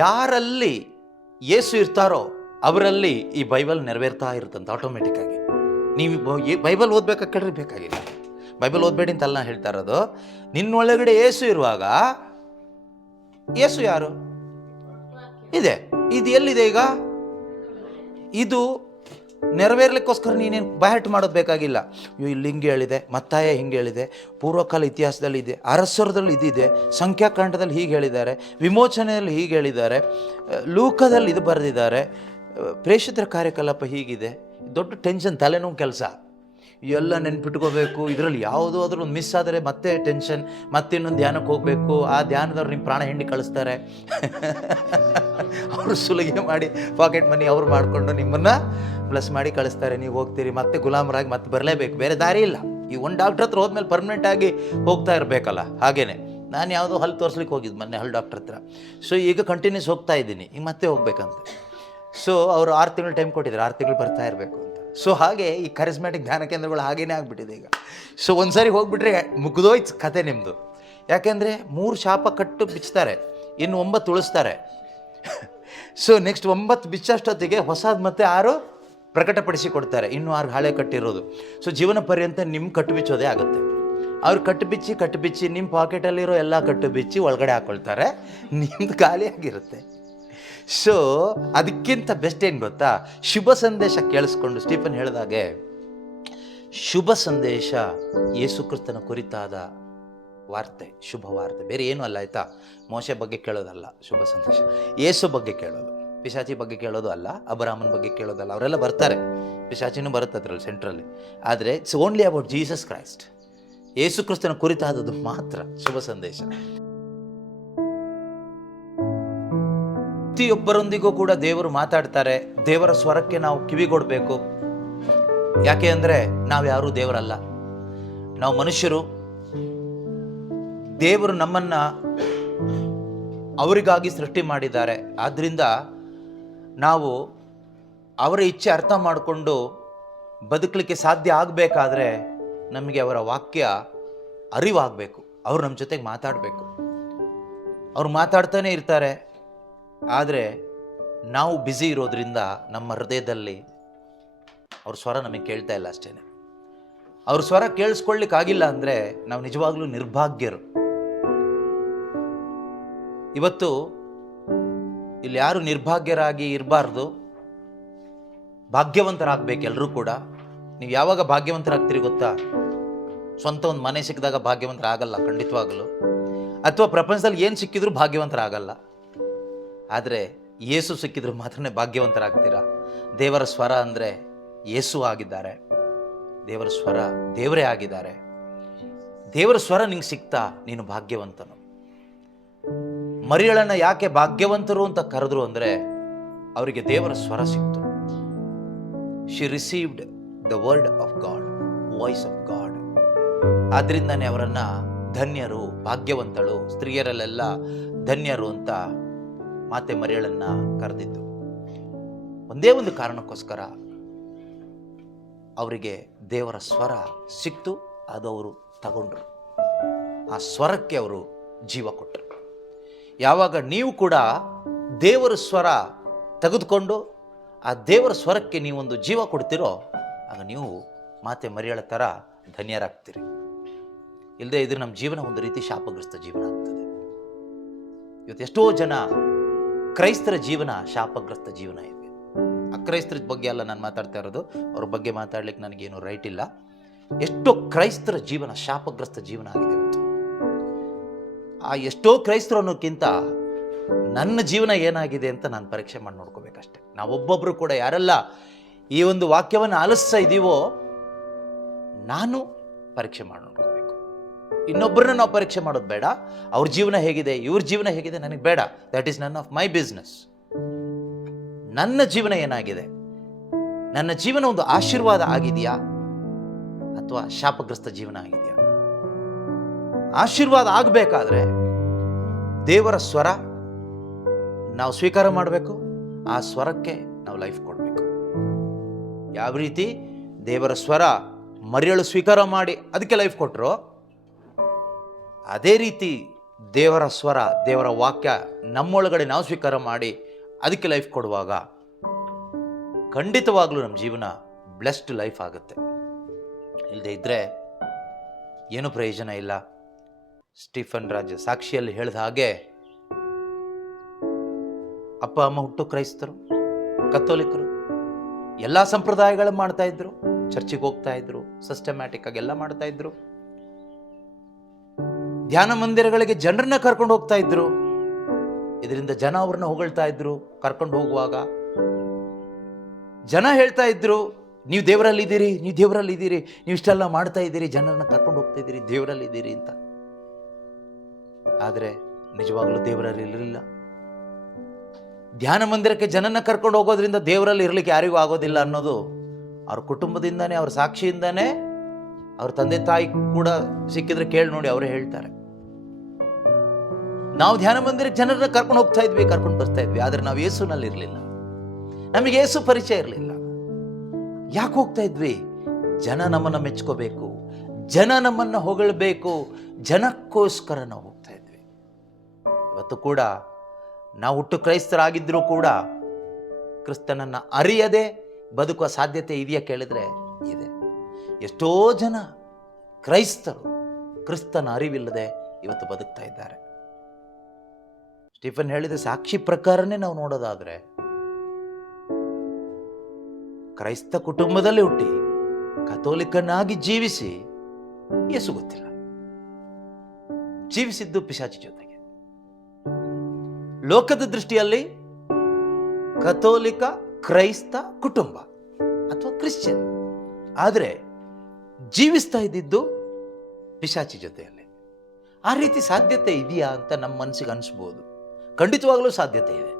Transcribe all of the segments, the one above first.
ಯಾರಲ್ಲಿ ಯೇಸು ಇರ್ತಾರೋ ಅವರಲ್ಲಿ ಈ ಬೈಬಲ್ ನೆರವೇರ್ತಾ ಇರುತ್ತಂತ ಆಟೋಮೆಟಿಕ್ಕಾಗಿ. ನೀವು ಬೈಬಲ್ ಓದ್ಬೇಕಾಗಿ ಬೇಕಾಗಿಲ್ಲ. ಬೈಬಲ್ ಓದಬೇಡಿ ಅಂತಲ್ಲ ನಾನು ಹೇಳ್ತಾ ಇರೋದು. ನಿನ್ನೊಳಗಡೆ ಯೇಸು ಇರುವಾಗ, ಯೇಸು ಯಾರು ಇದೆ, ಇದು ಎಲ್ಲಿದೆ ಈಗ? ಇದು ನೆರವೇರ್ಲಿಕ್ಕೋಸ್ಕರ ನೀನೇನು ಬಾಯಟ್ ಮಾಡೋದು ಬೇಕಾಗಿಲ್ಲ. ಇಲ್ಲಿ ಹಿಂಗೆ ಹೇಳಿದೆ, ಮತ್ತಾಯ ಹಿಂಗೆ ಹೇಳಿದೆ, ಪೂರ್ವಕಾಲ ಇತಿಹಾಸದಲ್ಲಿ ಇದೆ, ಅರಸರದಲ್ಲಿ ಇದಿದೆ, ಸಂಖ್ಯಾಕಾಂಡದಲ್ಲಿ ಹೀಗೆ ಹೇಳಿದ್ದಾರೆ, ವಿಮೋಚನೆಯಲ್ಲಿ ಹೀಗೆ ಹೇಳಿದ್ದಾರೆ, ಲೂಕದಲ್ಲಿ ಇದು ಬರೆದಿದ್ದಾರೆ, ಪ್ರೇಷಿತರ ಕಾರ್ಯಕಲಾಪ ಹೀಗಿದೆ. ದೊಡ್ಡ ಟೆನ್ಷನ್, ತಲೆನೋವು ಕೆಲಸ. ಎಲ್ಲ ನೆನ್ಪಿಟ್ಕೋಬೇಕು. ಇದರಲ್ಲಿ ಯಾವುದೋ ಅದ್ರ ಒಂದು ಮಿಸ್ ಆದರೆ ಮತ್ತೆ ಟೆನ್ಷನ್, ಮತ್ತೆ ಇನ್ನೊಂದು ಧ್ಯಾನಕ್ಕೆ ಹೋಗಬೇಕು. ಆ ಧ್ಯಾನದವ್ರು ನಿಮ್ಮ ಪ್ರಾಣ ಹಿಂಡಿ ಕಳಿಸ್ತಾರೆ. ಅವರು ಸುಲಿಗೆ ಮಾಡಿ ಪಾಕೆಟ್ ಮನಿ ಅವ್ರು ಮಾಡಿಕೊಂಡು ನಿಮ್ಮನ್ನು ಪ್ಲಸ್ ಮಾಡಿ ಕಳಿಸ್ತಾರೆ. ನೀವು ಹೋಗ್ತೀರಿ, ಮತ್ತೆ ಗುಲಾಮರಾಗಿ ಮತ್ತೆ ಬರಲೇಬೇಕು, ಬೇರೆ ದಾರಿ ಇಲ್ಲ. ಈ ಒಂದು ಡಾಕ್ಟ್ರ್ ಹತ್ರ ಹೋದ್ಮೇಲೆ ಪರ್ಮನೆಂಟಾಗಿ ಹೋಗ್ತಾ ಇರಬೇಕಲ್ಲ. ಹಾಗೇನೆ ನಾನು ಯಾವುದೋ ಹಲ್ಲು ತೋರಿಸ್ಲಿಕ್ಕೆ ಹೋಗಿದ್ದು ಮೊನ್ನೆ ಹಲ್ಲು ಡಾಕ್ಟ್ರ್ ಹತ್ರ. ಸೊ ಈಗ ಕಂಟಿನ್ಯೂಸ್ ಹೋಗ್ತಾ ಇದ್ದೀನಿ, ಈಗ ಮತ್ತೆ ಹೋಗ್ಬೇಕಂತ. ಸೊ ಅವರು 6 ತಿಂಗಳು ಟೈಮ್ ಕೊಟ್ಟಿದ್ದಾರೆ, 6 ತಿಂಗಳು ಬರ್ತಾ ಇರಬೇಕು ಅಂತ. ಸೊ ಹಾಗೆ ಈ ಕರಿಸ್ಮ್ಯಾಟಿಕ್ ಧ್ಯಾನ ಕೇಂದ್ರಗಳು ಹಾಗೇನೇ ಆಗಿಬಿಟ್ಟಿದೆ ಈಗ. ಸೊ ಒಂದು ಸಾರಿ ಹೋಗ್ಬಿಟ್ರೆ ಮುಗಿದೋಯ್ತು ಕತೆ ನಿಮ್ಮದು. ಯಾಕೆಂದರೆ 3 ಶಾಪ ಕಟ್ಟು ಬಿಚ್ತಾರೆ, ಇನ್ನು 9 ಉಳಿಸ್ತಾರೆ. ಸೊ ನೆಕ್ಸ್ಟ್ 9 ಬಿಚ್ಚಷ್ಟೊತ್ತಿಗೆ ಹೊಸದು ಮತ್ತೆ 6 ಪ್ರಕಟಪಡಿಸಿ ಕೊಡ್ತಾರೆ, ಇನ್ನೂ 6 ಹಾಳೆ ಕಟ್ಟಿರೋದು. ಸೊ ಜೀವನ ಪರ್ಯಂತ ನಿಮ್ಮ ಕಟ್ಟು ಬಿಚ್ಚೋದೇ ಆಗುತ್ತೆ. ಅವ್ರು ಕಟ್ಟು ಬಿಚ್ಚಿ ನಿಮ್ಮ ಪಾಕೆಟಲ್ಲಿರೋ ಎಲ್ಲ ಕಟ್ಟು ಬಿಚ್ಚಿ ಒಳಗಡೆ ಹಾಕ್ಕೊಳ್ತಾರೆ, ನಿಮ್ಮದು ಖಾಲಿಯಾಗಿರುತ್ತೆ. ಸೊ ಅದಕ್ಕಿಂತ ಬೆಸ್ಟ್ ಏನು ಗೊತ್ತಾ? ಶುಭ ಸಂದೇಶ ಕೇಳಿಸ್ಕೊಂಡು ಸ್ಟೀಫನ್ ಹೇಳಿದಾಗೆ, ಶುಭ ಸಂದೇಶ ಯೇಸು ಕ್ರಿಸ್ತನ ಕುರಿತಾದ ವಾರ್ತೆ, ಶುಭ ವಾರ್ತೆ, ಬೇರೆ ಏನೂ ಅಲ್ಲ. ಆಯಿತಾ? ಮೋಶೆ ಬಗ್ಗೆ ಕೇಳೋದಲ್ಲ ಶುಭ ಸಂದೇಶ, ಯೇಸು ಬಗ್ಗೆ ಕೇಳೋದು. ಪಿಶಾಚಿ ಬಗ್ಗೆ ಕೇಳೋದು ಅಲ್ಲ, ಅಬ್ರಾಮನ ಬಗ್ಗೆ ಕೇಳೋದಲ್ಲ. ಅವರೆಲ್ಲ ಬರ್ತಾರೆ, ಪಿಶಾಚಿನೂ ಬರುತ್ತೆ ಅದರಲ್ಲಿ ಸೆಂಟ್ರಲ್ಲಿ. ಆದರೆ it's only about Jesus Christ. Yesu ಕ್ರಿಸ್ತನ ಕುರಿತಾದದ್ದು ಮಾತ್ರ ಶುಭ ಸಂದೇಶ. ಪ್ರತಿಯೊಬ್ಬರೊಂದಿಗೂ ಕೂಡ ದೇವರು ಮಾತಾಡ್ತಾರೆ. ದೇವರ ಸ್ವರಕ್ಕೆ ನಾವು ಕಿವಿಗೊಡಬೇಕು. ಯಾಕೆ ಅಂದರೆ ನಾವು ಯಾರೂ ದೇವರಲ್ಲ, ನಾವು ಮನುಷ್ಯರು. ದೇವರು ನಮ್ಮನ್ನು ಅವರಿಗಾಗಿ ಸೃಷ್ಟಿ ಮಾಡಿದ್ದಾರೆ. ಆದ್ದರಿಂದ ನಾವು ಅವರ ಇಚ್ಛೆ ಅರ್ಥ ಮಾಡಿಕೊಂಡು ಬದುಕಲಿಕ್ಕೆ ಸಾಧ್ಯ ಆಗಬೇಕಾದ್ರೆ ನಮಗೆ ಅವರ ವಾಕ್ಯ ಅರಿವಾಗಬೇಕು. ಅವರು ನಮ್ಮ ಜೊತೆಗೆ ಮಾತಾಡಬೇಕು. ಅವ್ರು ಮಾತಾಡ್ತಾನೆ ಇರ್ತಾರೆ, ಆದರೆ ನಾವು ಬ್ಯುಸಿ ಇರೋದ್ರಿಂದ ನಮ್ಮ ಹೃದಯದಲ್ಲಿ ಅವ್ರ ಸ್ವರ ನಮಗೆ ಕೇಳ್ತಾ ಇಲ್ಲ ಅಷ್ಟೇ. ಅವ್ರ ಸ್ವರ ಕೇಳಿಸ್ಕೊಳ್ಳಿಕ್ಕಾಗಿಲ್ಲ ಅಂದರೆ ನಾವು ನಿಜವಾಗ್ಲೂ ನಿರ್ಭಾಗ್ಯರು. ಇವತ್ತು ಇಲ್ಲಿ ಯಾರು ನಿರ್ಭಾಗ್ಯರಾಗಿ ಇರಬಾರ್ದು, ಭಾಗ್ಯವಂತರಾಗಬೇಕು ಎಲ್ಲರೂ ಕೂಡ. ನೀವು ಯಾವಾಗ ಭಾಗ್ಯವಂತರಾಗ್ತೀರಿ ಗೊತ್ತಾ? ಸ್ವಂತ ಒಂದು ಮನೆ ಸಿಕ್ಕಿದಾಗ ಭಾಗ್ಯವಂತರಾಗಲ್ಲ ಖಂಡಿತವಾಗಲು. ಅಥವಾ ಪ್ರಪಂಚದಲ್ಲಿ ಏನು ಸಿಕ್ಕಿದ್ರೂ ಭಾಗ್ಯವಂತರಾಗಲ್ಲ. ಆದರೆ ಯೇಸು ಸಿಕ್ಕಿದ್ರು ಮಾತ್ರನೇ ಭಾಗ್ಯವಂತರಾಗ್ತೀರಾ. ದೇವರ ಸ್ವರ ಅಂದರೆ ಯೇಸು ಆಗಿದ್ದಾರೆ. ದೇವರ ಸ್ವರ ದೇವರೇ ಆಗಿದ್ದಾರೆ. ದೇವರ ಸ್ವರ ನಿಂಗೆ ಸಿಕ್ತಾ ನೀನು ಭಾಗ್ಯವಂತನು. ಮರಿಯಳನ್ನು ಯಾಕೆ ಭಾಗ್ಯವಂತರು ಅಂತ ಕರೆದ್ರು ಅಂದರೆ ಅವರಿಗೆ ದೇವರ ಸ್ವರ ಸಿಕ್ತು. She received the word of God, voice of God. ಆದ್ರಿಂದನೇ ಅವರನ್ನು ಧನ್ಯರು, ಭಾಗ್ಯವಂತಳು, ಸ್ತ್ರೀಯರಲ್ಲೆಲ್ಲ ಧನ್ಯರು ಅಂತ ಮಾತೆ ಮರಿಯಳನ್ನು ಕರೆದಿದ್ದು. ಒಂದೇ ಒಂದು ಕಾರಣಕ್ಕೋಸ್ಕರ ಅವರಿಗೆ ದೇವರ ಸ್ವರ ಸಿಕ್ತು, ಅದು ಅವರು ತಗೊಂಡ್ರು. ಆ ಸ್ವರಕ್ಕೆ ಅವರು ಜೀವ ಕೊಟ್ಟರು. ಯಾವಾಗ ನೀವು ಕೂಡ ದೇವರ ಸ್ವರ ತೆಗೆದುಕೊಂಡು ಆ ದೇವರ ಸ್ವರಕ್ಕೆ ನೀವೊಂದು ಜೀವ ಕೊಡ್ತೀರೋ ಆಗ ನೀವು ಮಾತೆ ಮರಿಯಳ ಥರ ಧನ್ಯರಾಗ್ತೀರಿ. ಇಲ್ಲದೆ ಇದ್ರೆ ನಮ್ಮ ಜೀವನ ಒಂದು ರೀತಿ ಶಾಪಗ್ರಸ್ತ ಜೀವನ ಆಗ್ತದೆ. ಇವತ್ತು ಎಷ್ಟೋ ಜನ ಕ್ರೈಸ್ತರ ಜೀವನ ಶಾಪಗ್ರಸ್ತ ಜೀವನ ಇದೆ. ಅಕ್ರೈಸ್ತರ ಬಗ್ಗೆ ಅಲ್ಲ ನಾನು ಮಾತಾಡ್ತಾ ಇರೋದು, ಅವ್ರ ಬಗ್ಗೆ ಮಾತಾಡ್ಲಿಕ್ಕೆ ನನಗೇನು ರೈಟ್ ಇಲ್ಲ. ಎಷ್ಟೋ ಕ್ರೈಸ್ತರ ಜೀವನ ಶಾಪಗ್ರಸ್ತ ಜೀವನ ಆಗಿದೆ ಇವತ್ತು. ಆ ಎಷ್ಟೋ ಕ್ರೈಸ್ತರು ಅನ್ನೋಕ್ಕಿಂತ ನನ್ನ ಜೀವನ ಏನಾಗಿದೆ ಅಂತ ನಾನು ಪರೀಕ್ಷೆ ಮಾಡಿ ನೋಡ್ಕೋಬೇಕಷ್ಟೆ. ನಾವೊಬ್ಬೊಬ್ಬರು ಕೂಡ ಯಾರೆಲ್ಲ ಈ ಒಂದು ವಾಕ್ಯವನ್ನು ಆಲಿಸ್ತಾ ಇದ್ದೀವೋ ನಾನು ಪರೀಕ್ಷೆ ಮಾಡಿ ನೋಡ್ಕೋಬೇಕು. ಇನ್ನೊಬ್ಬರನ್ನ ನಾವು ಪರೀಕ್ಷೆ ಮಾಡೋದು ಬೇಡ. ಅವ್ರ ಜೀವನ ಹೇಗಿದೆ, ಇವ್ರ ಜೀವನ ಹೇಗಿದೆ ನನಗೆ ಬೇಡ. That is none of my business. ನನ್ನ ಜೀವನ ಏನಾಗಿದೆ, ನನ್ನ ಜೀವನ ಒಂದು ಆಶೀರ್ವಾದ ಆಗಿದೆಯಾ ಅಥವಾ ಶಾಪಗ್ರಸ್ತ ಜೀವನ ಆಗಿದೆಯಾ? ಆಶೀರ್ವಾದ ಆಗಬೇಕಾದ್ರೆ ದೇವರ ಸ್ವರ ನಾವು ಸ್ವೀಕಾರ ಮಾಡಬೇಕು. ಆ ಸ್ವರಕ್ಕೆ ನಾವು ಲೈಫ್ ಕೊಡಬೇಕು. ಯಾವ ರೀತಿ ದೇವರ ಸ್ವರ ಮರಿಯಳು ಸ್ವೀಕಾರ ಮಾಡಿ ಅದಕ್ಕೆ ಲೈಫ್ ಕೊಟ್ಟರು, ಅದೇ ರೀತಿ ದೇವರ ಸ್ವರ, ದೇವರ ವಾಕ್ಯ ನಮ್ಮೊಳಗಡೆ ನಾವು ಸ್ವೀಕಾರ ಮಾಡಿ ಅದಕ್ಕೆ ಲೈಫ್ ಕೊಡುವಾಗ ಖಂಡಿತವಾಗ್ಲೂ ನಮ್ಮ ಜೀವನ ಬ್ಲೆಸ್ಡ್ ಲೈಫ್ ಆಗುತ್ತೆ. ಇಲ್ಲದೆ ಇದ್ದರೆ ಏನೂ ಪ್ರಯೋಜನ ಇಲ್ಲ. ಸ್ಟೀಫನ್ ರಾಜ್ ಸಾಕ್ಷಿಯಲ್ಲಿ ಹೇಳಿದ ಹಾಗೆ ಅಪ್ಪ ಅಮ್ಮ ಹುಟ್ಟು ಕ್ರೈಸ್ತರು, ಕಥೋಲಿಕರು, ಎಲ್ಲ ಸಂಪ್ರದಾಯಗಳು ಮಾಡ್ತಾ ಇದ್ರು, ಚರ್ಚಿಗೆ ಹೋಗ್ತಾ ಇದ್ರು, ಸಿಸ್ಟಮ್ಯಾಟಿಕ್ ಆಗಿ ಎಲ್ಲ ಮಾಡ್ತಾ ಇದ್ರು, ಧ್ಯಾನ ಮಂದಿರಗಳಿಗೆ ಜನರನ್ನ ಕರ್ಕೊಂಡು ಹೋಗ್ತಾ ಇದ್ರು. ಇದರಿಂದ ಜನ ಅವ್ರನ್ನ ಹೊಗಳ್ತಾ ಇದ್ರು. ಕರ್ಕೊಂಡು ಹೋಗುವಾಗ ಜನ ಹೇಳ್ತಾ ಇದ್ರು, ನೀವು ದೇವರಲ್ಲಿದ್ದೀರಿ, ನೀವು ದೇವರಲ್ಲಿದ್ದೀರಿ, ನೀವು ಇಷ್ಟೆಲ್ಲ ಮಾಡ್ತಾ ಇದ್ದೀರಿ, ಜನರನ್ನ ಕರ್ಕೊಂಡು ಹೋಗ್ತಾ ಇದ್ದೀರಿ, ದೇವರಲ್ಲಿದ್ದೀರಿ ಅಂತ. ಆದರೆ ನಿಜವಾಗ್ಲೂ ದೇವರಲ್ಲಿ ಇರಲಿಲ್ಲ. ಧ್ಯಾನ ಮಂದಿರಕ್ಕೆ ಜನನ ಕರ್ಕೊಂಡು ಹೋಗೋದ್ರಿಂದ ದೇವರಲ್ಲಿ ಇರಲಿಕ್ಕೆ ಯಾರಿಗೂ ಆಗೋದಿಲ್ಲ ಅನ್ನೋದು ಅವ್ರ ಕುಟುಂಬದಿಂದಾನೇ, ಅವ್ರ ಸಾಕ್ಷಿಯಿಂದಾನೇ, ಅವ್ರ ತಂದೆ ತಾಯಿ ಕೂಡ ಸಿಕ್ಕಿದ್ರೆ ಕೇಳಿ ನೋಡಿ, ಅವರೇ ಹೇಳ್ತಾರೆ. ನಾವು ಧ್ಯಾನ ಮಂದಿರಕ್ಕೆ ಜನರನ್ನ ಕರ್ಕೊಂಡು ಹೋಗ್ತಾ ಇದ್ವಿ, ಕರ್ಕೊಂಡು ಬರ್ತಾ ಇದ್ವಿ, ಆದರೆ ನಾವು ಯೇಸುನಲ್ಲಿ ಇರಲಿಲ್ಲ, ನಮಗೆ ಯೇಸು ಪರಿಚಯ ಇರಲಿಲ್ಲ. ಯಾಕೆ ಹೋಗ್ತಾ ಇದ್ವಿ? ಜನ ನಮ್ಮನ್ನು ಮೆಚ್ಕೋಬೇಕು, ಜನ ನಮ್ಮನ್ನು ಹೊಗಳಬೇಕು, ಜನಕ್ಕೋಸ್ಕರ ನಾವು ಹೋಗ್ತಾ ಇದ್ವಿ. ಇವತ್ತು ಕೂಡ ನಾವು ಹುಟ್ಟು ಕ್ರೈಸ್ತರಾಗಿದ್ದರೂ ಕೂಡ ಕ್ರಿಸ್ತನನ್ನು ಅರಿಯದೆ ಬದುಕುವ ಸಾಧ್ಯತೆ ಇದೆಯಾ ಕೇಳಿದ್ರೆ ಇದೆ. ಎಷ್ಟೋ ಜನ ಕ್ರೈಸ್ತರು ಕ್ರಿಸ್ತನ ಅರಿವಿಲ್ಲದೆ ಇವತ್ತು ಬದುಕ್ತಾ ಇದ್ದಾರೆ. ಸ್ಟೀಫನ್ ಹೇಳಿದ ಸಾಕ್ಷಿ ಪ್ರಕಾರನೇ ನಾವು ನೋಡೋದಾದ್ರೆ, ಕ್ರೈಸ್ತ ಕುಟುಂಬದಲ್ಲಿ ಹುಟ್ಟಿ ಕಥೋಲಿಕನಾಗಿ ಜೀವಿಸಿ ಯೇಸು ಗೊತ್ತಿಲ್ಲ, ಜೀವಿಸಿದ್ದು ಪಿಶಾಚಿ ಜೊತೆಗೆ. ಲೋಕದ ದೃಷ್ಟಿಯಲ್ಲಿ ಕಥೋಲಿಕ ಕ್ರೈಸ್ತ ಕುಟುಂಬ ಅಥವಾ ಕ್ರಿಶ್ಚಿಯನ್, ಆದರೆ ಜೀವಿಸ್ತಾ ಇದ್ದಿದ್ದು ಪಿಶಾಚಿ ಜೊತೆಯಲ್ಲಿ. ಆ ರೀತಿ ಸಾಧ್ಯತೆ ಇದೆಯಾ ಅಂತ ನಮ್ಮ ಮನಸ್ಸಿಗೆ ಅನಿಸ್ಬೋದು. ಖಂಡಿತವಾಗಲೂ ಸಾಧ್ಯತೆ ಇದೆ,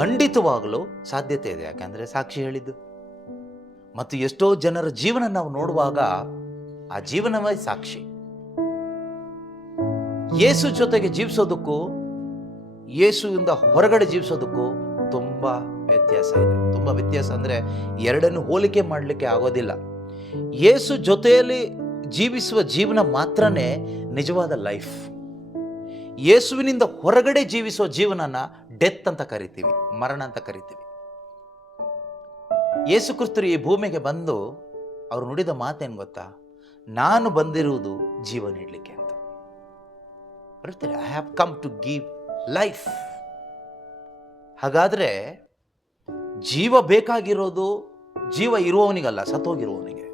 ಖಂಡಿತವಾಗಲೂ ಸಾಧ್ಯತೆ ಇದೆ. ಯಾಕಂದರೆ ಸಾಕ್ಷಿ ಹೇಳಿದ್ದು ಮತ್ತು ಎಷ್ಟೋ ಜನರ ಜೀವನ ನಾವು ನೋಡುವಾಗ ಆ ಜೀವನವೇ ಸಾಕ್ಷಿ. ಯೇಸು ಜೊತೆಗೆ ಜೀವಿಸೋದಕ್ಕೂ ಯೇಸುವಿಂದ ಹೊರಗಡೆ ಜೀವಿಸೋದಕ್ಕೂ ತುಂಬ ವ್ಯತ್ಯಾಸ ಇದೆ. ತುಂಬ ವ್ಯತ್ಯಾಸ ಅಂದರೆ ಎರಡನ್ನು ಹೋಲಿಕೆ ಮಾಡಲಿಕ್ಕೆ ಆಗೋದಿಲ್ಲ. ಯೇಸು ಜೊತೆಯಲ್ಲಿ ಜೀವಿಸುವ ಜೀವನ ಮಾತ್ರನೇ ನಿಜವಾದ ಲೈಫ್. ಯೇಸುವಿನಿಂದ ಹೊರಗಡೆ ಜೀವಿಸುವ ಜೀವನನ ಡೆತ್ ಅಂತ ಕರಿತೀವಿ, ಮರಣ ಅಂತ ಕರಿತೀವಿ. ಯೇಸು ಕ್ರಿಸ್ತರು ಈ ಭೂಮಿಗೆ ಬಂದು ಅವರು ನುಡಿದ ಮಾತೇನು ಗೊತ್ತಾ? ನಾನು ಬಂದಿರುವುದು ಜೀವ ನೀಡಲಿಕ್ಕೆ ಅಂತ ಬರುತ್ತಾರೆ. I have come to give life. ಹಾಗಾದ್ರೆ ಜೀವ ಬೇಕಾಗಿರೋದು ಜೀವ ಇರುವವನಿಗಲ್ಲ, ಸತ್ತೋಗಿರುವವನಿಗೆ.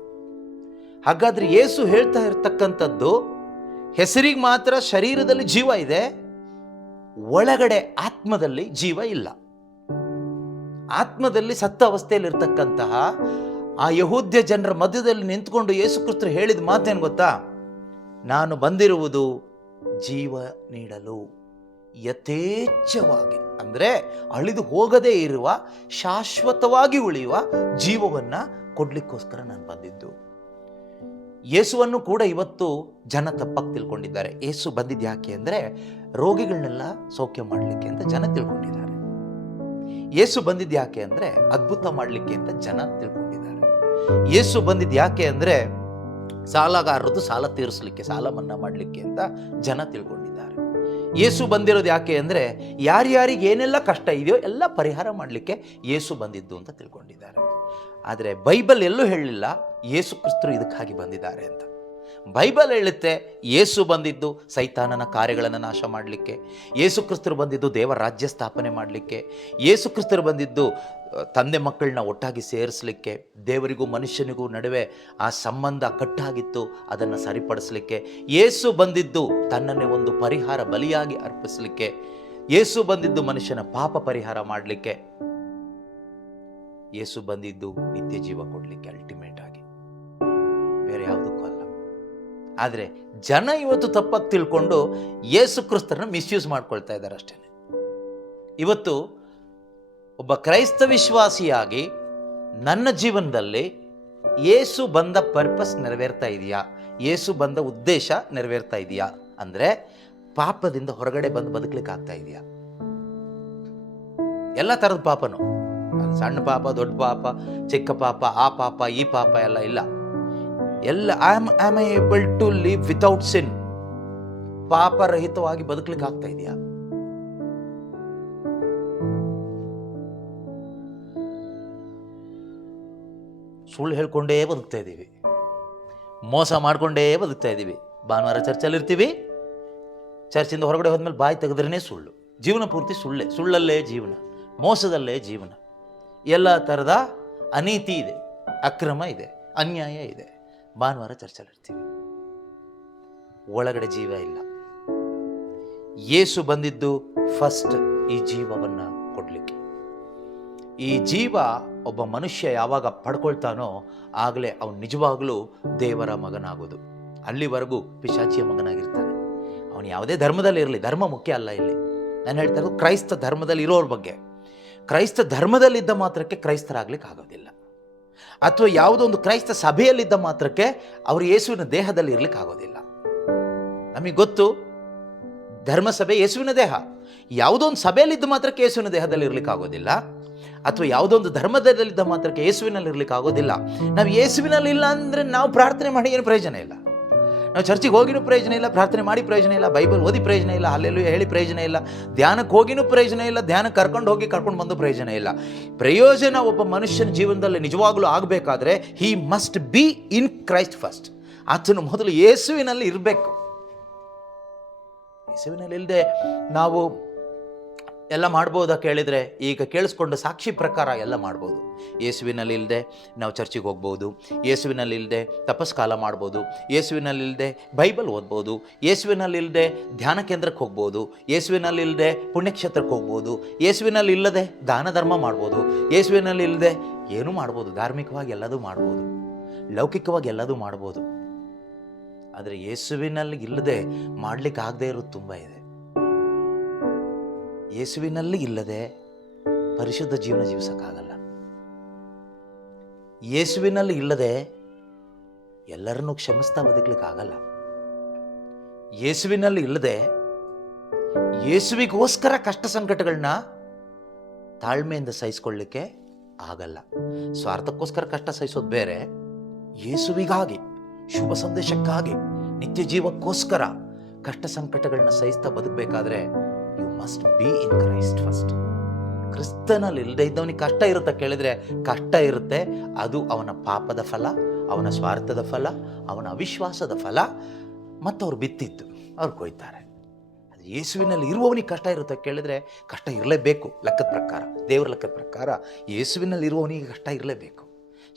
ಹಾಗಾದ್ರೆ ಯೇಸು ಹೇಳ್ತಾ ಇರ್ತಕ್ಕಂಥದ್ದು ಹೆಸರಿಗೆ ಮಾತ್ರ ಶರೀರದಲ್ಲಿ ಜೀವ ಇದೆ, ಒಳಗಡೆ ಆತ್ಮದಲ್ಲಿ ಜೀವ ಇಲ್ಲ. ಆತ್ಮದಲ್ಲಿ ಸತ್ತ ಅವಸ್ಥೆಯಲ್ಲಿ ಇರ್ತಕ್ಕಂತಹ ಆ ಯಹೂದ್ಯ ಜನರ ಮಧ್ಯದಲ್ಲಿ ನಿಂತ್ಕೊಂಡು ಯೇಸು ಕ್ರಿಸ್ತರು ಹೇಳಿದ ಮಾತೇನು ಗೊತ್ತಾ? ನಾನು ಬಂದಿರುವುದು ಜೀವ ನೀಡಲು, ಯಥೇಚ್ಛವಾಗಿ, ಅಂದರೆ ಅಳಿದು ಹೋಗದೇ ಇರುವ, ಶಾಶ್ವತವಾಗಿ ಉಳಿಯುವ ಜೀವವನ್ನ ಕೊಡ್ಲಿಕ್ಕೋಸ್ಕರ ನಾನು ಬಂದಿದ್ದು. ಯೇಸುವನ್ನು ಕೂಡ ಇವತ್ತು ಜನ ತಪ್ಪಾಗಿ ತಿಳ್ಕೊಂಡಿದ್ದಾರೆ. ಯೇಸು ಬಂದಿದ್ದು ಯಾಕೆ ಅಂದರೆ ರೋಗಿಗಳನ್ನೆಲ್ಲ ಸೌಖ್ಯ ಮಾಡಲಿಕ್ಕೆ ಅಂತ ಜನ ತಿಳ್ಕೊಂಡಿದ್ದಾರೆ. ಯೇಸು ಬಂದಿದ್ದು ಯಾಕೆ ಅಂದರೆ ಅದ್ಭುತ ಮಾಡಲಿಕ್ಕೆ ಅಂತ ಜನ ತಿಳ್ಕೊಂಡಿದ್ದಾರೆ. ಯೇಸು ಬಂದಿದ್ದು ಯಾಕೆ ಅಂದರೆ ಸಾಲಗಾರರದು ಸಾಲ ತೀರಿಸಲಿಕ್ಕೆ, ಸಾಲ ಮನ್ನಾ ಮಾಡಲಿಕ್ಕೆ ಅಂತ ಜನ ತಿಳ್ಕೊಂಡಿದ್ದಾರೆ. ಯೇಸು ಬಂದಿರೋದು ಯಾಕೆ ಅಂದರೆ ಯಾರ್ಯಾರಿಗೆ ಏನೆಲ್ಲ ಕಷ್ಟ ಇದೆಯೋ ಎಲ್ಲ ಪರಿಹಾರ ಮಾಡಲಿಕ್ಕೆ ಯೇಸು ಬಂದಿದ್ದು ಅಂತ ತಿಳ್ಕೊಂಡಿದ್ದಾರೆ. ಆದರೆ ಬೈಬಲ್ ಎಲ್ಲೂ ಹೇಳಲಿಲ್ಲ ಯೇಸು ಕ್ರಿಸ್ತರು ಇದಕ್ಕಾಗಿ ಬಂದಿದ್ದಾರೆ ಅಂತ. ಬೈಬಲ್ ಹೇಳುತ್ತೆ ಯೇಸು ಬಂದಿದ್ದು ಸೈತಾನನ ಕಾರ್ಯಗಳನ್ನು ನಾಶ ಮಾಡಲಿಕ್ಕೆ, ಯೇಸು ಕ್ರಿಸ್ತರು ಬಂದಿದ್ದು ದೇವರ ರಾಜ್ಯ ಸ್ಥಾಪನೆ ಮಾಡಲಿಕ್ಕೆ, ಯೇಸು ಕ್ರಿಸ್ತರು ಬಂದಿದ್ದು ತಂದೆ ಮಕ್ಕಳನ್ನ ಒಟ್ಟಾಗಿ ಸೇರಿಸಲಿಕ್ಕೆ, ದೇವರಿಗೂ ಮನುಷ್ಯನಿಗೂ ನಡುವೆ ಆ ಸಂಬಂಧ ಕಟ್ಟಾಗಿತ್ತು ಅದನ್ನು ಸರಿಪಡಿಸಲಿಕ್ಕೆ, ಯೇಸು ಬಂದಿದ್ದು ತನ್ನನ್ನೇ ಒಂದು ಪರಿಹಾರ ಬಲಿಯಾಗಿ ಅರ್ಪಿಸಲಿಕ್ಕೆ, ಯೇಸು ಬಂದಿದ್ದು ಮನುಷ್ಯನ ಪಾಪ ಪರಿಹಾರ ಮಾಡಲಿಕ್ಕೆ, ಯೇಸು ಬಂದಿದ್ದು ನಿತ್ಯ ಜೀವ ಕೊಡಲಿಕ್ಕೆ, ಅಲ್ಟಿಮೇಟ್ ಆಗಿ, ಬೇರೆ ಯಾವುದಕ್ಕೂ ಅಲ್ಲ. ಆದರೆ ಜನ ಇವತ್ತು ತಪ್ಪಾಗಿ ತಿಳ್ಕೊಂಡು ಯೇಸು ಕ್ರಿಸ್ತರನ್ನ ಮಿಸ್ಯೂಸ್ ಮಾಡ್ಕೊಳ್ತಾ ಇದ್ದಾರೆ ಅಷ್ಟೇ. ಇವತ್ತು ಒಬ್ಬ ಕ್ರೈಸ್ತ ವಿಶ್ವಾಸಿಯಾಗಿ ನನ್ನ ಜೀವನದಲ್ಲಿ ಯೇಸು ಬಂದ ಪರ್ಪಸ್ ನೆರವೇರ್ತಾ ಇದೆಯಾ, ಯೇಸು ಬಂದ ಉದ್ದೇಶ ನೆರವೇರ್ತಾ ಇದೆಯಾ ಅಂದರೆ ಪಾಪದಿಂದ ಹೊರಗಡೆ ಬಂದು ಬದುಕಲಿಕ್ಕೆ ಆಗ್ತಾ ಇದೆಯಾ? ಎಲ್ಲ ಥರದ ಪಾಪನು, ಸಣ್ಣ ಪಾಪ, ದೊಡ್ಡ ಪಾಪ, ಚಿಕ್ಕ ಪಾಪ, ಆ ಪಾಪ ಈ ಪಾಪ ಎಲ್ಲ ಇಲ್ಲ. ಎಲ್ಲ I am able to live without sin. ಪಾಪರಹಿತವಾಗಿ ಬದುಕಲಿಕ್ಕೆ ಆಗ್ತಾ ಇದೆಯಾ? ಸುಳ್ಳು ಹೇಳ್ಕೊಂಡೇ ಬದುಕ್ತಾ ಇದ್ದೀವಿ, ಮೋಸ ಮಾಡ್ಕೊಂಡೇ ಬದುಕ್ತಾ ಇದ್ದೀವಿ. ಭಾನುವಾರ ಚರ್ಚಲ್ಲಿ ಇರ್ತೀವಿ, ಚರ್ಚಿಂದ ಹೊರಗಡೆ ಹೋದ್ಮೇಲೆ ಬಾಯಿ ತೆಗೆದ್ರೇ ಸುಳ್ಳು. ಜೀವನ ಪೂರ್ತಿ ಸುಳ್ಳಲ್ಲೇ ಜೀವನ, ಮೋಸದಲ್ಲೇ ಜೀವನ. ಎಲ್ಲ ಥರದ ಅನೀತಿ ಇದೆ, ಅಕ್ರಮ ಇದೆ, ಅನ್ಯಾಯ ಇದೆ. ಭಾನುವಾರ ಚರ್ಚಲ್ಲಿ ಇರ್ತೀವಿ, ಒಳಗಡೆ ಜೀವ ಇಲ್ಲ. ಯೇಸು ಬಂದಿದ್ದು ಫಸ್ಟ್ ಈ ಜೀವವನ್ನು ಕೊಡಲಿಕ್ಕೆ. ಈ ಜೀವ ಒಬ್ಬ ಮನುಷ್ಯ ಯಾವಾಗ ಪಡ್ಕೊಳ್ತಾನೋ ಆಗಲೇ ಅವನು ನಿಜವಾಗಲೂ ದೇವರ ಮಗನಾಗೋದು. ಅಲ್ಲಿವರೆಗೂ ಪಿಶಾಚಿಯ ಮಗನಾಗಿರ್ತಾನೆ. ಅವನು ಯಾವುದೇ ಧರ್ಮದಲ್ಲಿ ಇರಲಿ, ಧರ್ಮ ಮುಖ್ಯ ಅಲ್ಲ. ಇಲ್ಲಿ ನಾನು ಹೇಳ್ತಾ ಇರೋದು ಕ್ರೈಸ್ತ ಧರ್ಮದಲ್ಲಿ ಇರೋರ ಬಗ್ಗೆ. ಕ್ರೈಸ್ತ ಧರ್ಮದಲ್ಲಿದ್ದ ಮಾತ್ರಕ್ಕೆ ಕ್ರೈಸ್ತರಾಗ್ಲಿಕ್ಕೆ ಆಗೋದಿಲ್ಲ, ಅಥವಾ ಯಾವುದೋ ಒಂದು ಕ್ರೈಸ್ತ ಸಭೆಯಲ್ಲಿದ್ದ ಮಾತ್ರಕ್ಕೆ ಅವರು ಯೇಸುವಿನ ದೇಹದಲ್ಲಿ ಇರ್ಲಿಕ್ಕೆ ಆಗೋದಿಲ್ಲ. ನಮಗೆ ಗೊತ್ತು, ಧರ್ಮಸಭೆ ಯೇಸುವಿನ ದೇಹ. ಯಾವುದೋ ಒಂದು ಸಭೆಯಲ್ಲಿದ್ದ ಮಾತ್ರಕ್ಕೆ ಯೇಸುವಿನ ದೇಹದಲ್ಲಿ ಇರ್ಲಿಕ್ಕೆ ಆಗೋದಿಲ್ಲ, ಅಥವಾ ಯಾವುದೋ ಒಂದು ಧರ್ಮದಲ್ಲಿದ್ದ ಮಾತ್ರಕ್ಕೆ ಯೇಸುವಿನಲ್ಲಿ ಇರ್ಲಿಕ್ಕೆ ಆಗೋದಿಲ್ಲ. ನಾವು ಯೇಸುವಿನಲ್ಲಿ ಇಲ್ಲ ಅಂದರೆ ನಾವು ಪ್ರಾರ್ಥನೆ ಮಾಡಿ ಏನು ಪ್ರಯೋಜನ ಇಲ್ಲ, ನಾವು ಚರ್ಚಿಗೆ ಹೋಗಿನೂ ಪ್ರಯೋಜನ ಇಲ್ಲ, ಪ್ರಾರ್ಥನೆ ಮಾಡಿ ಪ್ರಯೋಜನ ಇಲ್ಲ, ಬೈಬಲ್ ಓದಿ ಪ್ರಯೋಜನ ಇಲ್ಲ, ಹಲ್ಲೆಲೂಯಾ ಹೇಳಿ ಪ್ರಯೋಜನ ಇಲ್ಲ, ಧ್ಯಾನಕ್ಕೆ ಹೋಗಿನೂ ಪ್ರಯೋಜನ ಇಲ್ಲ, ಧ್ಯಾನಕ್ಕೆ ಕರ್ಕೊಂಡು ಬಂದು ಪ್ರಯೋಜನ ಇಲ್ಲ. ಪ್ರಯೋಜನ ಒಬ್ಬ ಮನುಷ್ಯನ ಜೀವನದಲ್ಲಿ ನಿಜವಾಗ್ಲೂ ಆಗಬೇಕಾದ್ರೆ he must be in Christ first. ಆತನು ಮೊದಲು ಯೇಸುವಿನಲ್ಲಿ ಇರಬೇಕು. ಯೇಸುವಿನಲ್ಲಿ ಇಲ್ಲದೆ ನಾವು ಎಲ್ಲ ಮಾಡ್ಬೋದಾ ಕೇಳಿದರೆ, ಈಗ ಕೇಳಿಸ್ಕೊಂಡು ಸಾಕ್ಷಿ ಪ್ರಕಾರ ಎಲ್ಲ ಮಾಡ್ಬೋದು. ಯೇಸುವಿನಲ್ಲಿ ಇಲ್ಲದೆ ನಾವು ಚರ್ಚಿಗೆ ಹೋಗ್ಬೋದು, ಯೇಸುವಿನಲ್ಲಿ ಇಲ್ಲದೆ ತಪಸ್ಕಾಲ ಮಾಡ್ಬೋದು, ಯೇಸುವಿನಲ್ಲಿ ಇಲ್ಲದೆ ಬೈಬಲ್ ಓದ್ಬೋದು, ಯೇಸುವಿನಲ್ಲಿ ಇಲ್ಲದೆ ಧ್ಯಾನ ಕೇಂದ್ರಕ್ಕೆ ಹೋಗ್ಬೋದು, ಯೇಸುವಿನಲ್ಲಿ ಇಲ್ಲದೆ ಪುಣ್ಯಕ್ಷೇತ್ರಕ್ಕೆ ಹೋಗ್ಬೋದು, ಯೇಸುವಿನಲ್ಲಿ ಇಲ್ಲದೆ ದಾನ ಧರ್ಮ ಮಾಡ್ಬೋದು, ಯೇಸುವಿನಲ್ಲಿ ಇಲ್ಲದೆ ಏನೂ ಮಾಡ್ಬೋದು. ಧಾರ್ಮಿಕವಾಗಿ ಎಲ್ಲದೂ ಮಾಡ್ಬೋದು, ಲೌಕಿಕವಾಗಿ ಎಲ್ಲದೂ ಮಾಡ್ಬೋದು. ಆದರೆ ಯೇಸುವಿನಲ್ಲಿ ಇಲ್ಲದೆ ಮಾಡಲಿಕ್ಕೆ ಆಗದೆ ಇರೋದು ತುಂಬ ಇದೆ. ಯೇಸುವಿನಲ್ಲಿ ಇಲ್ಲದೆ ಪರಿಶುದ್ಧ ಜೀವನ ಜೀವಿಸೋಕ್ಕಾಗಲ್ಲ. ಯೇಸುವಿನಲ್ಲಿ ಇಲ್ಲದೆ ಎಲ್ಲರನ್ನೂ ಕ್ಷಮಿಸ್ತಾ ಬದುಕಲಿಕ್ಕಾಗಲ್ಲ. ಯೇಸುವಿನಲ್ಲಿ ಇಲ್ಲದೆ ಯೇಸುವಿಗೋಸ್ಕರ ಕಷ್ಟ ಸಂಕಟಗಳನ್ನ ತಾಳ್ಮೆಯಿಂದ ಸಹಿಸ್ಕೊಳ್ಳಿಕ್ಕೆ ಆಗಲ್ಲ. ಸ್ವಾರ್ಥಕ್ಕೋಸ್ಕರ ಕಷ್ಟ ಸಹಿಸೋದು ಬೇರೆ, ಯೇಸುವಿಗಾಗಿ, ಶುಭ ಸಂದೇಶಕ್ಕಾಗಿ, ನಿತ್ಯ ಜೀವಕ್ಕೋಸ್ಕರ ಕಷ್ಟ ಸಂಕಟಗಳನ್ನ ಸಹಿಸ್ತಾ ಬದುಕಬೇಕಾದ್ರೆ you must be in Christ first. ಕ್ರಿಸ್ತನಲ್ಲಿ ಇಲ್ಲದೆ ಇದ್ದವನಿಗೆ ಕಷ್ಟ ಇರುತ್ತೆ ಕೇಳಿದರೆ, ಕಷ್ಟ ಇರುತ್ತೆ. ಅದು ಅವನ ಪಾಪದ ಫಲ, ಅವನ ಸ್ವಾರ್ಥದ ಫಲ, ಅವನ ಅವಿಶ್ವಾಸದ ಫಲ. ಮತ್ತು ಅವ್ರು ಬಿತ್ತಿದ್ದು ಅವ್ರು ಕೊಯ್ತಾರೆ. ಅದು ಯೇಸುವಿನಲ್ಲಿ ಇರುವವನಿಗೆ ಕಷ್ಟ ಇರುತ್ತೆ ಕೇಳಿದರೆ, ಕಷ್ಟ ಇರಲೇಬೇಕು. ಲೆಕ್ಕದ ಪ್ರಕಾರ, ದೇವರ ಲೆಕ್ಕದ ಪ್ರಕಾರ ಯೇಸುವಿನಲ್ಲಿ ಇರುವವನಿಗೆ ಕಷ್ಟ ಇರಲೇಬೇಕು.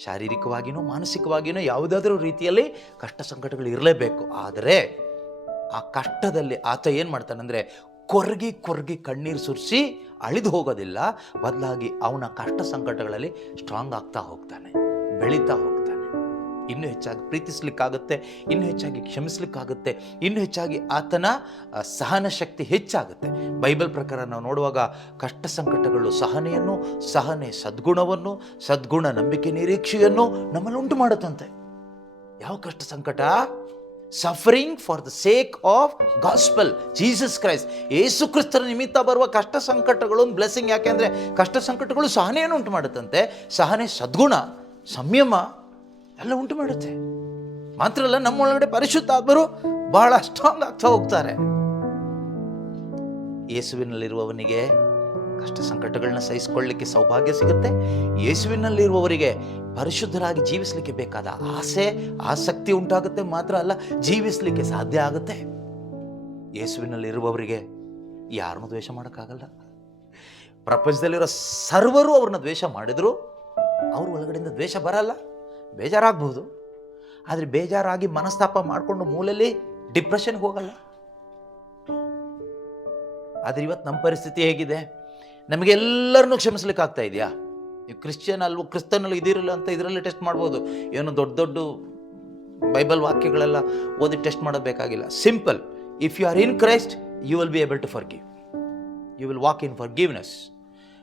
ಶಾರೀರಿಕವಾಗಿಯೋ ಮಾನಸಿಕವಾಗಿಯೋ ಯಾವುದಾದ್ರೂ ರೀತಿಯಲ್ಲಿ ಕಷ್ಟ ಸಂಕಟಗಳು ಇರಲೇಬೇಕು. ಆದರೆ ಆ ಕಷ್ಟದಲ್ಲಿ ಆತ ಏನು ಮಾಡ್ತಾನಂದರೆ, ಕೊರಗಿ ಕಣ್ಣೀರು ಸುರಿಸಿ ಅಳಿದು ಹೋಗೋದಿಲ್ಲ. ಬದಲಾಗಿ ಅವನ ಕಷ್ಟ ಸಂಕಟಗಳಲ್ಲಿ ಸ್ಟ್ರಾಂಗ್ ಆಗ್ತಾ ಹೋಗ್ತಾನೆ, ಬೆಳೀತಾ ಹೋಗ್ತಾನೆ. ಇನ್ನೂ ಹೆಚ್ಚಾಗಿ ಪ್ರೀತಿಸ್ಲಿಕ್ಕಾಗುತ್ತೆ, ಇನ್ನೂ ಹೆಚ್ಚಾಗಿ ಕ್ಷಮಿಸ್ಲಿಕ್ಕಾಗುತ್ತೆ, ಇನ್ನೂ ಹೆಚ್ಚಾಗಿ ಆತನ ಸಹನ ಶಕ್ತಿ ಹೆಚ್ಚಾಗುತ್ತೆ. ಬೈಬಲ್ ಪ್ರಕಾರ ನಾವು ನೋಡುವಾಗ ಕಷ್ಟ ಸಂಕಟಗಳು ಸಹನೆಯನ್ನು, ಸಹನೆ ಸದ್ಗುಣವನ್ನು, ಸದ್ಗುಣ ನಂಬಿಕೆ ನಿರೀಕ್ಷೆಯನ್ನು ನಮ್ಮಲ್ಲಿ ಉಂಟು ಮಾಡುತ್ತಂತೆ. ಯಾವ ಕಷ್ಟ ಸಂಕಟ? Suffering for the sake of gospel Jesus Christ. Yesu ಕ್ರಿಸ್ತರ ನಿಮಿತ್ತ ಬರುವ ಕಷ್ಟ ಸಂಕಟಗಳು ಒಂದು ಬ್ಲೆಸ್ಸಿಂಗ್. ಯಾಕೆಂದರೆ ಕಷ್ಟ ಸಂಕಟಗಳು ಸಹನೆಯನ್ನು ಉಂಟು ಮಾಡುತ್ತಂತೆ. ಸಹನೆ ಸದ್ಗುಣ, ಸಂಯಮ ಎಲ್ಲ ಉಂಟು ಮಾಡುತ್ತೆ. ಮಾತ್ರ ಅಲ್ಲ, ನಮ್ಮೊಳಗಡೆ ಪರಿಶುದ್ಧಾತ್ಮರು ಬಹಳ ಸ್ಟ್ರಾಂಗ್ ಆಗ್ತಾ ಹೋಗ್ತಾರೆ. ಯೇಸುವಿನಲ್ಲಿರುವವನಿಗೆ ಕಷ್ಟ ಸಂಕಟಗಳನ್ನ ಸಹಿಸಿಕೊಳ್ಳಲಿಕ್ಕೆ ಸೌಭಾಗ್ಯ ಸಿಗುತ್ತೆ. ಯೇಸುವಿನಲ್ಲಿರುವವರಿಗೆ ಪರಿಶುದ್ಧರಾಗಿ ಜೀವಿಸಲಿಕ್ಕೆ ಬೇಕಾದ ಆಸೆ, ಆಸಕ್ತಿ ಉಂಟಾಗುತ್ತೆ. ಮಾತ್ರ ಅಲ್ಲ, ಜೀವಿಸಲಿಕ್ಕೆ ಸಾಧ್ಯ ಆಗುತ್ತೆ. ಯೇಸುವಿನಲ್ಲಿರುವವರಿಗೆ ಯಾರನ್ನೂ ದ್ವೇಷ ಮಾಡೋಕ್ಕಾಗಲ್ಲ. ಪ್ರಪಂಚದಲ್ಲಿರೋ ಸರ್ವರು ಅವ್ರನ್ನ ದ್ವೇಷ ಮಾಡಿದ್ರು ಅವ್ರ ಒಳಗಡೆಯಿಂದ ದ್ವೇಷ ಬರಲ್ಲ. ಬೇಜಾರಾಗ್ಬೋದು, ಆದರೆ ಬೇಜಾರಾಗಿ ಮನಸ್ತಾಪ ಮಾಡಿಕೊಂಡು ಮೂಲೆಯಲ್ಲಿ ಡಿಪ್ರೆಷನ್ಗೆ ಹೋಗಲ್ಲ. ಆದರೆ ಇವತ್ತು ನಮ್ಮ ಪರಿಸ್ಥಿತಿ ಹೇಗಿದೆ? ನಮಗೆಲ್ಲರನ್ನೂ ಕ್ಷಮಿಸ್ಲಿಕ್ಕೆ ಆಗ್ತಾ ಇದೆಯಾ? ನೀವು ಕ್ರಿಶ್ಚಿಯನ್ ಅಲ್ವೋ, ಕ್ರಿಸ್ತನಲ್ಲಿ ಇದಿರಲ್ಲ ಅಂತ ಇದರಲ್ಲಿ ಟೆಸ್ಟ್ ಮಾಡ್ಬೋದು. ಏನು ದೊಡ್ಡ ದೊಡ್ಡ ಬೈಬಲ್ ವಾಕ್ಯಗಳೆಲ್ಲ ಓದಿ ಟೆಸ್ಟ್ ಮಾಡೋದು ಬೇಕಾಗಿಲ್ಲ. Simple, if you are in Christ you will be able to forgive, you will walk in forgiveness.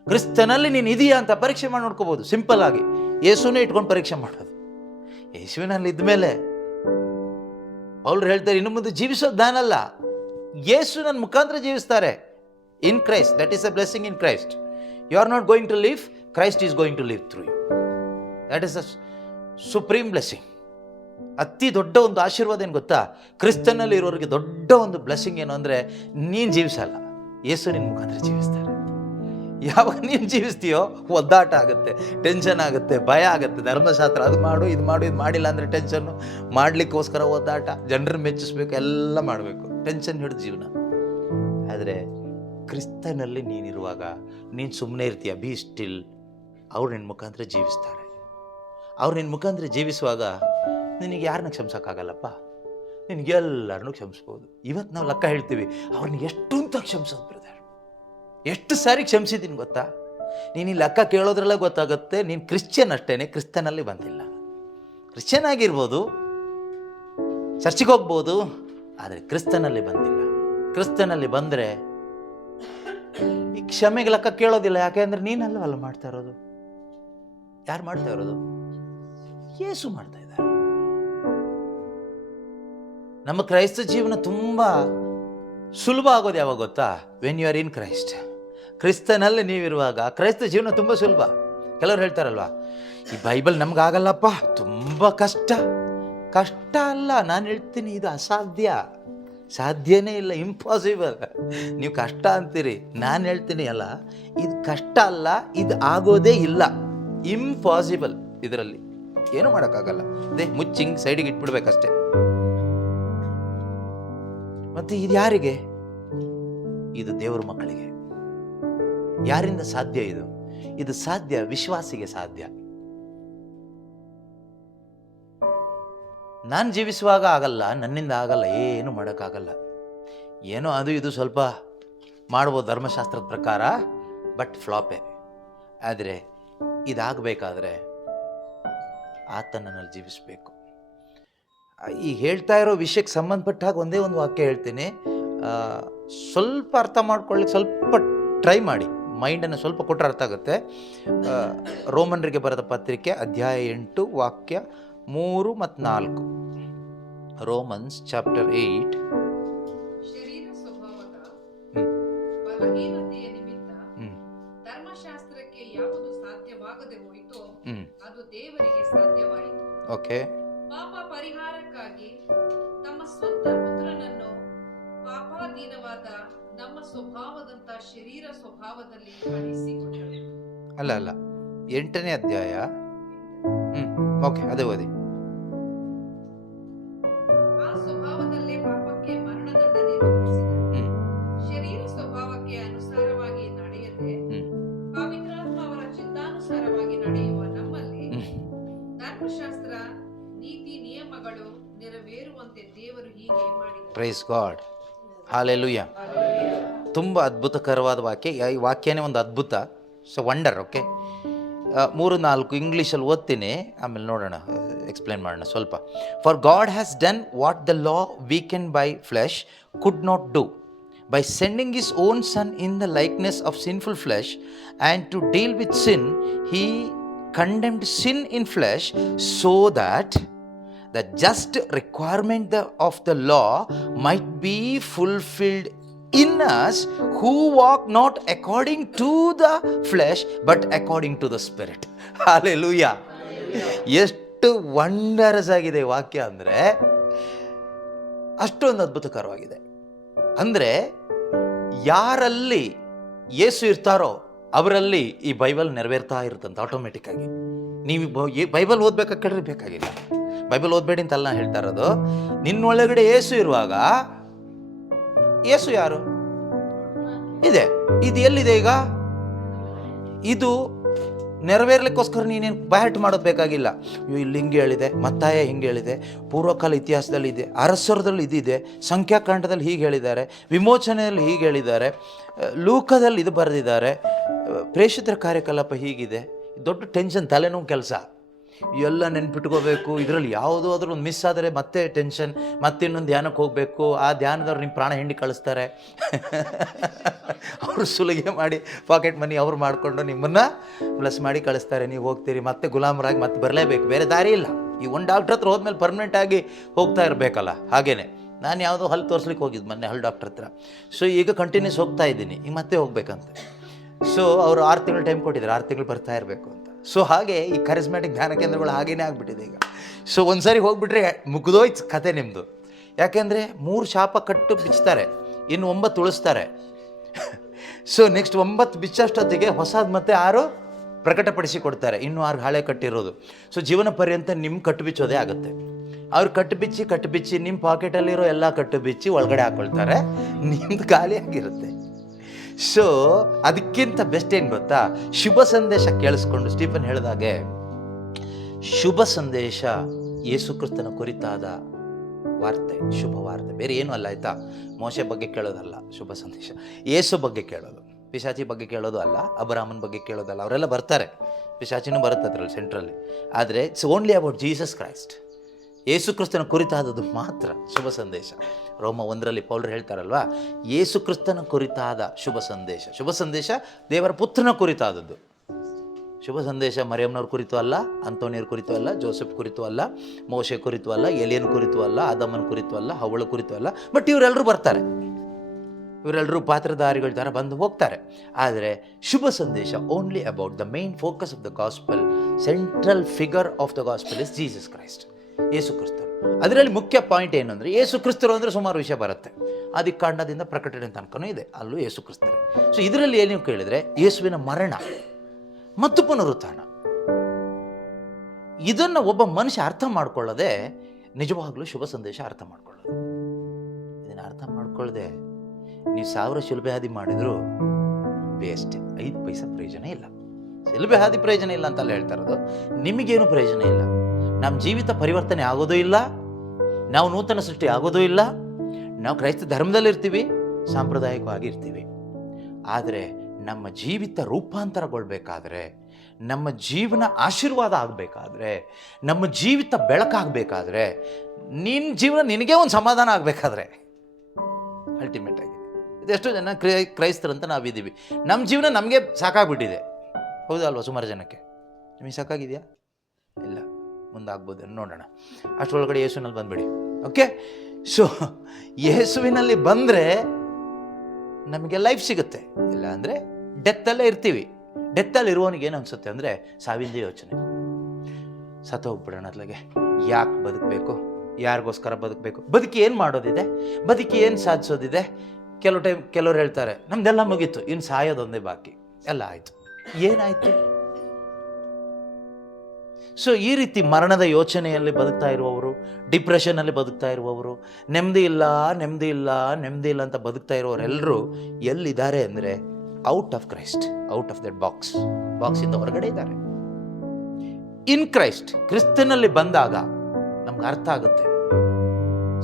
ಕ್ರಿಸ್ತನಲ್ಲಿ ನೀನು ಇದೆಯಾ ಅಂತ ಪರೀಕ್ಷೆ ಮಾಡಿ ನೋಡ್ಕೋಬೋದು. ಸಿಂಪಲ್ ಆಗಿ ಯೇಸುನೇ ಇಟ್ಕೊಂಡು ಪರೀಕ್ಷೆ ಮಾಡೋದು. ಯೇಸುವಿನಲ್ಲಿ ಇದ್ಮೇಲೆ ಅವ್ರು ಹೇಳ್ತಾರೆ, ಇನ್ನು ಮುಂದೆ ಜೀವಿಸೋದು ನಾನಲ್ಲ, ಯೇಸು ನನ್ನ ಮುಖಾಂತರ ಜೀವಿಸ್ತಾರೆ. In Christ, that is a blessing in Christ. You are not going to live, Christ is going to live through you. That is a supreme blessing. ಅತಿ ದೊಡ್ಡ ಒಂದು ಆಶೀರ್ವಾದ ಏನು ಗೊತ್ತಾ? ಕ್ರಿಸ್ತನಲ್ಲಿ ಇರೋರಿಗೆ ದೊಡ್ಡ ಒಂದು ಬ್ಲೆಸ್ಸಿಂಗ್ ಏನು ಅಂದರೆ, ನೀನು ಜೀವಿಸಲ್ಲ, ಯೇಸು ನಿನ್ನ ಮುಖಾಂತರ ಜೀವಿಸ್ತಾರೆ. ಯಾವಾಗ ನೀನು ಜೀವಿಸ್ತೀಯೋ ಒದ್ದಾಟ ಆಗುತ್ತೆ, ಟೆನ್ಷನ್ ಆಗುತ್ತೆ, ಭಯ ಆಗುತ್ತೆ. ಧರ್ಮಶಾಸ್ತ್ರ ಅದು ಮಾಡು, ಇದು ಮಾಡು, ಇದು ಮಾಡಿಲ್ಲ ಅಂದರೆ ಟೆನ್ಷನ್ನು, ಮಾಡಲಿಕ್ಕೋಸ್ಕರ ಒದ್ದಾಟ, ಜನರನ್ನು ಮೆಚ್ಚಿಸ್ಬೇಕು, ಎಲ್ಲ ಮಾಡಬೇಕು, ಟೆನ್ಷನ್ ಹಿಡಿದು ಜೀವನ. ಆದರೆ ಕ್ರಿಸ್ತನಲ್ಲಿ ನೀನಿರುವಾಗ ನೀನು ಸುಮ್ಮನೆ ಇರ್ತೀಯ, ಬಿ ಸ್ಟಿಲ್. ಅವ್ರು ನಿನ್ನ ಮುಖಾಂತರ ಜೀವಿಸ್ತಾರೆ. ಅವ್ರು ನಿನ್ನ ಮುಖಾಂತರ ಜೀವಿಸುವಾಗ ನಿನಗೆ ಯಾರನ್ನ ಕ್ಷಮಿಸೋಕ್ಕಾಗಲ್ಲಪ್ಪ, ನಿನಗೆಲ್ಲರನ್ನೂ ಕ್ಷಮಿಸ್ಬೋದು. ಇವತ್ತು ನಾವು ಲೆಕ್ಕ ಹೇಳ್ತೀವಿ, ಅವ್ರನ್ನ ಎಷ್ಟು ಅಂತ ಕ್ಷಮಿಸೋದು ಬ್ರದರ್. ಎಷ್ಟು ಸಾರಿ ಕ್ಷಮಿಸಿದ್ದೀನಿ ಗೊತ್ತಾ? ನೀನು ಈ ಲೆಕ್ಕ ಕೇಳೋದ್ರಲ್ಲೇ ಗೊತ್ತಾಗುತ್ತೆ ನೀನು ಕ್ರಿಶ್ಚಿಯನ್ ಅಷ್ಟೇ, ಕ್ರಿಸ್ತನಲ್ಲಿ ಬಂದಿಲ್ಲ. ಕ್ರಿಶ್ಚಿಯನ್ ಆಗಿರ್ಬೋದು, ಚರ್ಚಿಗೆ ಹೋಗ್ಬೋದು, ಆದರೆ ಕ್ರಿಸ್ತನಲ್ಲಿ ಬಂದಿಲ್ಲ. ಕ್ರಿಸ್ತನಲ್ಲಿ ಬಂದರೆ ಈ ಕ್ಷಮೆಗೆ ಲೆಕ್ಕ ಕೇಳೋದಿಲ್ಲ. ಯಾಕೆ ಅಂದರೆ ನೀನಲ್ಲವಲ್ಲ ಮಾಡ್ತಾ ಇರೋದು. ಯಾರು ಮಾಡ್ತಾ ಇರೋದು? ಯೇಸು ಮಾಡ್ತಾ ಇದ್ದಾರೆ. ನಮ್ಮ ಕ್ರೈಸ್ತ ಜೀವನ ತುಂಬ ಸುಲಭ ಆಗೋದು ಯಾವಾಗ ಗೊತ್ತಾ? When you are in Christ. ಕ್ರಿಸ್ತನಲ್ಲಿ ನೀವಿರುವಾಗ ಕ್ರೈಸ್ತ ಜೀವನ ತುಂಬ ಸುಲಭ. ಕೆಲವರು ಹೇಳ್ತಾರಲ್ವ, ಈ ಬೈಬಲ್ ನಮಗಾಗಲ್ಲಪ್ಪ, ತುಂಬ ಕಷ್ಟ. ಕಷ್ಟ ಅಲ್ಲ, ನಾನು ಹೇಳ್ತೀನಿ ಇದು ಅಸಾಧ್ಯ, ಸಾಧ್ಯನೇ ಇಲ್ಲ, ಇಂಪಾಸಿಬಲ್. ನೀವು ಕಷ್ಟ ಅಂತೀರಿ, ನಾನು ಹೇಳ್ತೀನಿ ಅಲ್ಲ, ಇದು ಕಷ್ಟ ಅಲ್ಲ, ಇದು ಆಗೋದೇ ಇಲ್ಲ, ಇಂಪಾಸಿಬಲ್. ಇದರಲ್ಲಿ ಏನೂ ಮಾಡೋಕ್ಕಾಗಲ್ಲ. ಅದೇ ಮುಚ್ಚಿಂಗ್ ಸೈಡಿಗೆ ಇಟ್ಬಿಡ್ಬೇಕಷ್ಟೆ. ಮತ್ತೆ ಇದು ಯಾರಿಗೆ? ಇದು ದೇವರ ಮಕ್ಕಳಿಗೆ. ಯಾರಿಂದ ಸಾಧ್ಯ ಇದು? ಇದು ಸಾಧ್ಯ ವಿಶ್ವಾಸಿಗೆ ಸಾಧ್ಯ. ನಾನು ಜೀವಿಸುವಾಗ ಆಗಲ್ಲ, ನನ್ನಿಂದ ಆಗಲ್ಲ, ಏನು ಮಾಡೋಕ್ಕಾಗಲ್ಲ. ಏನೋ ಅದು ಇದು ಸ್ವಲ್ಪ ಮಾಡ್ಬೋದು ಧರ್ಮಶಾಸ್ತ್ರದ ಪ್ರಕಾರ, ಬಟ್ ಫ್ಲಾಪೇ. ಆದರೆ ಇದಾಗಬೇಕಾದ್ರೆ ಆತ ನನ್ನಲ್ಲಿ ಜೀವಿಸಬೇಕು. ಈ ಹೇಳ್ತಾ ಇರೋ ವಿಷಯಕ್ಕೆ ಸಂಬಂಧಪಟ್ಟಾಗ ಒಂದೇ ಒಂದು ವಾಕ್ಯ ಹೇಳ್ತೀನಿ, ಸ್ವಲ್ಪ ಅರ್ಥ ಮಾಡ್ಕೊಳ್ಳಿಕ್ಕೆ ಸ್ವಲ್ಪ ಟ್ರೈ ಮಾಡಿ, ಮೈಂಡನ್ನು ಸ್ವಲ್ಪ ಕೊಟ್ಟರೆ ಅರ್ಥ ಆಗುತ್ತೆ. ರೋಮನ್ರಿಗೆ ಬರೆದ ಪತ್ರಿಕೆ ಅಧ್ಯಾಯ 8 ವಾಕ್ಯ 3 ಮತ್ತು 4. Romans chapter 8. ಶರೀರ ಸ್ವಭಾವದ ಬಲಹೀನತೆಯ ನಿಮಿತ್ತ ಧರ್ಮಶಾಸ್ತ್ರಕ್ಕೆ ಯಾವುದು ಸಾಧ್ಯವಾಗದೆ ಹೋಯಿತೋ ಅದು ದೇವರಿಗೆ ಸಾಧ್ಯವಾಯಿತು. ಓಕೆ. ಪಾಪ ಪರಿಹಾರಕ್ಕಾಗಿ ತಮ್ಮ ಸ್ವಂತ ಪುತ್ರನನ್ನು ಪಾಪಾಧೀನವಾದ ನಮ್ಮ ಸ್ವಭಾವದಂತ ಶರೀರ ಸ್ವಭಾವದಲ್ಲಿ ಕಳಿಸಿಕೊಂಡರು. ಅಲ್ಲ 8ನೇ ಅಧ್ಯಾಯ. ಓಕೆ, ಅದೇ ಓದಿ. ಆ ಸ್ವಭಾವದಲ್ಲೇ ಪಾಪಕ್ಕೆ ಮರಣದಂಡನೆ ವಿಧಿಸಿದರು. ಶರೀರ ಸ್ವಭಾವಕ್ಕೆ ಅನುಸಾರವಾಗಿ ನಡೆಯದೆ ಪವಿತ್ರಾತ್ಮ ಅವರ ಚಿತ್ತಾನುಸಾರವಾಗಿ ನಡೆಯುವ ನಮ್ಮಲ್ಲಿ ಧರ್ಮಶಾಸ್ತ್ರ ನೀತಿ ನಿಯಮಗಳು ನೆರವೇರುವಂತೆ ದೇವರು ಹೀಗೆ ಮಾಡಿದರು. Praise God, hallelujah. ತುಂಬ ಅದ್ಭುತಕರವಾದ ವಾಕ್ಯ. ಈ ವಾಕ್ಯನೇ ಒಂದು ಅದ್ಭುತ, ಸೊ ವಂಡರ್. ಓಕೆ, 3-4 ಇಂಗ್ಲೀಷಲ್ಲಿ ಓದ್ತೀನಿ, ಆಮೇಲೆ ನೋಡೋಣ, ಎಕ್ಸ್ಪ್ಲೇನ್ ಮಾಡೋಣ ಸ್ವಲ್ಪ. For god has done what the law weekend by flesh could not do, by sending his own son in the likeness of sinful flesh, and to deal with sin he condemned sin in flesh, so that the just requirement of the law might be fulfilled in us who walk not according to the flesh but according to the spirit. Hallelujah. ಎಷ್ಟು ವಂಡರಸ್ ಆಗಿದೆ ವಾಕ್ಯ ಅಂದರೆ, ಅಷ್ಟೊಂದು ಅದ್ಭುತಕರವಾಗಿದೆ. ಅಂದರೆ ಯಾರಲ್ಲಿ ಯೇಸು ಇರ್ತಾರೋ ಅವರಲ್ಲಿ ಈ ಬೈಬಲ್ ನೆರವೇರ್ತಾ ಇರುತ್ತಂತ ಆಟೋಮೆಟಿಕ್ಕಾಗಿ. ನೀವು ಬೈಬಲ್ ಓದ್ಬೇಕಾದ್ರೆ ಬೇಕಾಗಿಲ್ಲ, ಬೈಬಲ್ ಓದಬೇಡಿ ಅಂತಲ್ಲ ನಾನು ಹೇಳ್ತಾ ಇರೋದು. ನಿನ್ನೊಳಗಡೆ ಯೇಸು ಇರುವಾಗ, ಯೇಸು ಯಾರು ಇದೆ, ಇದು ಎಲ್ಲಿದೆ ಈಗ? ಇದು ನೆರವೇರ್ಲಿಕ್ಕೋಸ್ಕರ ನೀನೇನು ಬಯಟ್ ಮಾಡೋದು ಬೇಕಾಗಿಲ್ಲ. ಇಲ್ಲಿ ಹಿಂಗೆ ಹೇಳಿದೆ, ಮತ್ತಾಯ ಹಿಂಗೆ ಹೇಳಿದೆ, ಪೂರ್ವಕಾಲ ಇತಿಹಾಸದಲ್ಲಿ ಇದೆ, ಅರಸರದಲ್ಲಿ ಇದಿದೆ, ಸಂಖ್ಯಾಕಾಂಡದಲ್ಲಿ ಹೀಗೆ ಹೇಳಿದ್ದಾರೆ, ವಿಮೋಚನೆಯಲ್ಲಿ ಹೀಗೆ ಹೇಳಿದ್ದಾರೆ, ಲೂಕದಲ್ಲಿ ಇದು ಬರೆದಿದ್ದಾರೆ, ಪ್ರೇಷಿತರ ಕಾರ್ಯಕಲಾಪ ಹೀಗಿದೆ. ದೊಡ್ಡ ಟೆನ್ಷನ್, ತಲೆನೋವು ಕೆಲಸ. ಎಲ್ಲ ನೆನ್ಪಿಟ್ಕೋಬೇಕು. ಇದರಲ್ಲಿ ಯಾವುದೋ ಆದರೂ ಒಂದು ಮಿಸ್ ಆದರೆ ಮತ್ತೆ ಟೆನ್ಷನ್, ಮತ್ತೆ ಇನ್ನೊಂದು ಧ್ಯಾನಕ್ಕೆ ಹೋಗಬೇಕು. ಆ ಧ್ಯಾನದವ್ರು ನಿಮ್ಮ ಪ್ರಾಣ ಹಿಂಡಿ ಕಳಿಸ್ತಾರೆ. ಅವರು ಸುಲಿಗೆ ಮಾಡಿ ಪಾಕೆಟ್ ಮನಿ ಅವ್ರು ಮಾಡಿಕೊಂಡು ನಿಮ್ಮನ್ನು ಪ್ಲಸ್ ಮಾಡಿ ಕಳಿಸ್ತಾರೆ. ನೀವು ಹೋಗ್ತೀರಿ, ಮತ್ತೆ ಗುಲಾಮರಾಗಿ ಮತ್ತೆ ಬರಲೇಬೇಕು, ಬೇರೆ ದಾರಿ ಇಲ್ಲ. ಈ ಒಂದು ಡಾಕ್ಟ್ರ್ ಹತ್ರ ಹೋದ್ಮೇಲೆ ಪರ್ಮನೆಂಟಾಗಿ ಹೋಗ್ತಾ ಇರಬೇಕಲ್ಲ. ಹಾಗೇನೆ ನಾನು ಯಾವುದೋ ಹಲ್ಲು ತೋರಿಸ್ಲಿಕ್ಕೆ ಹೋಗಿದ್ದು ಮೊನ್ನೆ ಹಲ್ಲು ಡಾಕ್ಟ್ರ್ ಹತ್ರ. ಸೊ ಈಗ ಕಂಟಿನ್ಯೂಸ್ ಹೋಗ್ತಾ ಇದ್ದೀನಿ, ಈಗ ಮತ್ತೆ ಹೋಗ್ಬೇಕಂತ. ಸೊ ಅವರು 6 ತಿಂಗಳು ಟೈಮ್ ಕೊಟ್ಟಿದ್ದಾರೆ, 6 ತಿಂಗಳು ಬರ್ತಾ ಇರಬೇಕು ಅಂತ. ಸೊ ಹಾಗೆ ಈ ಕರಿಸ್ಮ್ಯಾಟಿಕ್ ಧ್ಯಾನ ಕೇಂದ್ರಗಳು ಹಾಗೇನೇ ಆಗಿಬಿಟ್ಟಿದೆ ಈಗ. ಸೊ ಒಂದು ಸಾರಿ ಹೋಗ್ಬಿಟ್ರೆ ಮುಗಿದೋಯ್ತು ಕತೆ ನಿಮ್ಮದು. ಯಾಕೆಂದರೆ 3 ಶಾಪ ಕಟ್ಟು ಬಿಚ್ತಾರೆ, ಇನ್ನು 9 ಉಳಿಸ್ತಾರೆ. ಸೊ ನೆಕ್ಸ್ಟ್ 9 ಬಿಚ್ಚಷ್ಟೊತ್ತಿಗೆ ಹೊಸದು ಮತ್ತೆ 6 ಪ್ರಕಟಪಡಿಸಿ ಕೊಡ್ತಾರೆ, ಇನ್ನೂ 6 ಹಾಳೆ ಕಟ್ಟಿರೋದು. ಸೊ ಜೀವನ ಪರ್ಯಂತ ನಿಮ್ಮ ಕಟ್ಟು ಬಿಚ್ಚೋದೇ ಆಗುತ್ತೆ. ಅವ್ರು ಕಟ್ಟು ಬಿಚ್ಚಿ ನಿಮ್ಮ ಪಾಕೆಟಲ್ಲಿರೋ ಎಲ್ಲ ಕಟ್ಟು ಬಿಚ್ಚಿ ಒಳಗಡೆ ಹಾಕ್ಕೊಳ್ತಾರೆ, ನಿಮ್ದು ಖಾಲಿಯಾಗಿರುತ್ತೆ. ಸೊ ಅದಕ್ಕಿಂತ ಬೆಸ್ಟ್ ಏನು ಗೊತ್ತಾ, ಶುಭ ಸಂದೇಶ ಕೇಳಿಸ್ಕೊಂಡು ಸ್ಟೀಫನ್ ಹೇಳಿದಾಗೆ ಶುಭ ಸಂದೇಶ ಯೇಸು ಕ್ರಿಸ್ತನ ಕುರಿತಾದ ವಾರ್ತೆ, ಶುಭ ವಾರ್ತೆ, ಬೇರೆ ಏನೂ ಅಲ್ಲ ಆಯಿತಾ. ಮೋಶೆ ಬಗ್ಗೆ ಕೇಳೋದಲ್ಲ ಶುಭ ಸಂದೇಶ, ಯೇಸು ಬಗ್ಗೆ ಕೇಳೋದು, ಪಿಶಾಚಿ ಬಗ್ಗೆ ಕೇಳೋದು ಅಲ್ಲ, ಅಬ್ರಾಹ್ಮನ ಬಗ್ಗೆ ಕೇಳೋದಲ್ಲ. ಅವರೆಲ್ಲ ಬರ್ತಾರೆ, ಪಿಶಾಚಿನೂ ಬರುತ್ತೆ ಅದರಲ್ಲಿ ಸೆಂಟ್ರಲ್ಲಿ. ಆದರೆ it's only about Jesus Christ, Yesu ಕ್ರಿಸ್ತನ ಕುರಿತಾದದ್ದು ಮಾತ್ರ ಶುಭ ಸಂದೇಶ. ರೋಮ 1ರಲ್ಲಿ ಪೌಲರು ಹೇಳ್ತಾರಲ್ವಾ, ಯೇಸು ಕ್ರಿಸ್ತನ ಕುರಿತಾದ ಶುಭ ಸಂದೇಶ. ಶುಭ ಸಂದೇಶ ದೇವರ ಪುತ್ರನ ಕುರಿತಾದದ್ದು. ಶುಭ ಸಂದೇಶ ಮರಿಯಮ್ನವ್ರ ಕುರಿತು ಅಲ್ಲ, ಅಂತೋನಿಯರ ಕುರಿತು ಅಲ್ಲ, ಜೋಸೆಫ್ ಕುರಿತು ಅಲ್ಲ, ಮೋಶೆ ಕುರಿತು ಅಲ್ಲ, ಎಲಿಯನ್ ಕುರಿತು ಅಲ್ಲ, ಆದಮನ ಕುರಿತು ಅಲ್ಲ, ಹವ್ವಳ ಕುರಿತು ಅಲ್ಲ. ಬಟ್ ಇವರೆಲ್ಲರೂ ಬರ್ತಾರೆ, ಇವರೆಲ್ಲರೂ ಪಾತ್ರಧಾರಿಗಳ ಥರ ಬಂದು ಹೋಗ್ತಾರೆ. ಆದರೆ ಶುಭ ಸಂದೇಶ only about the main focus of the gospel, central figure of the gospel is Jesus Christ, Yesu ಕ್ರಿಸ್ತರು. ಅದರಲ್ಲಿ ಮುಖ್ಯ ಪಾಯಿಂಟ್ ಏನು ಅಂದರೆ, ಯೇಸು ಕ್ರಿಸ್ತರು ಅಂದರೆ ಸುಮಾರು ವಿಷಯ ಬರುತ್ತೆ. ಆದಿಕಾಂಡದಿಂದ ಪ್ರಕಟಣೆ ತನಕನೂ ಇದೆ, ಅಲ್ಲೂ ಯೇಸು ಕ್ರಿಸ್ತರೇ. ಸೊ ಇದರಲ್ಲಿ ಏನು ಕೇಳಿದರೆ, ಯೇಸುವಿನ ಮರಣ ಮತ್ತು ಪುನರುತ್ಥಾನ, ಇದನ್ನು ಒಬ್ಬ ಮನುಷ್ಯ ಅರ್ಥ ಮಾಡ್ಕೊಳ್ಳದೆ ನಿಜವಾಗ್ಲೂ ಶುಭ ಸಂದೇಶ ಅರ್ಥ ಮಾಡ್ಕೊಳ್ಳೋದು. ಇದನ್ನು ಅರ್ಥ ಮಾಡ್ಕೊಳ್ಳದೆ ನೀವು 1000 ಶಿಲ್ಬೆ ಹಾದಿ ಮಾಡಿದ್ರು ವೇಸ್ಟ್, 5 ಪೈಸೆ ಪ್ರಯೋಜನ ಇಲ್ಲ. ಶಿಲ್ಬೆ ಹಾದಿ ಪ್ರಯೋಜನ ಇಲ್ಲ ಅಂತಲ್ಲ ಹೇಳ್ತಾ ಇರೋದು, ನಿಮಗೇನು ಪ್ರಯೋಜನ ಇಲ್ಲ. ನಮ್ಮ ಜೀವಿತ ಪರಿವರ್ತನೆ ಆಗೋದೂ ಇಲ್ಲ, ನಾವು ನೂತನ ಸೃಷ್ಟಿ ಆಗೋದೂ ಇಲ್ಲ. ನಾವು ಕ್ರೈಸ್ತ ಧರ್ಮದಲ್ಲಿರ್ತೀವಿ, ಸಾಂಪ್ರದಾಯಿಕವಾಗಿ ಇರ್ತೀವಿ. ಆದರೆ ನಮ್ಮ ಜೀವಿತ ರೂಪಾಂತರಗೊಳ್ಬೇಕಾದ್ರೆ, ನಮ್ಮ ಜೀವನ ಆಶೀರ್ವಾದ ಆಗಬೇಕಾದ್ರೆ, ನಮ್ಮ ಜೀವಿತ ಬೆಳಕಾಗಬೇಕಾದ್ರೆ, ನಿನ್ನ ಜೀವನ ನಿನಗೇ ಒಂದು ಸಮಾಧಾನ ಆಗಬೇಕಾದ್ರೆ, ಅಲ್ಟಿಮೇಟಾಗಿ ಇದೆಷ್ಟೋ ಜನ ಕ್ರೈಸ್ತರಂತ ನಾವಿದ್ದೀವಿ, ನಮ್ಮ ಜೀವನ ನಮಗೆ ಸಾಕಾಗ್ಬಿಟ್ಟಿದೆ. ಹೌದಲ್ವಾ? ಸುಮಾರು ಜನಕ್ಕೆ. ನಿಮಗೆ ಸಾಕಾಗಿದೆಯಾ? ಇಲ್ಲ, ಮುಂದಾಗ್ಬೋದು, ನೋಡೋಣ. ಅಷ್ಟರೊಳಗಡೆ ಯೇಸುವಿನಲ್ಲಿ ಬಂದುಬಿಡಿ. ಓಕೆ, ಸೊ ಯೇಸುವಿನಲ್ಲಿ ಬಂದರೆ ನಮಗೆ ಲೈಫ್ ಸಿಗುತ್ತೆ, ಇಲ್ಲ ಅಂದರೆ ಡೆತ್ತಲ್ಲೇ ಇರ್ತೀವಿ. ಡೆತ್ತಲ್ಲಿ ಇರುವವನಿಗೆ ಏನು ಅನಿಸುತ್ತೆ ಅಂದರೆ, ಸಾವಿಂದ ಯೋಚನೆ, ಸತ್ತೋಗ್ಬಿಡೋಣ ಅತ್ಲಾಗೆ, ಯಾಕೆ ಬದುಕಬೇಕು, ಯಾರಿಗೋಸ್ಕರ ಬದುಕಬೇಕು, ಬದುಕಿ ಏನು ಮಾಡೋದಿದೆ, ಬದುಕಿ ಏನು ಸಾಧಿಸೋದಿದೆ. ಕೆಲವ್ರು ಹೇಳ್ತಾರೆ, ನಮ್ದೆಲ್ಲ ಮುಗೀತು, ಇನ್ನು ಸಾಯೋದೊಂದೇ ಬಾಕಿ, ಎಲ್ಲ ಆಯಿತು. ಏನಾಯಿತು? ಸೊ ಈ ರೀತಿ ಮರಣದ ಯೋಚನೆಯಲ್ಲಿ ಬದುಕ್ತಾ ಇರುವವರು, ಡಿಪ್ರೆಷನಲ್ಲಿ ಬದುಕ್ತಾ ಇರುವವರು, ನೆಮ್ಮದಿ ಇಲ್ಲ ಅಂತ ಬದುಕ್ತಾ ಇರುವವರೆಲ್ಲರೂ ಎಲ್ಲಿದ್ದಾರೆ ಅಂದರೆ out of Christ, out of that ಬಾಕ್ಸಿಂದ ಹೊರಗಡೆ ಇದ್ದಾರೆ. ಇನ್ ಕ್ರೈಸ್ಟ್, ಕ್ರಿಸ್ತನಲ್ಲಿ ಬಂದಾಗ ನಮ್ಗೆ ಅರ್ಥ ಆಗುತ್ತೆ.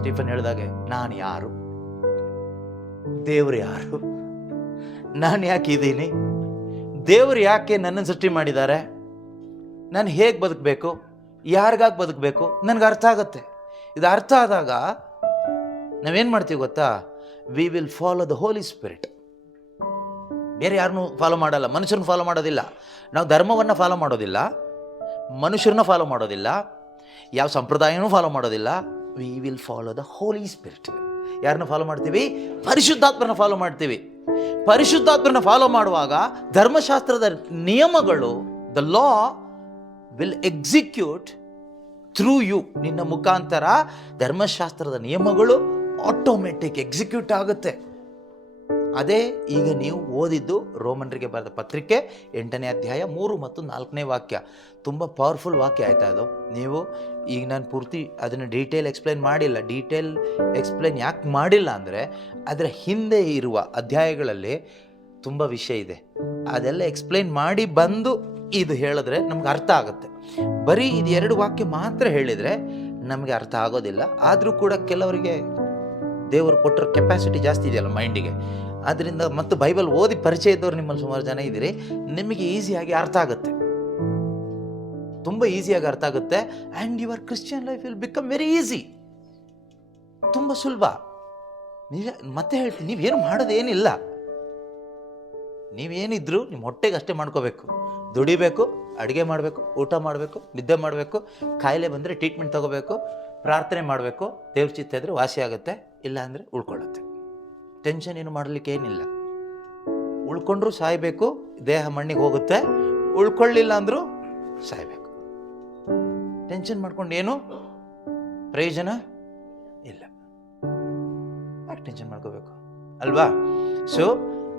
ಸ್ಟೀಫನ್ ಹೇಳಿದಾಗೆ, ನಾನು ಯಾರು, ದೇವರು ಯಾರು, ನಾನು ಯಾಕೆ ಇದ್ದೀನಿ, ದೇವರು ಯಾಕೆ ನನ್ನನ್ನು ಸೃಷ್ಟಿ ಮಾಡಿದ್ದಾರೆ, ನಾನು ಹೇಗೆ ಬದುಕಬೇಕು, ಯಾರಿಗಾಗಿ ಬದುಕಬೇಕು, ನನಗೆ ಅರ್ಥ ಆಗುತ್ತೆ. ಇದು ಅರ್ಥ ಆದಾಗ ನಾವೇನು ಮಾಡ್ತೀವಿ ಗೊತ್ತಾ, we will follow the Holi spirit. ಬೇರೆ ಯಾರನ್ನೂ ಫಾಲೋ ಮಾಡಲ್ಲ, ಮನುಷ್ಯರನ್ನ ಫಾಲೋ ಮಾಡೋದಿಲ್ಲ, ನಾವು ಧರ್ಮವನ್ನು ಫಾಲೋ ಮಾಡೋದಿಲ್ಲ, ಮನುಷ್ಯರನ್ನ ಫಾಲೋ ಮಾಡೋದಿಲ್ಲ, ಯಾವ ಸಂಪ್ರದಾಯನೂ ಫಾಲೋ ಮಾಡೋದಿಲ್ಲ. We will follow the Holi spirit. ಯಾರನ್ನ ಫಾಲೋ ಮಾಡ್ತೀವಿ? ಪರಿಶುದ್ಧಾತ್ಮನ ಫಾಲೋ ಮಾಡ್ತೀವಿ. ಪರಿಶುದ್ಧಾತ್ಮನ ಫಾಲೋ ಮಾಡುವಾಗ ಧರ್ಮಶಾಸ್ತ್ರದ ನಿಯಮಗಳು, the law will execute through you. ನಿನ್ನ ಮುಖಾಂತರ ಧರ್ಮಶಾಸ್ತ್ರದ ನಿಯಮಗಳು ಆಟೋಮೆಟಿಕ್ ಎಕ್ಸಿಕ್ಯೂಟ್ ಆಗುತ್ತೆ. ಅದೇ ಈಗ ನೀವು ಓದಿದ್ದು ರೋಮನ್ರಿಗೆ ಬರೆದ ಪತ್ರಿಕೆ 8ನೇ ಅಧ್ಯಾಯ 3 ಮತ್ತು 4ನೇ ವಾಕ್ಯ. ತುಂಬ ಪವರ್ಫುಲ್ ವಾಕ್ಯ ಆಯ್ತಾ ಅದು. ನೀವು ಈಗ ನಾನು ಪೂರ್ತಿ ಅದನ್ನು ಡೀಟೇಲ್ ಎಕ್ಸ್ಪ್ಲೈನ್ ಮಾಡಿಲ್ಲ. ಡೀಟೇಲ್ ಎಕ್ಸ್ಪ್ಲೈನ್ ಯಾಕೆ ಮಾಡಿಲ್ಲ ಅಂದರೆ, ಅದರ ಹಿಂದೆ ಇರುವ ಅಧ್ಯಾಯಗಳಲ್ಲಿ ತುಂಬ ವಿಷಯ ಇದೆ. ಅದೆಲ್ಲ ಎಕ್ಸ್ಪ್ಲೈನ್ ಮಾಡಿ ಬಂದು ಇದು ಹೇಳಿದ್ರೆ ನಮ್ಗೆ ಅರ್ಥ ಆಗುತ್ತೆ. ಬರೀ ಇದು 2 ವಾಕ್ಯ ಮಾತ್ರ ಹೇಳಿದರೆ ನಮಗೆ ಅರ್ಥ ಆಗೋದಿಲ್ಲ. ಆದರೂ ಕೂಡ ಕೆಲವರಿಗೆ ದೇವರು ಕೊಟ್ಟಿರೋ ಕೆಪಾಸಿಟಿ ಜಾಸ್ತಿ ಇದೆಯಲ್ಲ ಮೈಂಡಿಗೆ, ಆದ್ದರಿಂದ ಮತ್ತು ಬೈಬಲ್ ಓದಿ ಪರಿಚಯ ಇದ್ದವ್ರು ನಿಮ್ಮಲ್ಲಿ ಸುಮಾರು ಜನ ಇದ್ದೀರಿ, ನಿಮಗೆ ಈಸಿಯಾಗಿ ಅರ್ಥ ಆಗುತ್ತೆ, ತುಂಬ ಈಸಿಯಾಗಿ ಅರ್ಥ ಆಗುತ್ತೆ. And your Christian life will become very easy, ತುಂಬ ಸುಲಭ. ಮತ್ತೆ ಹೇಳ್ತೀನಿ, ನೀವೇನು ಮಾಡೋದೇನಿಲ್ಲ, ನೀವೇನಿದ್ರು ನಿಮ್ಮ ಹೊಟ್ಟೆಗೆ ಅಷ್ಟೇ ಮಾಡ್ಕೋಬೇಕು. ದುಡಿಬೇಕು, ಅಡುಗೆ ಮಾಡಬೇಕು, ಊಟ ಮಾಡಬೇಕು, ನಿದ್ದೆ ಮಾಡಬೇಕು, ಕಾಯಿಲೆ ಬಂದರೆ ಟ್ರೀಟ್ಮೆಂಟ್ ತೊಗೋಬೇಕು, ಪ್ರಾರ್ಥನೆ ಮಾಡಬೇಕು, ದೇವ್ರ ಚಿತ್ತ ಇದ್ದರೆ ವಾಸಿ ಆಗುತ್ತೆ, ಇಲ್ಲ ಅಂದರೆ ಉಳ್ಕೊಳ್ಳುತ್ತೆ. ಟೆನ್ಷನ್ ಏನು ಮಾಡಲಿಕ್ಕೆ ಏನಿಲ್ಲ. ಉಳ್ಕೊಂಡ್ರೂ ಸಾಯಬೇಕು, ದೇಹ ಮಣ್ಣಿಗೆ ಹೋಗುತ್ತೆ, ಉಳ್ಕೊಳ್ಳಿಲ್ಲ ಅಂದರೂ ಸಾಯ್ಬೇಕು. ಟೆನ್ಷನ್ ಮಾಡ್ಕೊಂಡು ಏನು ಪ್ರಯೋಜನ ಇಲ್ಲ. ಯಾಕೆ ಟೆನ್ಷನ್ ಮಾಡ್ಕೋಬೇಕು ಅಲ್ವಾ? ಸೊ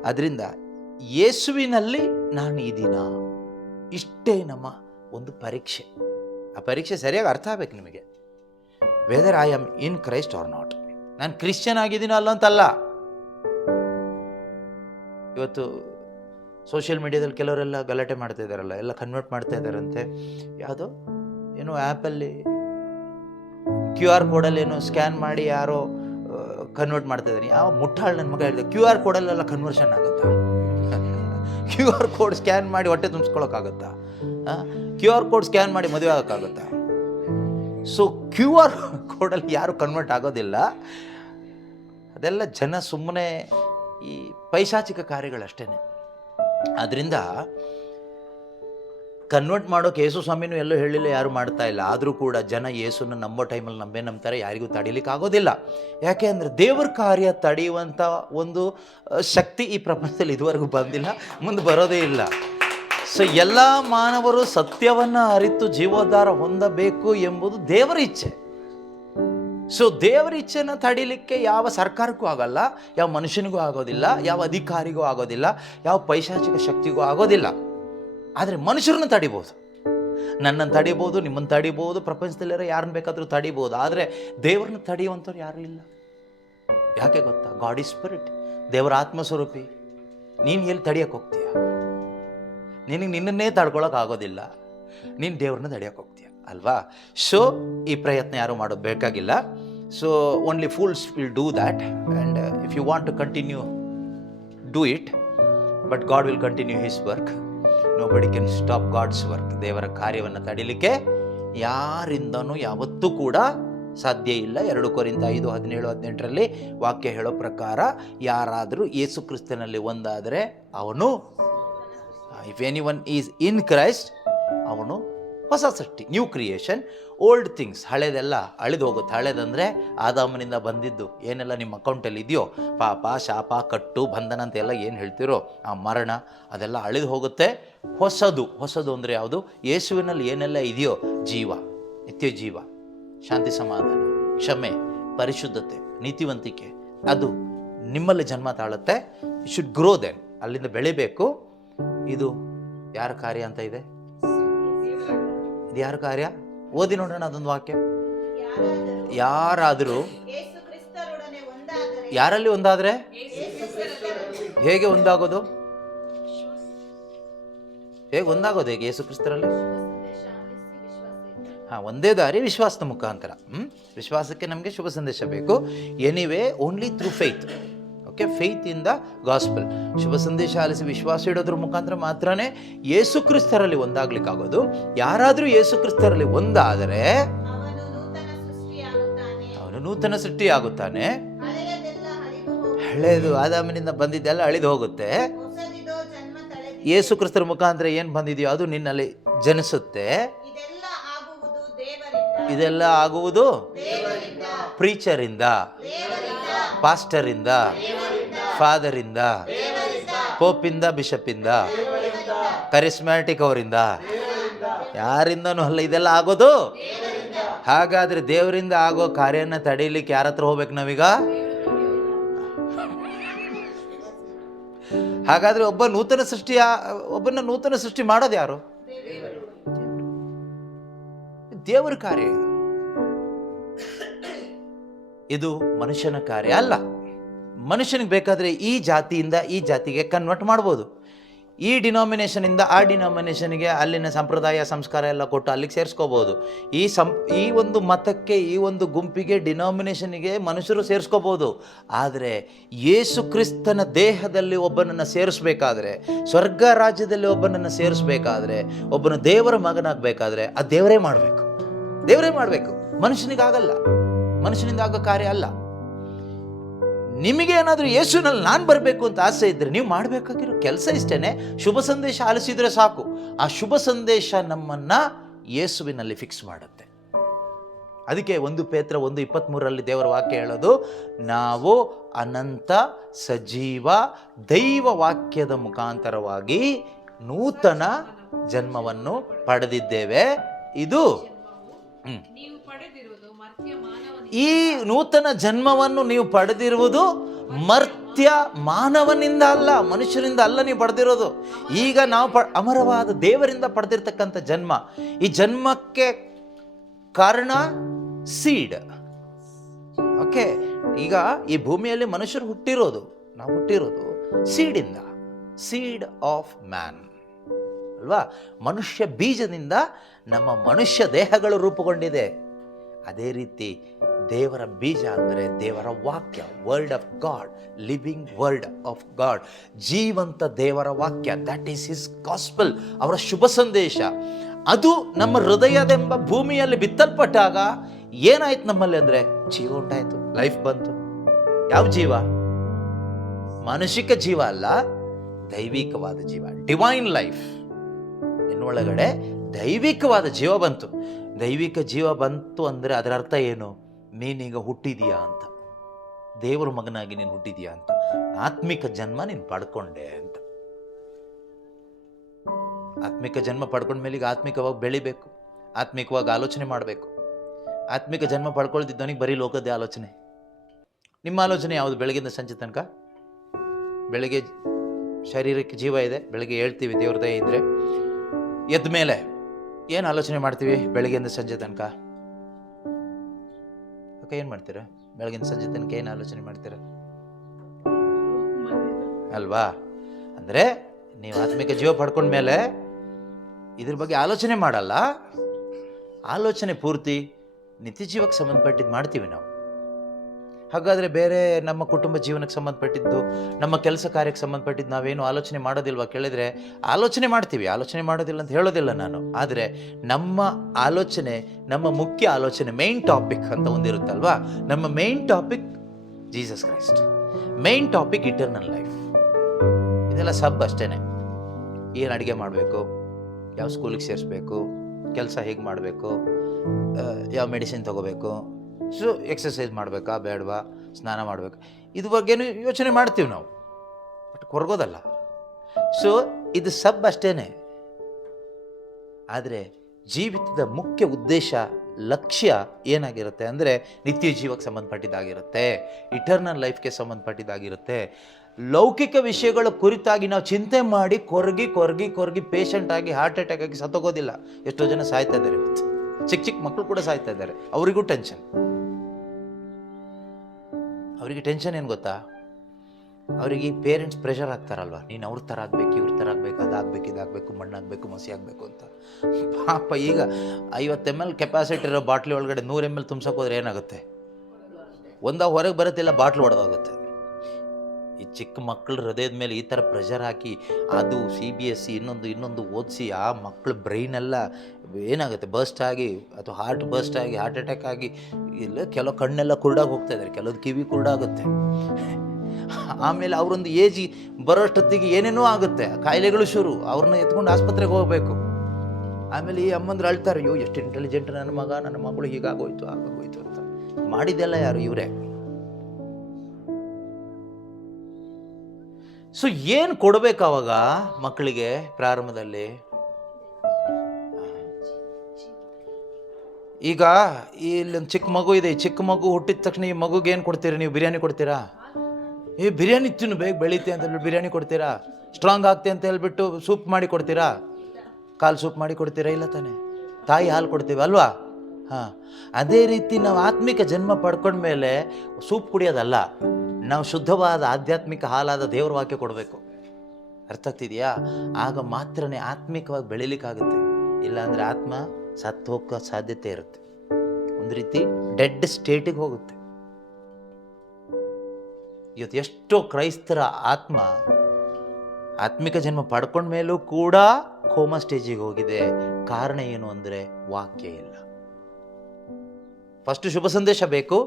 ಅದರಿಂದ ಯೇಸುವಿನಲ್ಲಿ ನಾನು ಈ ದಿನ, ಇಷ್ಟೇ ನಮ್ಮ ಒಂದು ಪರೀಕ್ಷೆ. ಆ ಪರೀಕ್ಷೆ ಸರಿಯಾಗಿ ಅರ್ಥ ಆಗ್ಬೇಕು ನಿಮಗೆ. Whether I am in Christ or not. ನಾನು ಕ್ರಿಶ್ಚಿಯನ್ ಆಗಿದ್ದೀನೋ ಅಲ್ಲ ಅಂತಲ್ಲ. ಇವತ್ತು ಸೋಷಿಯಲ್ ಮೀಡಿಯಾದಲ್ಲಿ ಕೆಲವರೆಲ್ಲ ಗಲಾಟೆ ಮಾಡ್ತಾ ಇದ್ದಾರಲ್ಲ, ಎಲ್ಲ ಕನ್ವರ್ಟ್ ಮಾಡ್ತಾ ಇದ್ದಾರಂತೆ. ಯಾವುದೋ ಏನೋ ಆ್ಯಪಲ್ಲಿ QR ಕೋಡಲ್ಲಿ ಏನೋ ಸ್ಕ್ಯಾನ್ ಮಾಡಿ ಯಾರೋ ಕನ್ವರ್ಟ್ ಮಾಡ್ತಾ ಇದ್ದಾನೆ. ಯಾವ ಮುಟ್ಟಾಳು ನನ್ನ ಮಗ ಹೇಳಿದೆ, QR ಕೋಡಲ್ಲೆಲ್ಲ ಕನ್ವರ್ಷನ್ ಆಗುತ್ತಾ? QR ಕೋಡ್ ಸ್ಕ್ಯಾನ್ ಮಾಡಿ ಹೊಟ್ಟೆ ತುಂಬಿಸ್ಕೊಳಕ್ಕಾಗತ್ತಾ? QR ಕೋಡ್ ಸ್ಕ್ಯಾನ್ ಮಾಡಿ ಮದುವೆ ಆಗೋಕ್ಕಾಗುತ್ತಾ? ಸೊ QR ಕೋಡಲ್ಲಿ ಯಾರು ಕನ್ವರ್ಟ್ ಆಗೋದಿಲ್ಲ. ಅದೆಲ್ಲ ಜನ ಸುಮ್ಮನೆ ಈ ಪೈಶಾಚಿಕ ಕಾರ್ಯಗಳಷ್ಟೇ. ಅದರಿಂದ ಕನ್ವರ್ಟ್ ಮಾಡೋಕೆ ಯೇಸು ಸ್ವಾಮಿನೂ ಎಲ್ಲೂ ಹೇಳಿಲ್ಲ, ಯಾರು ಮಾಡ್ತಾ ಇಲ್ಲ. ಆದರೂ ಕೂಡ ಜನ ಯೇಸುನ ನಂಬೋ ಟೈಮಲ್ಲಿ ನಂಬ್ತಾರೆ, ಯಾರಿಗೂ ತಡೀಲಿಕ್ಕೆ ಆಗೋದಿಲ್ಲ. ಯಾಕೆ ಅಂದರೆ ದೇವ್ರ ಕಾರ್ಯ ತಡೆಯುವಂಥ ಒಂದು ಶಕ್ತಿ ಈ ಪ್ರಪಂಚದಲ್ಲಿ ಇದುವರೆಗೂ ಬಂದಿಲ್ಲ, ಮುಂದೆ ಬರೋದೇ ಇಲ್ಲ. ಸೊ ಎಲ್ಲ ಮಾನವರು ಸತ್ಯವನ್ನು ಅರಿತು ಜೀವೋದ್ಧಾರ ಹೊಂದಬೇಕು ಎಂಬುದು ದೇವರ ಇಚ್ಛೆ. ಸೊ ದೇವರ ಇಚ್ಛೆನ ತಡೀಲಿಕ್ಕೆ ಯಾವ ಸರ್ಕಾರಕ್ಕೂ ಆಗಲ್ಲ, ಯಾವ ಮನುಷ್ಯನಿಗೂ ಆಗೋದಿಲ್ಲ, ಯಾವ ಅಧಿಕಾರಿಗೂ ಆಗೋದಿಲ್ಲ, ಯಾವ ಪೈಶಾಚಿಕ ಶಕ್ತಿಗೂ ಆಗೋದಿಲ್ಲ. ಆದರೆ ಮನುಷ್ಯರನ್ನು ತಡಿಬೋದು, ನನ್ನನ್ನು ತಡಿಬೋದು, ನಿಮ್ಮನ್ನು ತಡಿಬೋದು, ಪ್ರಪಂಚದಲ್ಲಿರೋ ಯಾರನ್ನ ಬೇಕಾದರೂ ತಡಿಬೋದು. ಆದರೆ ದೇವರನ್ನ ತಡೆಯುವಂಥವ್ರು ಯಾರೂ ಇಲ್ಲ. ಯಾಕೆ ಗೊತ್ತಾ? ಗಾಡ್ ಈಸ್ ಸ್ಪಿರಿಟ್, ದೇವರ ಆತ್ಮಸ್ವರೂಪಿ. ನೀನು ಎಲ್ಲಿ ತಡಿಯೋಕ್ಕೆ ಹೋಗ್ತೀಯ? ನಿನಗೆ ನಿನ್ನನ್ನೇ ತಡ್ಕೊಳಕ್ಕೆ ಆಗೋದಿಲ್ಲ, ನೀನು ದೇವ್ರನ್ನ ತಡಿಯೋಕ್ಕೆ ಹೋಗ್ತೀಯ ಅಲ್ವಾ? ಸೊ ಈ ಪ್ರಯತ್ನ ಯಾರೂ ಮಾಡೋದು ಬೇಕಾಗಿಲ್ಲ. So only fools will do that. And if you want to continue, do it, but God will continue his work. Nobody can stop God's work. ದೇವರ ಕಾರ್ಯವನ್ನು ತಡಿಲಿಕ್ಕೆ ಯಾರಿಂದನೂ ಯಾವತ್ತೂ ಕೂಡ ಸಾಧ್ಯ ಇಲ್ಲ. 2 ಕೊರಿಂಥ 5:17-18 ವಾಕ್ಯ ಹೇಳೋ ಪ್ರಕಾರ ಯಾರಾದರೂ ಯೇಸು ಕ್ರಿಸ್ತನಲ್ಲಿ ಒಂದಾದರೆ ಅವನು, if anyone is in Christ, ಅವನು ಹೊಸ ಸೃಷ್ಟಿ, ನ್ಯೂ ಕ್ರಿಯೇಷನ್. ಓಲ್ಡ್ ಥಿಂಗ್ಸ್, ಹಳೇದೆಲ್ಲ ಅಳಿದು ಹೋಗುತ್ತೆ. ಹಳೇದಂದರೆ ಆದಾಮನಿಂದ ಬಂದಿದ್ದು ಏನೆಲ್ಲ ನಿಮ್ಮ ಅಕೌಂಟಲ್ಲಿ ಇದೆಯೋ, ಪಾಪ, ಶಾಪ, ಕಟ್ಟು, ಬಂಧನ ಅಂತ ಎಲ್ಲ ಏನು ಹೇಳ್ತಿರೋ, ಆ ಮರಣ, ಅದೆಲ್ಲ ಅಳಿದು ಹೋಗುತ್ತೆ. ಹೊಸದು ಅಂದರೆ ಯಾವುದು? ಯೇಸುವಿನಲ್ಲಿ ಏನೆಲ್ಲ ಇದೆಯೋ, ಜೀವ, ನಿತ್ಯ ಜೀವ, ಶಾಂತಿ, ಸಮಾಧಾನ, ಕ್ಷಮೆ, ಪರಿಶುದ್ಧತೆ, ನೀತಿವಂತಿಕೆ, ಅದು ನಿಮ್ಮಲ್ಲಿ ಜನ್ಮ ತಾಳುತ್ತೆ. You should grow then. ಅಲ್ಲಿಂದ ಬೆಳಿಬೇಕು. ಇದು ಯಾರ ಕಾರ್ಯ ಅಂತ ಇದೆ? ಇದು ಯಾರ ಕಾರ್ಯ? ಓದಿ ನೋಡೋಣ ಅದೊಂದು ವಾಕ್ಯ. ಯಾರಾದರೂ ಯಾರಲ್ಲಿ ಒಂದಾದರೆ? ಹೇಗೆ ಒಂದಾಗೋದು? ಹೇಗೆ ಒಂದಾಗೋದು? ಹೇಗೆ? ಯೇಸು ಕ್ರಿಸ್ತರಲ್ಲಿ ಒಂದೇ ದಾರಿ, ವಿಶ್ವಾಸದ ಮುಖಾಂತರ. ವಿಶ್ವಾಸಕ್ಕೆ ನಮಗೆ ಶುಭ ಸಂದೇಶ ಬೇಕು. Anyway, only through faith. Okay, faith in the gospel. ಶುಭ ಸಂದೇಶ ಆಲಿಸಿ ವಿಶ್ವಾಸ ಇಡೋದ್ರ ಮುಖಾಂತರ ಮಾತ್ರನೇ ಯೇಸು ಕ್ರಿಸ್ತರಲ್ಲಿ ಒಂದಾಗ್ಲಿಕ್ಕಾಗೋದು. ಯಾರಾದರೂ ಯೇಸು ಕ್ರಿಸ್ತರಲ್ಲಿ ಒಂದಾದರೆ ಅವನು ನೂತನ ಸೃಷ್ಟಿ ಆಗುತ್ತಾನೆ. ಹಳೇದು ಆದಾಮನಿಂದ ಬಂದಿದ್ದೆಲ್ಲ ಅಳಿದು ಹೋಗುತ್ತೆ. ಯೇಸು ಕ್ರಿಸ್ತರ ಮುಖಾಂತರ ಏನು ಬಂದಿದೆಯೋ ಅದು ನಿನ್ನಲ್ಲಿ ಜನಿಸುತ್ತೆ. ಇದೆಲ್ಲ ಆಗುವುದು ಪ್ರೀಚರಿಂದ, ಪಾಸ್ಟರಿಂದ, ಫಾದರಿಂದ, ಪೋಪಿಂದ, ಬಿಷಪಿಂದ, ಕರಿಸ್ಮ್ಯಾಟಿಕ್ ಅವರಿಂದ, ಯಾರಿಂದನೂ ಅಲ್ಲ. ಇದೆಲ್ಲ ಆಗೋದು. ಹಾಗಾದ್ರೆ ದೇವರಿಂದ ಆಗೋ ಕಾರ್ಯನ ತಡೀಲಿಕ್ಕೆ ಯಾರ ಹತ್ರ ಹೋಗ್ಬೇಕು ನಾವೀಗ? ಹಾಗಾದ್ರೆ ಒಬ್ಬನ ನೂತನ ಸೃಷ್ಟಿ ಮಾಡೋದು ಯಾರು? ದೇವರ ಕಾರ್ಯ ಇದು ಮನುಷ್ಯನ ಕಾರ್ಯ ಅಲ್ಲ. ಮನುಷ್ಯನಿಗೆ ಬೇಕಾದರೆ ಈ ಜಾತಿಯಿಂದ ಈ ಜಾತಿಗೆ ಕನ್ವರ್ಟ್ ಮಾಡ್ಬೋದು. ಈ ಡಿನಾಮಿನೇಷನಿಂದ ಆ ಡಿನಾಮಿನೇಷನ್ಗೆ ಅಲ್ಲಿನ ಸಂಪ್ರದಾಯ ಸಂಸ್ಕಾರ ಎಲ್ಲ ಕೊಟ್ಟು ಅಲ್ಲಿಗೆ ಸೇರಿಸ್ಕೋಬೋದು. ಈ ಒಂದು ಮತಕ್ಕೆ, ಈ ಒಂದು ಗುಂಪಿಗೆ, ಡಿನಾಮಿನೇಷನ್ಗೆ ಮನುಷ್ಯರು ಸೇರಿಸ್ಕೋಬೋದು. ಆದರೆ ಯೇಸು ಕ್ರಿಸ್ತನ ದೇಹದಲ್ಲಿ ಒಬ್ಬನನ್ನು ಸೇರಿಸ್ಬೇಕಾದ್ರೆ, ಸ್ವರ್ಗ ರಾಜ್ಯದಲ್ಲಿ ಒಬ್ಬನನ್ನು ಸೇರಿಸ್ಬೇಕಾದ್ರೆ, ಒಬ್ಬನ ದೇವರ ಮಗನಾಗಬೇಕಾದ್ರೆ ಅದು ದೇವರೇ ಮಾಡಬೇಕು. ಮನುಷ್ಯನಿಗಾಗಲ್ಲ, ಮನುಷ್ಯನಿಂದ ಆಗೋ ಕಾರ್ಯ ಅಲ್ಲ. ನಿಮಗೇನಾದರೂ ಯೇಸುನಲ್ಲಿ ನಾನು ಬರಬೇಕು ಅಂತ ಆಸೆ ಇದ್ದರೆ ನೀವು ಮಾಡಬೇಕಾಗಿರೋ ಕೆಲಸ ಇಷ್ಟೇ, ಶುಭ ಸಂದೇಶ ಆಲಿಸಿದರೆ ಸಾಕು. ಆ ಶುಭ ಸಂದೇಶ ನಮ್ಮನ್ನು ಯೇಸುವಿನಲ್ಲಿ ಫಿಕ್ಸ್ ಮಾಡುತ್ತೆ. ಅದಕ್ಕೆ 1 ಪೇತ್ರ 1:23 ದೇವರ ವಾಕ್ಯ ಹೇಳೋದು, ನಾವು ಅನಂತ ಸಜೀವ ದೈವ ವಾಕ್ಯದ ಮುಖಾಂತರವಾಗಿ ನೂತನ ಜನ್ಮವನ್ನು ಪಡೆದಿದ್ದೇವೆ. ಇದು ನೀವು ಪಡೆದಿರುವುದು ಮರ್ತ್ಯ ಮಾನವನಿಂದ. ಈ ನೂತನ ಜನ್ಮವನ್ನು ನೀವು ಪಡೆದಿರುವುದು ಮರ್ತ್ಯ ಮಾನವನಿಂದ ಅಲ್ಲ, ಮನುಷ್ಯರಿಂದ ಅಲ್ಲ ನೀವು ಪಡೆದಿರೋದು. ಈಗ ನಾವು ಅಮರವಾದ ದೇವರಿಂದ ಪಡೆದಿರ್ತಕ್ಕಂಥ ಜನ್ಮ. ಈ ಜನ್ಮಕ್ಕೆ ಕಾರಣ ಸೀಡ್. ಓಕೆ, ಈಗ ಈ ಭೂಮಿಯಲ್ಲಿ ಮನುಷ್ಯರು ಹುಟ್ಟಿರೋದು, ನಾವು ಹುಟ್ಟಿರೋದು ಸೀಡಿಂದ, ಸೀಡ್ ಆಫ್ ಮ್ಯಾನ್ ಅಲ್ವಾ? ಮನುಷ್ಯ ಬೀಜದಿಂದ ನಮ್ಮ ಮನುಷ್ಯ ದೇಹಗಳು ರೂಪುಗೊಂಡಿದೆ. ಅದೇ ರೀತಿ ದೇವರ ಬೀಜ ಅಂದರೆ ದೇವರ ವಾಕ್ಯ, word of god, living word of god, ಜೀವಂತ ದೇವರ ವಾಕ್ಯ. ದಟ್ ಈಸ್ ಹಿಸ್ ಗಾಸ್ಪಲ್, ಅವರ ಶುಭ ಸಂದೇಶ. ಅದು ನಮ್ಮ ಹೃದಯದೆಂಬ ಭೂಮಿಯಲ್ಲಿ ಬಿತ್ತಲ್ಪಟ್ಟಾಗ ಏನಾಯ್ತು ನಮ್ಮಲ್ಲಿ ಅಂದರೆ ಜೀವ ಉಂಟಾಯಿತು, ಲೈಫ್ ಬಂತು. ಯಾವ ಜೀವ? ಮಾನಸಿಕ ಜೀವ ಅಲ್ಲ, ದೈವಿಕವಾದ ಜೀವ, ಡಿವೈನ್ ಲೈಫ್. ನಿನ್ನೊಳಗಡೆ ದೈವಿಕವಾದ ಜೀವ ಬಂತು. ದೈವಿಕ ಜೀವ ಬಂತು ಅಂದರೆ ಅದರ ಅರ್ಥ ಏನು? ನೀನೀಗ ಹುಟ್ಟಿದೀಯಾ ಅಂತ, ದೇವರ ಮಗನಾಗಿ ನೀನು ಹುಟ್ಟಿದೀಯಾ ಅಂತ, ಆತ್ಮಿಕ ಜನ್ಮ ನೀನು ಪಡ್ಕೊಂಡೆ ಅಂತ. ಆತ್ಮಿಕ ಜನ್ಮ ಪಡ್ಕೊಂಡ್ಮೇಲೆ ಈಗ ಆತ್ಮಿಕವಾಗಿ ಬೆಳಿಬೇಕು, ಆತ್ಮಿಕವಾಗಿ ಆಲೋಚನೆ ಮಾಡಬೇಕು. ಆತ್ಮಿಕ ಜನ್ಮ ಪಡ್ಕೊಳ್ತಿದ್ದವನಿಗೆ ಬರೀ ಲೋಕದ ಆಲೋಚನೆ. ನಿಮ್ಮ ಆಲೋಚನೆ ಯಾವುದು? ಬೆಳಗಿಂದ ಸಂಜೆ ತನಕ. ಬೆಳಗ್ಗೆ ಶರೀರಕ್ಕೆ ಜೀವ ಇದೆ, ಬೆಳಗ್ಗೆ ಹೇಳ್ತೀವಿ ದೇವ್ರ ದಯೆ ಇದ್ದರೆ. ಎದ್ದ ಮೇಲೆ ಏನು ಆಲೋಚನೆ ಮಾಡ್ತೀವಿ? ಬೆಳಗ್ಗೆಯಿಂದ ಸಂಜೆ ತನಕ. ಓಕೆ, ಏನು ಮಾಡ್ತೀರಾ? ಬೆಳಗಿನ ಸಂಜೆ ತನಕ ಏನು ಆಲೋಚನೆ ಮಾಡ್ತೀರಾ ಅಲ್ವಾ? ಅಂದರೆ ನೀವು ಆತ್ಮಿಕ ಜೀವ ಪಡ್ಕೊಂಡ್ಮೇಲೆ ಇದ್ರ ಬಗ್ಗೆ ಆಲೋಚನೆ ಮಾಡಲ್ಲ. ಆಲೋಚನೆ ಪೂರ್ತಿ ನಿತ್ಯ ಜೀವಕ್ಕೆ ಸಂಬಂಧಪಟ್ಟಿದ್ದು ಮಾಡ್ತೀವಿ ನಾವು. ಹಾಗಾದರೆ ಬೇರೆ ನಮ್ಮ ಕುಟುಂಬ ಜೀವನಕ್ಕೆ ಸಂಬಂಧಪಟ್ಟಿದ್ದು, ನಮ್ಮ ಕೆಲಸ ಕಾರ್ಯಕ್ಕೆ ಸಂಬಂಧಪಟ್ಟಿದ್ದು ನಾವೇನು ಆಲೋಚನೆ ಮಾಡೋದಿಲ್ವಾ ಕೇಳಿದರೆ ಆಲೋಚನೆ ಮಾಡ್ತೀವಿ. ಆಲೋಚನೆ ಮಾಡೋದಿಲ್ಲ ಅಂತ ಹೇಳೋದಿಲ್ಲ ನಾನು. ಆದರೆ ನಮ್ಮ ಆಲೋಚನೆ, ನಮ್ಮ ಮುಖ್ಯ ಆಲೋಚನೆ, ಮೇನ್ ಟಾಪಿಕ್ ಅಂತ ಒಂದಿರುತ್ತಲ್ವಾ? ನಮ್ಮ main topic Jesus Christ, main topic eternal life. ಇದೆಲ್ಲ ಸಬ್ ಅಷ್ಟೇ. ಏನು ಅಡುಗೆ ಮಾಡಬೇಕು, ಯಾವ ಸ್ಕೂಲಿಗೆ ಸೇರಿಸ್ಬೇಕು, ಕೆಲಸ ಹೇಗೆ ಮಾಡಬೇಕು, ಯಾವ ಮೆಡಿಸಿನ್ ತೊಗೋಬೇಕು, ಸೊ ಎಕ್ಸಸೈಸ್ ಮಾಡಬೇಕಾ ಬೇಡವಾ, ಸ್ನಾನ ಮಾಡಬೇಕಾ, ಇದ್ರ ಬಗ್ಗೆನೂ ಯೋಚನೆ ಮಾಡ್ತೀವಿ ನಾವು, ಬಟ್ ಕೊರಗೋದಲ್ಲ. ಸೊ ಇದು ಸಬ್ ಅಷ್ಟೇ. ಆದರೆ ಜೀವಿತದ ಮುಖ್ಯ ಉದ್ದೇಶ, ಲಕ್ಷ್ಯ ಏನಾಗಿರುತ್ತೆ ಅಂದರೆ ನಿತ್ಯ ಜೀವಕ್ಕೆ ಸಂಬಂಧಪಟ್ಟಿದ್ದಾಗಿರುತ್ತೆ, ಇಟರ್ನಲ್ ಲೈಫ್ಗೆ ಸಂಬಂಧಪಟ್ಟಿದ್ದಾಗಿರುತ್ತೆ. ಲೌಕಿಕ ವಿಷಯಗಳ ಕುರಿತಾಗಿ ನಾವು ಚಿಂತೆ ಮಾಡಿ ಕೊರಗಿ ಕೊರಗಿ ಕೊರಗಿ ಪೇಷಂಟ್ ಆಗಿ ಹಾರ್ಟ್ ಅಟ್ಯಾಕ್ ಆಗಿ ಸತ್ತೋಗೋದಿಲ್ಲ. ಎಷ್ಟೋ ಜನ ಸಾಯ್ತಾ ಇದ್ದಾರೆ ಇವತ್ತು. ಚಿಕ್ಕ ಚಿಕ್ಕ ಮಕ್ಕಳು ಕೂಡ ಸಾಯ್ತಾ ಇದ್ದಾರೆ. ಅವರಿಗೂ ಟೆನ್ಷನ್. ಅವರಿಗೆ ಟೆನ್ಷನ್ ಏನು ಗೊತ್ತಾ? ಅವರಿಗೆ ಪೇರೆಂಟ್ಸ್ ಪ್ರೆಷರ್ ಆಗ್ತಾರಲ್ವ, ನೀನು ಅವ್ರ ಥರ ಆಗಬೇಕು, ಇವ್ರ ಥರ ಆಗಬೇಕು, ಅದಾಗಬೇಕು, ಇದಾಗಬೇಕು, ಮಣ್ಣಾಗಬೇಕು, ಮಸಿ ಆಗಬೇಕು ಅಂತ. ಪಾಪ ಈಗ 50 ml ಕೆಪಾಸಿಟಿ ಇರೋ ಬಾಟ್ಲಿ ಒಳಗಡೆ 100 ml ತುಂಬ್ಸೋಕೆ ಹೋದ್ರೆ ಏನಾಗುತ್ತೆ? ಹೊರಗೆ ಬರುತ್ತಿಲ್ಲ, ಬಾಟ್ಲು ಹೊಡೆದೋಗುತ್ತೆ. ಈ ಚಿಕ್ಕ ಮಕ್ಕಳ ಹೃದಯದ ಮೇಲೆ ಈ ಥರ ಪ್ರೆಷರ್ ಹಾಕಿ ಅದು CBSE ಇನ್ನೊಂದು ಓದಿಸಿ ಆ ಮಕ್ಕಳ ಬ್ರೈನೆಲ್ಲ ಏನಾಗುತ್ತೆ? ಬರ್ಸ್ಟ್ ಆಗಿ ಅಥವಾ ಹಾರ್ಟ್ ಬರ್ಸ್ಟ್ ಆಗಿ ಹಾರ್ಟ್ ಅಟ್ಯಾಕ್ ಆಗಿ ಇಲ್ಲ, ಕೆಲವು ಕಣ್ಣೆಲ್ಲ ಕುರುಡಾಗಿ ಹೋಗ್ತಾ ಇದ್ದಾರೆ, ಕೆಲವ್ದು ಕಿವಿ ಕುರುಡಾಗುತ್ತೆ. ಆಮೇಲೆ ಅವರೊಂದು ಏಜಿ ಬರೋಷ್ಟೊತ್ತಿಗೆ ಏನೇನೋ ಆಗುತ್ತೆ, ಕಾಯಿಲೆಗಳು ಶುರು. ಅವ್ರನ್ನ ಎತ್ಕೊಂಡು ಆಸ್ಪತ್ರೆಗೆ ಹೋಗಬೇಕು. ಆಮೇಲೆ ಈ ಅಮ್ಮಂದ್ರೆ ಅಳ್ತಾರೆ, ಅಯ್ಯೋ ಎಷ್ಟು ಇಂಟೆಲಿಜೆಂಟ್ ನನ್ನ ಮಗಳು ಹೀಗಾಗೋಯ್ತು ಆಗೋಯ್ತು ಅಂತ. ಮಾಡಿದ್ದೆಲ್ಲ ಯಾರು? ಇವರೇ. ಸೊ ಏನು ಕೊಡಬೇಕು ಅವಾಗ ಮಕ್ಕಳಿಗೆ ಪ್ರಾರಂಭದಲ್ಲಿ? ಈಗ ಇಲ್ಲೊಂದು ಚಿಕ್ಕ ಮಗು ಇದೆ. ಈ ಚಿಕ್ಕ ಮಗು ಹುಟ್ಟಿದ ತಕ್ಷಣ ಈ ಮಗುಗೆ ಏನು ಕೊಡ್ತೀರಾ ನೀವು? ಬಿರಿಯಾನಿ ಕೊಡ್ತೀರಾ? ಬಿರಿಯಾನಿ ತಿನ್ನು ಬೇಗ ಬೆಳೀತೆ ಅಂತ ಹೇಳ್ಬಿಟ್ಟು ಬಿರಿಯಾನಿ ಕೊಡ್ತೀರಾ? ಸ್ಟ್ರಾಂಗ್ ಆಗ್ತೆ ಅಂತ ಹೇಳ್ಬಿಟ್ಟು ಸೂಪ್ ಮಾಡಿ ಕೊಡ್ತೀರಾ? ಕಾಲು ಸೂಪ್ ಮಾಡಿ ಕೊಡ್ತೀರಾ? ಇಲ್ಲ ತಾನೆ. ತಾಯಿ ಹಾಲು ಕೊಡ್ತೀವಿ ಅಲ್ವಾ? ಹಾಂ, ಅದೇ ರೀತಿ ನಾವು ಆತ್ಮಿಕ ಜನ್ಮ ಪಡ್ಕೊಂಡ್ಮೇಲೆ ಸೂಪ್ ಕುಡಿಯೋದಲ್ಲ, ನಾವು ಶುದ್ಧವಾದ ಆಧ್ಯಾತ್ಮಿಕ ಹಾಲಾದ ದೇವ್ರ ವಾಕ್ಯ ಕೊಡಬೇಕು. ಅರ್ಥ ಆಗ್ತಿದೆಯಾ? ಆಗ ಮಾತ್ರನೇ ಆತ್ಮಿಕವಾಗಿ ಬೆಳೀಲಿಕ್ಕಾಗುತ್ತೆ. ಇಲ್ಲಾಂದರೆ ಆತ್ಮ ಸತ್ತು ಹೋಗೋ ಸಾಧ್ಯತೆ ಇರುತ್ತೆ. ಒಂದು ರೀತಿ ಡೆಡ್ ಸ್ಟೇಟಿಗೆ ಹೋಗುತ್ತೆ. ಇವತ್ತು ಎಷ್ಟೋ ಕ್ರೈಸ್ತರ ಆತ್ಮ ಆತ್ಮಿಕ ಜನ್ಮ ಪಡ್ಕೊಂಡ ಮೇಲೂ ಕೂಡ ಕೋಮಾ ಸ್ಟೇಜಿಗೆ ಹೋಗಿದೆ. ಕಾರಣ ಏನು ಅಂದರೆ ವಾಕ್ಯ ಇಲ್ಲ. ಫಸ್ಟ್ ಶುಭ ಸಂದೇಶ ಬೇಕು,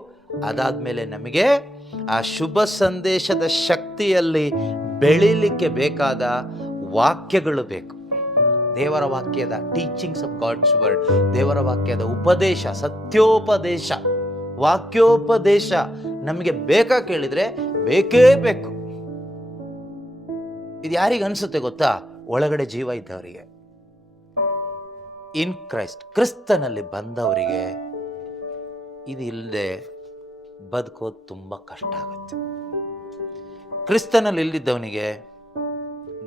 ಅದಾದಮೇಲೆ ನಮಗೆ ಆ ಶುಭ ಸಂದೇಶದ ಶಕ್ತಿಯಲ್ಲಿ ಬೆಳೀಲಿಕ್ಕೆ ಬೇಕಾದ ವಾಕ್ಯಗಳು ಬೇಕು. ದೇವರ ವಾಕ್ಯದ ಟೀಚಿಂಗ್ಸ್ ಆಫ್ ಗಾಡ್ಸ್ ವರ್ಡ್, ದೇವರ ವಾಕ್ಯದ ಉಪದೇಶ, ಸತ್ಯೋಪದೇಶ, ವಾಕ್ಯೋಪದೇಶ ನಮಗೆ ಬೇಕಾ ಕೇಳಿದರೆ ಬೇಕೇ ಬೇಕು. ಇದು ಯಾರಿಗೆ ಅನಿಸುತ್ತೆ ಗೊತ್ತಾ? ಒಳಗಡೆ ಜೀವ ಇದ್ದವರಿಗೆ. ಇನ್ ಕ್ರೈಸ್ಟ್, ಕ್ರಿಸ್ತನಲ್ಲಿ ಬಂದವರಿಗೆ ಇದು ಇಲ್ಲದೆ ಬದುಕೋದು ತುಂಬ ಕಷ್ಟ ಆಗುತ್ತೆ. ಕ್ರಿಸ್ತನಲ್ಲಿ ಇಲ್ದಿದ್ದವನಿಗೆ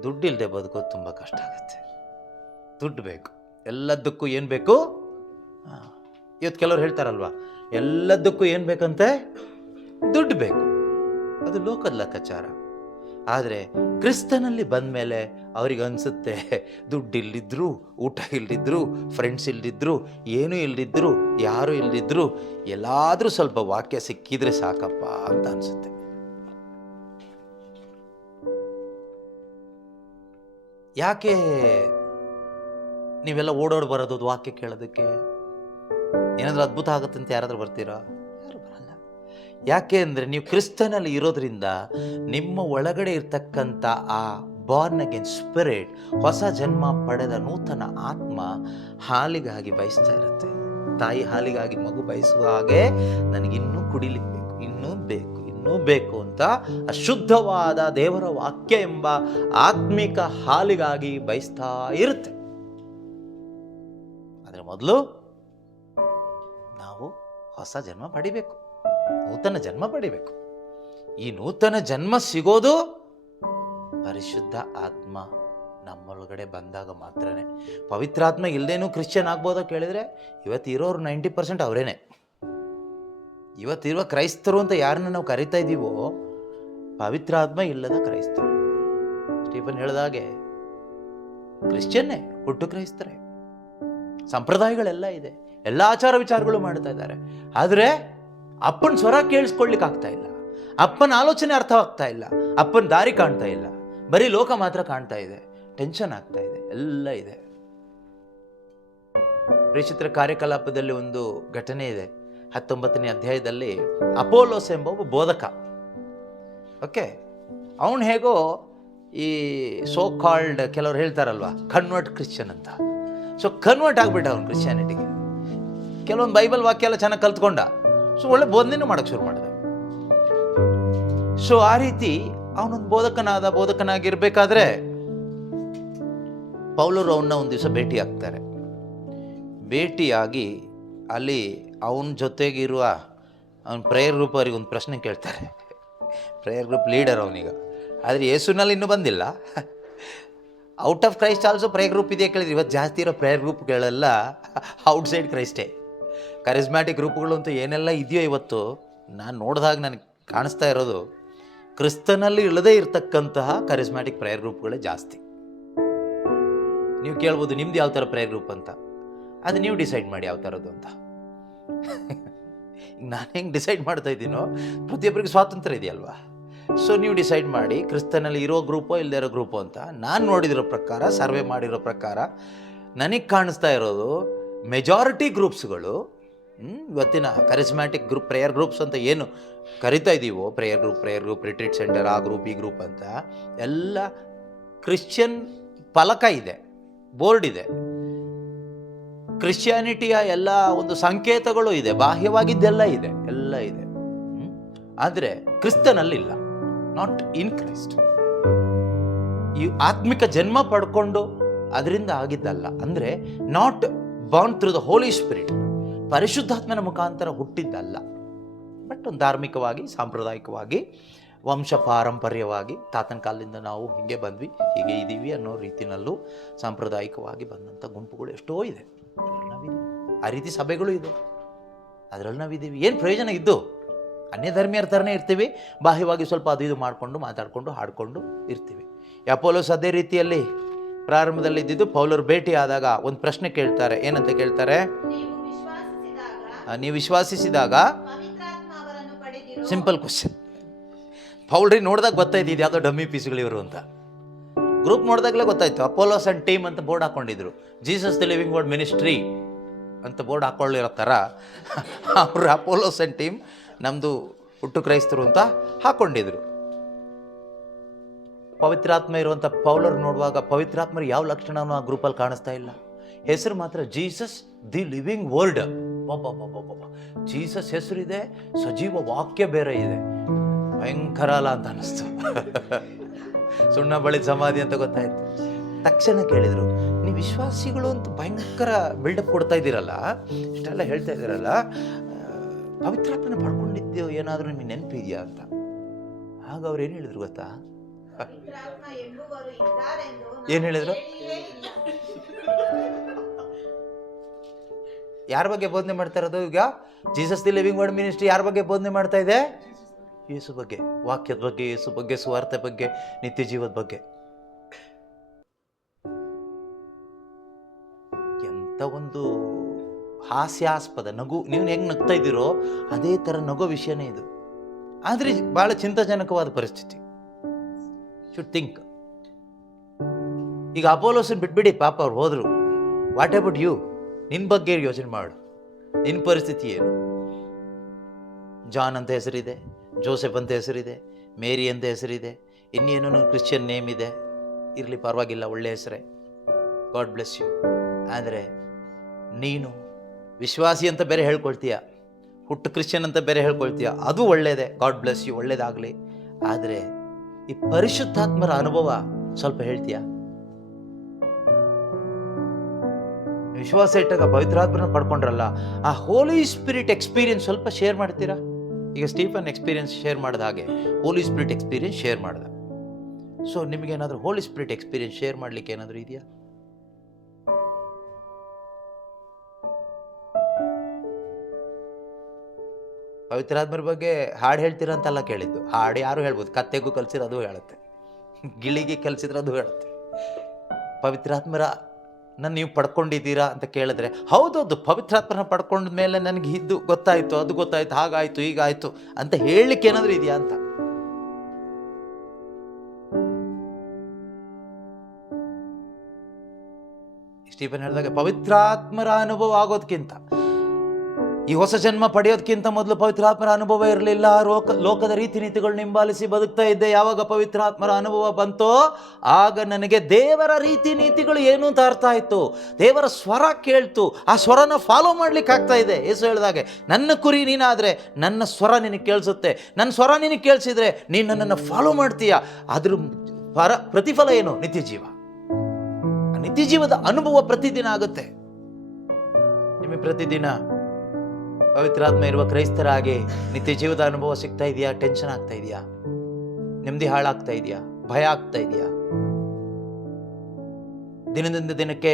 ದುಡ್ಡು ಇಲ್ಲದೆ ಬದುಕೋದು ತುಂಬ ಕಷ್ಟ ಆಗುತ್ತೆ. ದುಡ್ಡು ಬೇಕು, ಎಲ್ಲದಕ್ಕೂ ಏನು ಬೇಕು? ಇವತ್ತು ಕೆಲವ್ರು ಹೇಳ್ತಾರಲ್ವ, ಎಲ್ಲದಕ್ಕೂ ಏನು ಬೇಕಂತೆ? ದುಡ್ಡು ಬೇಕು. ಅದು ಲೋಕದ ಲೆಕ್ಕಾಚಾರ. ಆದರೆ ಕ್ರಿಸ್ತನಲ್ಲಿ ಬಂದ ಮೇಲೆ ಅವ್ರಿಗೆ ಅನಿಸುತ್ತೆ, ದುಡ್ಡು ಇಲ್ದಿದ್ರು, ಊಟ ಇಲ್ದಿದ್ರು, ಫ್ರೆಂಡ್ಸ್ ಇಲ್ದಿದ್ರು, ಏನೂ ಇಲ್ದಿದ್ರು, ಯಾರೂ ಇಲ್ದಿದ್ರು, ಎಲ್ಲಾದರೂ ಸ್ವಲ್ಪ ವಾಕ್ಯ ಸಿಕ್ಕಿದ್ರೆ ಸಾಕಪ್ಪ ಅಂತ ಅನಿಸುತ್ತೆ. ಯಾಕೆ ನೀವೆಲ್ಲ ಓಡೋಡಿ ಬರೋದು ವಾಕ್ಯ ಕೇಳೋದಕ್ಕೆ? ಏನಾದರೂ ಅದ್ಭುತ ಆಗುತ್ತಂತ ಯಾರಾದರೂ ಬರ್ತೀರಾ? ಯಾರು ಬರಲ್ಲ. ಯಾಕೆ ಅಂದರೆ ನೀವು ಕ್ರಿಸ್ತನಲ್ಲಿ ಇರೋದ್ರಿಂದ ನಿಮ್ಮ ಒಳಗಡೆ ಇರ್ತಕ್ಕಂಥ ಆ ಬಾರ್ನ್ ಅಗೇನ್ ಸ್ಪಿರಿಟ್, ಹೊಸ ಜನ್ಮ ಪಡೆದ ನೂತನ ಆತ್ಮ ಹಾಲಿಗಾಗಿ ಬಯಸ್ತಾ ಇರುತ್ತೆ. ತಾಯಿ ಹಾಲಿಗಾಗಿ ಮಗು ಬಯಸುವ ಹಾಗೆ ನನಗಿನ್ನೂ ಕುಡಿಲಿಕ್ಕೆ ಬೇಕು, ಇನ್ನೂ ಬೇಕು, ಇನ್ನೂ ಬೇಕು ಅಂತ ಅಶುದ್ಧವಾದ ದೇವರ ವಾಕ್ಯ ಎಂಬ ಆತ್ಮಿಕ ಹಾಲಿಗಾಗಿ ಬಯಸ್ತಾ ಇರುತ್ತೆ. ಆದರೆ ಮೊದಲು ನಾವು ಹೊಸ ಜನ್ಮ ಪಡಿಬೇಕು, ನೂತನ ಜನ್ಮ ಪಡಿಬೇಕು. ಈ ನೂತನ ಜನ್ಮ ಸಿಗೋದು ಪರಿಶುದ್ಧ ಆತ್ಮ ನಮ್ಮೊಳಗಡೆ ಬಂದಾಗ ಮಾತ್ರನೇ. ಪವಿತ್ರಾತ್ಮ ಇಲ್ಲದೇನೂ ಕ್ರಿಶ್ಚಿಯನ್ ಆಗ್ಬೋದೋ ಕೇಳಿದರೆ, ಇವತ್ತಿರೋರು 90% ಅವರೇನೆ. ಇವತ್ತಿರುವ ಕ್ರೈಸ್ತರು ಅಂತ ಯಾರನ್ನ ನಾವು ಕರಿತಾ ಇದ್ದೀವೋ, ಪವಿತ್ರಾತ್ಮ ಇಲ್ಲದ ಕ್ರೈಸ್ತರು. ಸ್ಟೀಫನ್ ಹೇಳಿದಾಗೆ ಕ್ರಿಶ್ಚಿಯನ್ನೇ, ಹುಟ್ಟು ಕ್ರೈಸ್ತರೇ. ಸಂಪ್ರದಾಯಗಳೆಲ್ಲ ಇದೆ, ಎಲ್ಲ ಆಚಾರ ವಿಚಾರಗಳು ಮಾಡ್ತಾ ಇದ್ದಾರೆ. ಆದರೆ ಅಪ್ಪನ ಸ್ವರ ಕೇಳಿಸ್ಕೊಳ್ಲಿಕ್ಕೆ ಆಗ್ತಾ ಇಲ್ಲ, ಅಪ್ಪನ ಆಲೋಚನೆ ಅರ್ಥವಾಗ್ತಾ ಇಲ್ಲ, ಅಪ್ಪನ ದಾರಿ ಕಾಣ್ತಾ ಇಲ್ಲ, ಬರೀ ಲೋಕ ಮಾತ್ರ ಕಾಣ್ತಾ ಇದೆ. ಟೆನ್ಷನ್ ಆಗ್ತಾ ಇದೆ, ಎಲ್ಲ ಇದೆ. ಪ್ರೇಷಿತರ ಕಾರ್ಯಕಲಾಪದಲ್ಲಿ ಒಂದು ಘಟನೆ ಇದೆ. 19ನೇ ಅಧ್ಯಾಯದಲ್ಲಿ ಅಪೋಲೋಸ್ ಎಂಬ ಒಬ್ಬ ಬೋಧಕ, ಓಕೆ, ಅವನು ಹೇಗೋ ಈ ಸೋ ಕಾಲ್ಡ್, ಕೆಲವ್ರು ಹೇಳ್ತಾರಲ್ವ ಕನ್ವರ್ಟ್ ಕ್ರಿಶ್ಚಿಯನ್ ಅಂತ. ಸೊ ಕನ್ವರ್ಟ್ ಆಗಿಬಿಟ್ಟ ಅವನು ಕ್ರಿಶ್ಚಿಯಾನಿಟಿಗೆ. ಕೆಲವೊಂದು ಬೈಬಲ್ ವಾಕ್ಯ ಎಲ್ಲ ಚೆನ್ನಾಗಿ ಕಲ್ತ್ಕೊಂಡ. ಸೊ ಒಳ್ಳೆ ಬೋಧನೆನೂ ಮಾಡೋಕ್ಕೆ ಶುರು ಮಾಡಿದ. ಸೊ ಆ ರೀತಿ ಅವನೊಂದು ಬೋಧಕನಾಗಿರ್ಬೇಕಾದ್ರೆ ಪೌಲರು ಅವನ್ನ ಒಂದು ದಿವಸ ಭೇಟಿ ಆಗ್ತಾರೆ. ಭೇಟಿಯಾಗಿ ಅಲ್ಲಿ ಅವನ ಜೊತೆಗಿರುವ ಅವನ ಪ್ರೇಯರ್ ಗ್ರೂಪ್ ಅವರಿಗೆ ಒಂದು ಪ್ರಶ್ನೆ ಕೇಳ್ತಾರೆ. ಪ್ರೇಯರ್ ಗ್ರೂಪ್ ಲೀಡರ್ ಅವನೀಗ, ಆದರೆ ಯೇಸುನಲ್ಲಿ ಇನ್ನೂ ಬಂದಿಲ್ಲ. Out of Christ also prayer group ಇದೆಯಾ ಕೇಳಿದ್ರೆ, ಇವತ್ತು ಜಾಸ್ತಿ ಇರೋ ಪ್ರೇಯರ್ ಗ್ರೂಪ್ಗಳೆಲ್ಲ ಔಟ್ಸೈಡ್ ಕ್ರೈಸ್ಟೇ. ಕರಿಸ್ಮ್ಯಾಟಿಕ್ ಗ್ರೂಪ್ಗಳು ಅಂತೂ ಏನೆಲ್ಲ ಇದೆಯೋ ಇವತ್ತು ನಾನು ನೋಡಿದಾಗ ನನಗೆ ಕಾಣಿಸ್ತಾ ಇರೋದು, ಕ್ರಿಸ್ತನಲ್ಲಿ ಇಲ್ಲದೇ ಇರತಕ್ಕಂತಹ ಕರಿಸ್ಮ್ಯಾಟಿಕ್ ಪ್ರೇಯರ್ ಗ್ರೂಪ್ಗಳೇ ಜಾಸ್ತಿ. ನೀವು ಕೇಳ್ಬೋದು ನಿಮ್ದು ಯಾವ ಥರ ಪ್ರೇಯರ್ ಗ್ರೂಪ್ ಅಂತ. ಅದು ನೀವು ಡಿಸೈಡ್ ಮಾಡಿ ಯಾವ ಥರದ್ದು ಅಂತ. ನಾನು ಹೆಂಗೆ ಡಿಸೈಡ್ ಮಾಡ್ತಾ ಇದ್ದೀನೋ, ಪ್ರತಿಯೊಬ್ಬರಿಗೆ ಸ್ವಾತಂತ್ರ್ಯ ಇದೆಯಲ್ವಾ. ಸೊ ನೀವು ಡಿಸೈಡ್ ಮಾಡಿ ಕ್ರಿಸ್ತನಲ್ಲಿ ಇರೋ ಗ್ರೂಪೋ ಇಲ್ಲದೇ ಇರೋ ಗ್ರೂಪೋ ಅಂತ. ನಾನು ನೋಡಿದಿರೋ ಪ್ರಕಾರ, ಸರ್ವೆ ಮಾಡಿರೋ ಪ್ರಕಾರ ನನಗೆ ಕಾಣಿಸ್ತಾ ಇರೋದು ಮೆಜಾರಿಟಿ ಗ್ರೂಪ್ಸ್ಗಳು, ಇವತ್ತಿನ ಕರಿಸ್ಮ್ಯಾಟಿಕ್ ಗ್ರೂಪ್, ಪ್ರೇಯರ್ ಗ್ರೂಪ್ಸ್ ಅಂತ ಏನು ಕರಿತಾ ಇದ್ದೀವೋ, ಪ್ರೇಯರ್ ಗ್ರೂಪ್, ರಿಟ್ರೀಟ್ ಸೆಂಟರ್, ಆ ಗ್ರೂಪ್ ಈ ಗ್ರೂಪ್ ಅಂತ ಎಲ್ಲ ಕ್ರಿಶ್ಚಿಯನ್ ಫಲಕ ಇದೆ, ಬೋರ್ಡ್ ಇದೆ, ಕ್ರಿಶ್ಚಿಯಾನಿಟಿಯ ಎಲ್ಲ ಒಂದು ಸಂಕೇತಗಳು ಇದೆ, ಬಾಹ್ಯವಾಗಿದ್ದೆಲ್ಲ ಇದೆ, ಎಲ್ಲ ಇದೆ. ಆದರೆ ಕ್ರಿಸ್ತನಲ್ಲಿಲ್ಲ, ನಾಟ್ ಇನ್ ಕ್ರೈಸ್ಟ್. ಈ ಆತ್ಮಿಕ ಜನ್ಮ ಪಡ್ಕೊಂಡು ಅದರಿಂದ ಆಗಿದ್ದಲ್ಲ. ಅಂದರೆ not born through the Holi Spirit, ಪರಿಶುದ್ಧಾತ್ಮನ ಮುಖಾಂತರ ಹುಟ್ಟಿದ್ದಲ್ಲ. ಬಟ್ ಒಂದು ಧಾರ್ಮಿಕವಾಗಿ, ಸಾಂಪ್ರದಾಯಿಕವಾಗಿ, ವಂಶ ಪಾರಂಪರ್ಯವಾಗಿ ತಾತನ ಕಾಲದಿಂದ ನಾವು ಹೀಗೆ ಬಂದ್ವಿ, ಹೀಗೆ ಇದ್ದೀವಿ ಅನ್ನೋ ರೀತಿಯಲ್ಲೂ ಸಾಂಪ್ರದಾಯಿಕವಾಗಿ ಬಂದಂಥ ಗುಂಪುಗಳು ಎಷ್ಟೋ ಇದೆ. ಅದರಲ್ಲಿ ನಾವಿದ್ದೀವಿ. ಆ ರೀತಿ ಸಭೆಗಳು ಇದೆ, ಅದರಲ್ಲಿ ನಾವಿದ್ದೀವಿ. ಏನು ಪ್ರಯೋಜನ ಇದ್ದು? ಅನ್ಯ ಧರ್ಮೀಯರ ಥರನೇ ಇರ್ತೀವಿ, ಬಾಹ್ಯವಾಗಿ ಸ್ವಲ್ಪ ಅದು ಇದು ಮಾಡಿಕೊಂಡು ಮಾತಾಡಿಕೊಂಡು ಹಾಡಿಕೊಂಡು ಇರ್ತೀವಿ. ಅಪೋಲೋಸ್ ಅದೇ ರೀತಿಯಲ್ಲಿ ಪ್ರಾರಂಭದಲ್ಲಿ ಇದ್ದಿದ್ದು. ಪೌಲರು ಭೇಟಿ ಆದಾಗ ಒಂದು ಪ್ರಶ್ನೆ ಕೇಳ್ತಾರೆ. ಏನಂತ ಕೇಳ್ತಾರೆ? ನೀವು ವಿಶ್ವಾಸಿಸಿದಾಗ, ಸಿಂಪಲ್ ಕ್ವಶನ್. ಪೌಲ್ರಿ ನೋಡಿದಾಗ ಗೊತ್ತಾಯ್ತು ಇದು ಯಾವುದೋ ಡಮ್ಮಿ ಪೀಸ್ಗಳಿವರು ಅಂತ. ಗ್ರೂಪ್ ನೋಡಿದಾಗಲೇ ಗೊತ್ತಾಯ್ತು. ಅಪೋಲೋಸ್ ಅಂಡ್ ಟೀಮ್ ಅಂತ ಬೋರ್ಡ್ ಹಾಕೊಂಡಿದ್ರು. Jesus the Living Word Ministry ಅಂತ ಬೋರ್ಡ್ ಹಾಕೊಳ್ಳಿರೋ ಥರ ಅವರು ಅಪೋಲೋಸ್ ಅಂಡ್ ಟೀಮ್ ನಮ್ಮದು ಹುಟ್ಟು ಕ್ರೈಸ್ತರು ಅಂತ ಹಾಕ್ಕೊಂಡಿದ್ರು. ಪವಿತ್ರಾತ್ಮ ಇರುವಂಥ ಪೌಲರು ನೋಡುವಾಗ ಪವಿತ್ರಾತ್ಮರು ಯಾವ ಲಕ್ಷಣನೂ ಆ ಗ್ರೂಪಲ್ಲಿ ಕಾಣಿಸ್ತಾ ಇಲ್ಲ. ಹೆಸರು ಮಾತ್ರ Jesus the living word. Jesus ಹೆಸರಿದೆ, ಸಜೀವ ವಾಕ್ಯ ಬೇರೆ ಇದೆ. ಭಯಂಕರ ಅಲ್ಲ ಅಂತ ಅನ್ನಿಸ್ತು. ಸುಣ್ಣ ಬಳಿ ಸಮಾಧಿ ಅಂತ ಗೊತ್ತಾಯ್ತು. ತಕ್ಷಣ ಕೇಳಿದರು, ನೀವು ವಿಶ್ವಾಸಿಗಳು ಅಂತ ಭಯಂಕರ ಬಿಲ್ಡಪ್ ಕೊಡ್ತಾ ಇದ್ದೀರಲ್ಲ, ಇಷ್ಟೆಲ್ಲ ಹೇಳ್ತಾ ಇದ್ದೀರಲ್ಲ, ಪವಿತ್ರಾತ್ಮನ ಪಡ್ಕೊಂಡಿದ್ದು ಏನಾದರೂ ನಿಮಗೆ ನೆನಪಿದೆಯಾ ಅಂತ. ಆಗ ಅವ್ರು ಏನು ಹೇಳಿದ್ರು ಗೊತ್ತಾ? ಏನು ಹೇಳಿದ್ರು? ಯಾರ ಬಗ್ಗೆ ಬೋಧನೆ ಮಾಡ್ತಾ ಇರೋದು ಈಗ? Jesus the living Word ministry ಯಾರ ಬಗ್ಗೆ ಬೋಧನೆ ಮಾಡ್ತಾ ಇದೆ? ಯೇಸು ಬಗ್ಗೆ, ವಾಕ್ಯದ ಬಗ್ಗೆ, ಯೇಸು ಬಗ್ಗೆ, ಸುವಾರ್ತೆ ಬಗ್ಗೆ, ನಿತ್ಯ ಜೀವದ ಬಗ್ಗೆ. ಎಂತ ಒಂದು ಹಾಸ್ಯಾಸ್ಪದ ನಗು. ನೀವು ಹೆಂಗೆ ನಗ್ತಾ ಇದ್ದೀರೋ ಅದೇ ಥರ ನಗೋ ವಿಷಯನೇ ಇದು. ಆದರೆ ಭಾಳ ಚಿಂತಾಜನಕವಾದ ಪರಿಸ್ಥಿತಿ. Should think. ಈಗ ಅಪೋಲೋಸನ್ ಬಿಟ್ಬಿಡಿ, ಪಾಪ ಅವ್ರು ಹೋದರು. What about you? ನಿನ್ನ ಬಗ್ಗೆ ಯೋಚನೆ ಮಾಡು. ನಿನ್ನ ಪರಿಸ್ಥಿತಿ ಏನು? ಜಾನ್ ಅಂತ ಹೆಸರಿದೆ, ಜೋಸೆಫ್ ಅಂತ ಹೆಸರಿದೆ, ಮೇರಿ ಅಂತ ಹೆಸರಿದೆ, ಇನ್ನೇನೋ ಕ್ರಿಶ್ಚಿಯನ್ ನೇಮ್ ಇದೆ. ಇರಲಿ, ಪರವಾಗಿಲ್ಲ, ಒಳ್ಳೆ ಹೆಸರೇ, ಗಾಡ್ ಬ್ಲೆಸ್ ಯು. ಆದರೆ ನೀನು ವಿಶ್ವಾಸಿ ಅಂತ ಬೇರೆ ಹೇಳ್ಕೊಳ್ತೀಯ, ಹುಟ್ಟು ಕ್ರಿಶ್ಚಿಯನ್ ಅಂತ ಬೇರೆ ಹೇಳ್ಕೊಳ್ತೀಯ, ಅದು ಒಳ್ಳೆಯದೇ, ಗಾಡ್ ಬ್ಲೆಸ್ ಯು, ಒಳ್ಳೇದಾಗಲಿ. ಆದರೆ ಈ ಪರಿಶುದ್ಧಾತ್ಮರ ಅನುಭವ ಸ್ವಲ್ಪ ಹೇಳ್ತೀಯಾ? ವಿಶ್ವಾಸ ಇಟ್ಟಾಗ ಪವಿತ್ರಾತ್ಮನ ಪಡ್ಕೊಂಡ್ರಲ್ಲ, ಆ ಹೋಲಿ ಸ್ಪಿರಿಟ್ ಎಕ್ಸ್ಪೀರಿಯನ್ಸ್ ಸ್ವಲ್ಪ ಶೇರ್ ಮಾಡ್ತೀರಾ? ಈಗ ಸ್ಟೀಫನ್ ಎಕ್ಸ್ಪೀರಿಯನ್ಸ್ ಶೇರ್ ಮಾಡಿದ ಹಾಗೆ ಹೋಲಿ ಸ್ಪಿರಿಟ್ ಎಕ್ಸ್ಪೀರಿಯನ್ಸ್ ಶೇರ್ ಮಾಡ್ದ. ಸೊ ನಿಮಗೇನಾದರೂ ಹೋಲಿ ಸ್ಪಿರಿಟ್ ಎಕ್ಸ್ಪೀರಿಯನ್ಸ್ ಶೇರ್ ಮಾಡಲಿಕ್ಕೆ ಏನಾದರೂ ಇದೆಯಾ? ಪವಿತ್ರಾತ್ಮರ ಬಗ್ಗೆ ಹಾಡು ಹೇಳ್ತೀರಾ ಅಂತೆಲ್ಲ ಕೇಳಿದ್ದು. ಹಾಡು ಯಾರು ಹೇಳ್ಬೋದು, ಕತ್ತೆಗೂ ಕಲಿಸಿದ್ರೆ ಅದು ಹೇಳುತ್ತೆ, ಗಿಳಿಗೆ ಕಲಿಸಿದ್ರೆ ಅದು ಹೇಳುತ್ತೆ. ಪವಿತ್ರಾತ್ಮರ ನೀವು ಪಡ್ಕೊಂಡಿದ್ದೀರಾ ಅಂತ ಕೇಳಿದ್ರೆ, ಹೌದೌದು, ಪವಿತ್ರಾತ್ಮನ ಪಡ್ಕೊಂಡ ಮೇಲೆ ನನಗೆ ಇದು ಗೊತ್ತಾಯಿತು, ಅದು ಗೊತ್ತಾಯಿತು, ಹಾಗಾಯಿತು, ಹೀಗಾಯಿತು ಅಂತ ಹೇಳಲಿಕ್ಕೆ ಏನಾದರೂ ಇದೆಯಾ ಅಂತ. ಸ್ಟೀಫನ್ ಹೇಳಿದಾಗ ಪವಿತ್ರಾತ್ಮರ ಅನುಭವ ಆಗೋದಕ್ಕಿಂತ, ಈ ಹೊಸ ಜನ್ಮ ಪಡೆಯೋದಕ್ಕಿಂತ ಮೊದಲು ಪವಿತ್ರಾತ್ಮರ ಅನುಭವ ಇರಲಿಲ್ಲ. ಲೋಕದ ರೀತಿ ನೀತಿಗಳನ್ನ ಹಿಂಬಾಲಿಸಿ ಬದುಕ್ತಾ ಇದ್ದೆ. ಯಾವಾಗ ಪವಿತ್ರಾತ್ಮರ ಅನುಭವ ಬಂತೋ ಆಗ ನನಗೆ ದೇವರ ರೀತಿ ನೀತಿಗಳು ಏನು ಅಂತ ಅರ್ಥ ಆಯಿತು. ದೇವರ ಸ್ವರ ಕೇಳ್ತು, ಆ ಸ್ವರನ ಫಾಲೋ ಮಾಡ್ಲಿಕ್ಕೆ ಆಗ್ತಾ ಇದೆ. ಯೇಸು ಹೇಳಿದಾಗೆ, ನನ್ನ ಕುರಿ ನೀನಾದರೆ ನನ್ನ ಸ್ವರ ನಿನಗೆ ಕೇಳಿಸುತ್ತೆ, ನನ್ನ ಸ್ವರ ನಿನಗೆ ಕೇಳಿಸಿದ್ರೆ ನೀನು ನನ್ನನ್ನು ಫಾಲೋ ಮಾಡ್ತೀಯ. ಅದ್ರ ಪ್ರತಿಫಲ ಏನು? ನಿತ್ಯ ಜೀವ. ಆ ನಿತ್ಯ ಜೀವದ ಅನುಭವ ಪ್ರತಿದಿನ ಆಗುತ್ತೆ. ನಿಮಗೆ ಪ್ರತಿದಿನ ಪವಿತ್ರಾತ್ಮ ಇರುವ ಕ್ರೈಸ್ತರಾಗಿ ನಿತ್ಯ ಜೀವದ ಅನುಭವ ಸಿಗ್ತಾ ಇದೆಯಾ? ಟೆನ್ಷನ್ ಆಗ್ತಾ ಇದೆಯಾ? ನೆಮ್ಮದಿ ಹಾಳಾಗ್ತಾ ಇದೆಯಾ? ಭಯ ಆಗ್ತಾ ಇದೆಯಾ? ದಿನದಿಂದ ದಿನಕ್ಕೆ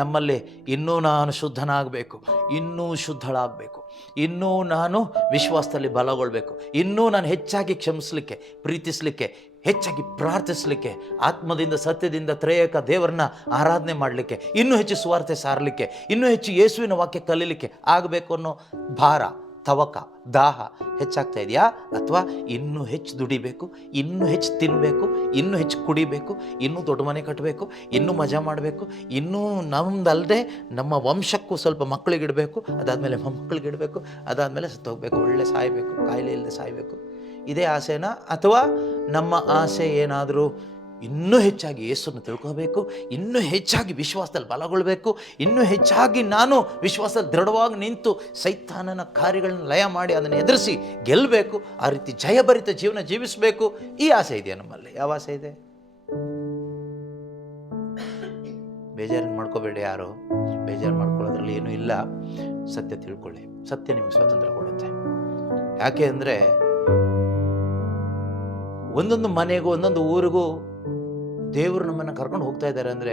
ನಮ್ಮಲ್ಲಿ ಇನ್ನೂ ನಾನು ಶುದ್ಧನಾಗಬೇಕು, ಇನ್ನೂ ಶುದ್ಧಳಾಗಬೇಕು, ಇನ್ನೂ ನಾನು ವಿಶ್ವಾಸದಲ್ಲಿ ಬಲಗೊಳ್ಬೇಕು, ಇನ್ನೂ ನಾನು ಹೆಚ್ಚಾಗಿ ಕ್ಷಮಿಸಲಿಕ್ಕೆ, ಪ್ರೀತಿಸಲಿಕ್ಕೆ, ಹೆಚ್ಚಾಗಿ ಪ್ರಾರ್ಥಿಸಲಿಕ್ಕೆ, ಆತ್ಮದಿಂದ ಸತ್ಯದಿಂದ ತ್ರೇಯಕ ದೇವರನ್ನ ಆರಾಧನೆ ಮಾಡಲಿಕ್ಕೆ, ಇನ್ನೂ ಹೆಚ್ಚು ಸುವಾರ್ತೆ ಸಾರಲಿಕ್ಕೆ, ಇನ್ನೂ ಹೆಚ್ಚು ಯೇಸುವಿನ ವಾಕ್ಯ ಕಲೀಲಿಕ್ಕೆ ಆಗಬೇಕು ಅನ್ನೋ ಭಾರ, ತವಕ, ದಾಹ ಹೆಚ್ಚಾಗ್ತಾ ಇದೆಯಾ? ಅಥವಾ ಇನ್ನೂ ಹೆಚ್ಚು ದುಡಿಬೇಕು, ಇನ್ನೂ ಹೆಚ್ಚು ತಿನ್ನಬೇಕು, ಇನ್ನೂ ಹೆಚ್ಚು ಕುಡಿಬೇಕು, ಇನ್ನೂ ದೊಡ್ಡ ಮನೆ ಕಟ್ಟಬೇಕು, ಇನ್ನೂ ಮಜಾ ಮಾಡಬೇಕು, ಇನ್ನೂ ನಮ್ಮದಲ್ಲದೆ ನಮ್ಮ ವಂಶಕ್ಕೂ ಸ್ವಲ್ಪ ಮಕ್ಕಳಿಗಿಡಬೇಕು, ಅದಾದಮೇಲೆ ಮೊಮ್ಮಕ್ಕಳಿಗಿಡಬೇಕು, ಅದಾದಮೇಲೆ ಸತ್ತೋಗ್ಬೇಕು, ಒಳ್ಳೆ ಸಾಯಬೇಕು, ಕಾಯಿಲೆ ಇಲ್ಲದೆ ಸಾಯಬೇಕು, ಇದೇ ಆಸೆನಾ? ಅಥವಾ ನಮ್ಮ ಆಸೆ ಏನಾದರೂ ಇನ್ನೂ ಹೆಚ್ಚಾಗಿ ಯೇಸುವನ್ನು ತಿಳ್ಕೋಬೇಕು, ಇನ್ನೂ ಹೆಚ್ಚಾಗಿ ವಿಶ್ವಾಸದಲ್ಲಿ ಬಲಗೊಳ್ಳಬೇಕು, ಇನ್ನೂ ಹೆಚ್ಚಾಗಿ ನಾನು ವಿಶ್ವಾಸದಲ್ಲಿ ದೃಢವಾಗಿ ನಿಂತು ಸೈತಾನನ ಕಾರ್ಯಗಳನ್ನ ಲಯ ಮಾಡಿ ಅದನ್ನು ಎದುರಿಸಿ ಗೆಲ್ಲಬೇಕು, ಆ ರೀತಿ ಜಯಭರಿತ ಜೀವನ ಜೀವಿಸಬೇಕು, ಈ ಆಸೆ ಇದೆಯಾ ನಮ್ಮಲ್ಲಿ? ಯಾವ ಆಸೆ ಇದೆ? ಬೇಜಾರನ್ನು ಮಾಡ್ಕೋಬೇಡಿ. ಯಾರು ಬೇಜಾರು ಮಾಡ್ಕೊಳ್ಳೋದ್ರಲ್ಲಿ ಏನೂ ಇಲ್ಲ. ಸತ್ಯ ತಿಳ್ಕೊಳ್ಳಿ, ಸತ್ಯ ನಿಮಗೆ ಸ್ವಾತಂತ್ರ್ಯ ಕೊಡುತ್ತೆ. ಯಾಕೆ ಅಂದರೆ ಒಂದೊಂದು ಮನೆಗೂ ಒಂದೊಂದು ಊರಿಗೂ ದೇವರು ನಮ್ಮನ್ನು ಕರ್ಕೊಂಡು ಹೋಗ್ತಾ ಇದ್ದಾರೆ ಅಂದರೆ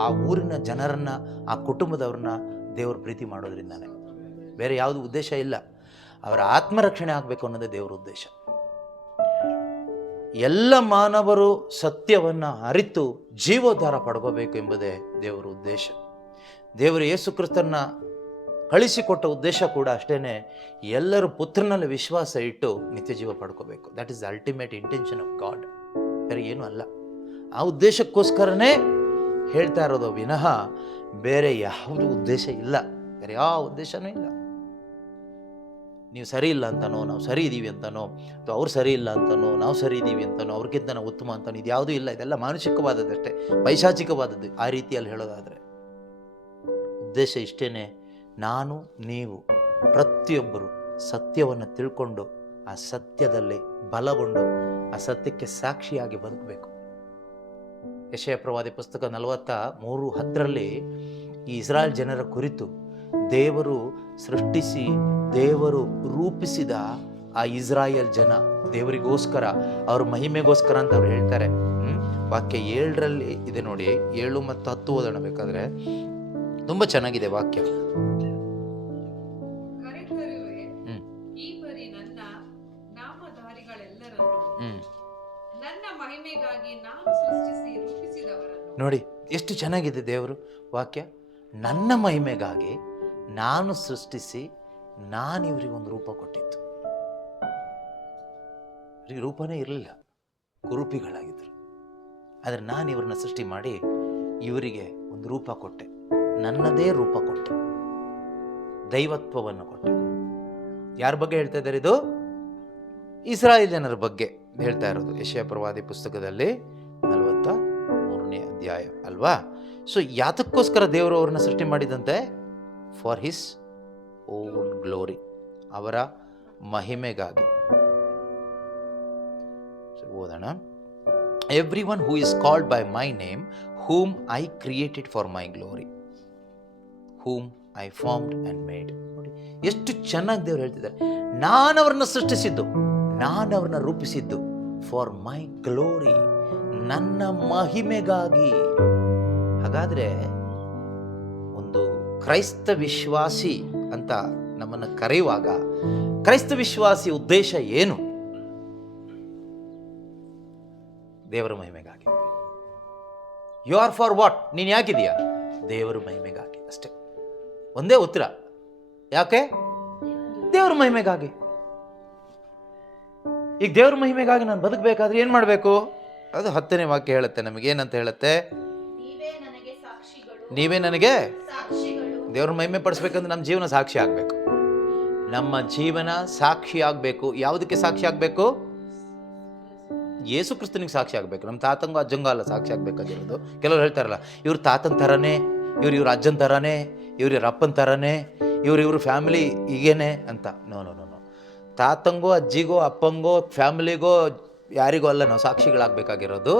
ಆ ಊರಿನ ಜನರನ್ನು, ಆ ಕುಟುಂಬದವ್ರನ್ನ ದೇವರು ಪ್ರೀತಿ ಮಾಡೋದ್ರಿಂದಾನೆ, ಬೇರೆ ಯಾವುದು ಉದ್ದೇಶ ಇಲ್ಲ. ಅವರ ಆತ್ಮರಕ್ಷಣೆ ಆಗಬೇಕು ಅನ್ನೋದೇ ದೇವರ ಉದ್ದೇಶ. ಎಲ್ಲ ಮಾನವರು ಸತ್ಯವನ್ನು ಅರಿತು ಜೀವೋದ್ಧಾರ ಪಡ್ಕೋಬೇಕು ಎಂಬುದೇ ದೇವರ ಉದ್ದೇಶ. ದೇವರು ಯೇಸು ಕ್ರಿಸ್ತನ್ನ ಕಳಿಸಿಕೊಟ್ಟ ಉದ್ದೇಶ ಕೂಡ ಅಷ್ಟೇ. ಎಲ್ಲರೂ ಪುತ್ರನಲ್ಲಿ ವಿಶ್ವಾಸ ಇಟ್ಟು ನಿತ್ಯ ಜೀವ ಪಡ್ಕೋಬೇಕು. That is the ultimate intention of god. ಬೇರೆ ಏನೂ ಅಲ್ಲ. ಆ ಉದ್ದೇಶಕ್ಕೋಸ್ಕರನೇ ಹೇಳ್ತಾ ಇರೋದು ವಿನಃ ಬೇರೆ ಯಾವುದು ಉದ್ದೇಶ ಇಲ್ಲ. ಬೇರೆ ಯಾವ ಉದ್ದೇಶನೂ ಇಲ್ಲ. ನೀವು ಸರಿ ಇಲ್ಲ ಅಂತನೋ, ನಾವು ಸರಿ ಇದ್ದೀವಿ ಅಂತನೋ, ಅಥವಾ ಅವ್ರು ಸರಿ ಇಲ್ಲ ಅಂತನೋ, ನಾವು ಸರಿ ಇದ್ದೀವಿ ಅಂತನೋ, ಅವ್ರಿಗಿಂತ ನಾವು ಉತ್ತಮ ಅಂತನೋ, ಇದು ಯಾವುದೂ ಇಲ್ಲ. ಇದೆಲ್ಲ ಮಾನಸಿಕವಾದದ್ದಷ್ಟೇ, ಪೈಶಾಚಿಕವಾದದ್ದು. ಆ ರೀತಿಯಲ್ಲಿ ಹೇಳೋದಾದರೆ ಉದ್ದೇಶ ಇಷ್ಟೇ, ನಾನು ನೀವು ಪ್ರತಿಯೊಬ್ಬರು ಸತ್ಯವನ್ನು ತಿಳ್ಕೊಂಡು ಆ ಸತ್ಯದಲ್ಲಿ ಬಲಗೊಂಡು ಆ ಸತ್ಯಕ್ಕೆ ಸಾಕ್ಷಿಯಾಗಿ ಬದುಕಬೇಕು. ಯೆಶಾಯ ಪ್ರವಾದಿ ಪುಸ್ತಕ 43:10 ಈ ಇಸ್ರಾಯೇಲ್ ಜನರ ಕುರಿತು ದೇವರು ಸೃಷ್ಟಿಸಿ ದೇವರು ರೂಪಿಸಿದ ಆ ಇಸ್ರಾಯೇಲ್ ಜನ ದೇವರಿಗೋಸ್ಕರ ಅವ್ರ ಮಹಿಮೆಗೋಸ್ಕರ ಅಂತ ಅವ್ರು ಹೇಳ್ತಾರೆ. ವಾಕ್ಯ 7 ಇದೆ ನೋಡಿ, 7 ಮತ್ತು 10 ಓದೋಣ ಬೇಕಾದ್ರೆ. ತುಂಬ ಚೆನ್ನಾಗಿದೆ ವಾಕ್ಯ. ಕರೆತರುವೆ ಈ ಪರಿ ನನ್ನ ನಾಮಧಾರಿಗಳೆಲ್ಲರನ್ನು ನನ್ನ ಮಹಿಮೆಗಾಗಿ ನಾನು ಸೃಷ್ಟಿಸಿ ರೂಪಿಸಿದವರನ್ನು. ನೋಡಿ ಎಷ್ಟು ಚೆನ್ನಾಗಿದೆ ದೇವರು ವಾಕ್ಯ. ನನ್ನ ಮಹಿಮೆಗಾಗಿ ನಾನು ಸೃಷ್ಟಿಸಿ ನಾನು ಇವರಿಗೊಂದು ರೂಪ ಕೊಟ್ಟಿದ್ದು. ಇವರಿಗೆ ರೂಪನೇ ಇರಲಿಲ್ಲ, ಕುರೂಪಿಗಳಾಗಿದ್ದರು. ಆದರೆ ನಾನು ಇವ್ರನ್ನ ಸೃಷ್ಟಿ ಮಾಡಿ ಇವರಿಗೆ ಒಂದು ರೂಪ ಕೊಟ್ಟೆ, ನನ್ನದೇ ರೂಪ ಕೊಟ್ಟೆ, ದೈವತ್ವವನ್ನು ಕೊಟ್ಟೆ. ಯಾರ ಬಗ್ಗೆ ಹೇಳ್ತಾ ಇದ್ದಾರೆ? ಇದು ಇಸ್ರಾಯೇಲ್ ಜನರ ಬಗ್ಗೆ ಹೇಳ್ತಾ ಇರೋದು. ಯೆಶಾಯ ಪ್ರವಾದಿ ಪುಸ್ತಕದಲ್ಲಿ 43ನೇ ಅಧ್ಯಾಯ ಅಲ್ವಾ? ಸೊ ಯಾತಕ್ಕೋಸ್ಕರ ದೇವರು ಅವ್ರನ್ನ ಸೃಷ್ಟಿ ಮಾಡಿದಂತೆ? ಫಾರ್ ಹಿಸ್ ಓನ್ ಗ್ಲೋರಿ, ಅವರ ಮಹಿಮೆಗಾಗಿ. ಓದೋಣ. Every one who is called by my name, whom I created for my glory, whom I formed and made. ನೋಡಿ ಎಷ್ಟು ಚೆನ್ನಾಗಿ ದೇವರು ಹೇಳ್ತಿದ್ದಾರೆ. ನಾನು ಅವ್ರನ್ನ ಸೃಷ್ಟಿಸಿದ್ದು, ನಾನು ಅವ್ರನ್ನ ರೂಪಿಸಿದ್ದು ಫಾರ್ ಮೈ ಗ್ಲೋರಿ, ನನ್ನ ಮಹಿಮೆಗಾಗಿ. ಹಾಗಾದ್ರೆ ಒಂದು ಕ್ರೈಸ್ತ ವಿಶ್ವಾಸಿ ಅಂತ ನಮ್ಮನ್ನು ಕರೆಯುವಾಗ ಕ್ರೈಸ್ತ ವಿಶ್ವಾಸಿ ಉದ್ದೇಶ ಏನು? ದೇವರ ಮಹಿಮೆಗಾಗಿ. You are for what? ನೀನು ಯಾಕಿದೆಯಾ? ದೇವರ ಮಹಿಮೆಗಾಗಿ ಅಷ್ಟೇ. ಒಂದೇ ಉತ್ತರ. ಯಾಕೆ? ದೇವರ ಮಹಿಮೆಗಾಗಿ. ಈಗ ದೇವರ ಮಹಿಮೆಗಾಗಿ ನಾನು ಬದುಕಬೇಕಾದ್ರೆ ಏನು ಮಾಡಬೇಕು? ಅದು 10ನೇ ವಾಕ್ಯ ಹೇಳುತ್ತೆ ನಮಗೆ. ಏನಂತ ಹೇಳುತ್ತೆ? ನೀವೇ ನನಗೆ ದೇವ್ರ ಮಹಿಮೆ ಪಡಿಸ್ಬೇಕಂದ್ರೆ ನಮ್ಮ ಜೀವನ ಸಾಕ್ಷಿ ಆಗಬೇಕು. ನಮ್ಮ ಜೀವನ ಸಾಕ್ಷಿ ಆಗಬೇಕು. ಯಾವುದಕ್ಕೆ ಸಾಕ್ಷಿ ಆಗಬೇಕು? ಯೇಸು ಕ್ರಿಸ್ತನಿಗೆ ಸಾಕ್ಷಿ ಆಗಬೇಕು. ನಮ್ಮ ತಾತಂಗ ಅಜ್ಜಂಗ ಅಲ್ಲ ಸಾಕ್ಷಿ ಆಗಬೇಕಾಗಿರೋದು. ಕೆಲವರು ಹೇಳ್ತಾರಲ್ಲ, ಇವ್ರ ತಾತನ ಥರನೇ, ಇವ್ರ ಅಜ್ಜನ ಥರನೇ, ಇವ್ರ ಅಪ್ಪನ ಥರನೇ, ಇವ್ರ ಫ್ಯಾಮಿಲಿ ಹೀಗೇನೆ ಅಂತ. No no no no. ತಾತಂಗೋ ಅಜ್ಜಿಗೋ ಅಪ್ಪಂಗೋ ಫ್ಯಾಮಿಲಿಗೋ ಯಾರಿಗೋ ಅಲ್ಲ ನಾವು ಸಾಕ್ಷಿಗಳಾಗಬೇಕಾಗಿರೋದು.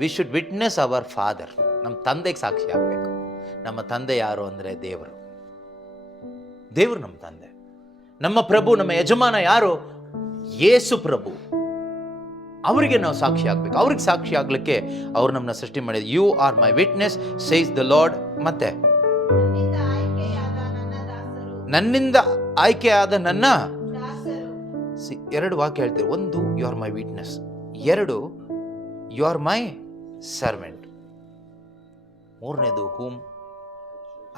We should witness our Father. ನಮ್ಮ ತಂದೆಗೆ ಸಾಕ್ಷಿ ಆಗಬೇಕು. ನಮ್ಮ ತಂದೆ ಯಾರು ಅಂದರೆ ದೇವರು. ದೇವರು ನಮ್ಮ ತಂದೆ. ನಮ್ಮ ಪ್ರಭು, ನಮ್ಮ ಯಜಮಾನ ಯಾರು? ಯೇಸು ಪ್ರಭು. ಅವರಿಗೆ ನಾವು ಸಾಕ್ಷಿ ಆಗಬೇಕು. ಅವ್ರಿಗೆ ಸಾಕ್ಷಿ ಆಗಲಿಕ್ಕೆ ಅವ್ರು ನಮ್ಮನ್ನ ಸೃಷ್ಟಿ ಮಾಡಿದ್ರು. You are my witness says the Lord. ಮತ್ತೆ ನನ್ನಿಂದ ಆಯ್ಕೆಯಾದ ನನ್ನ 2 ವಾಕ್ಯ ಹೇಳ್ತೀವಿ. ಒಂದು, you are my witness. 2, you are my servant. 3ನೇದು, ಹೂಮ್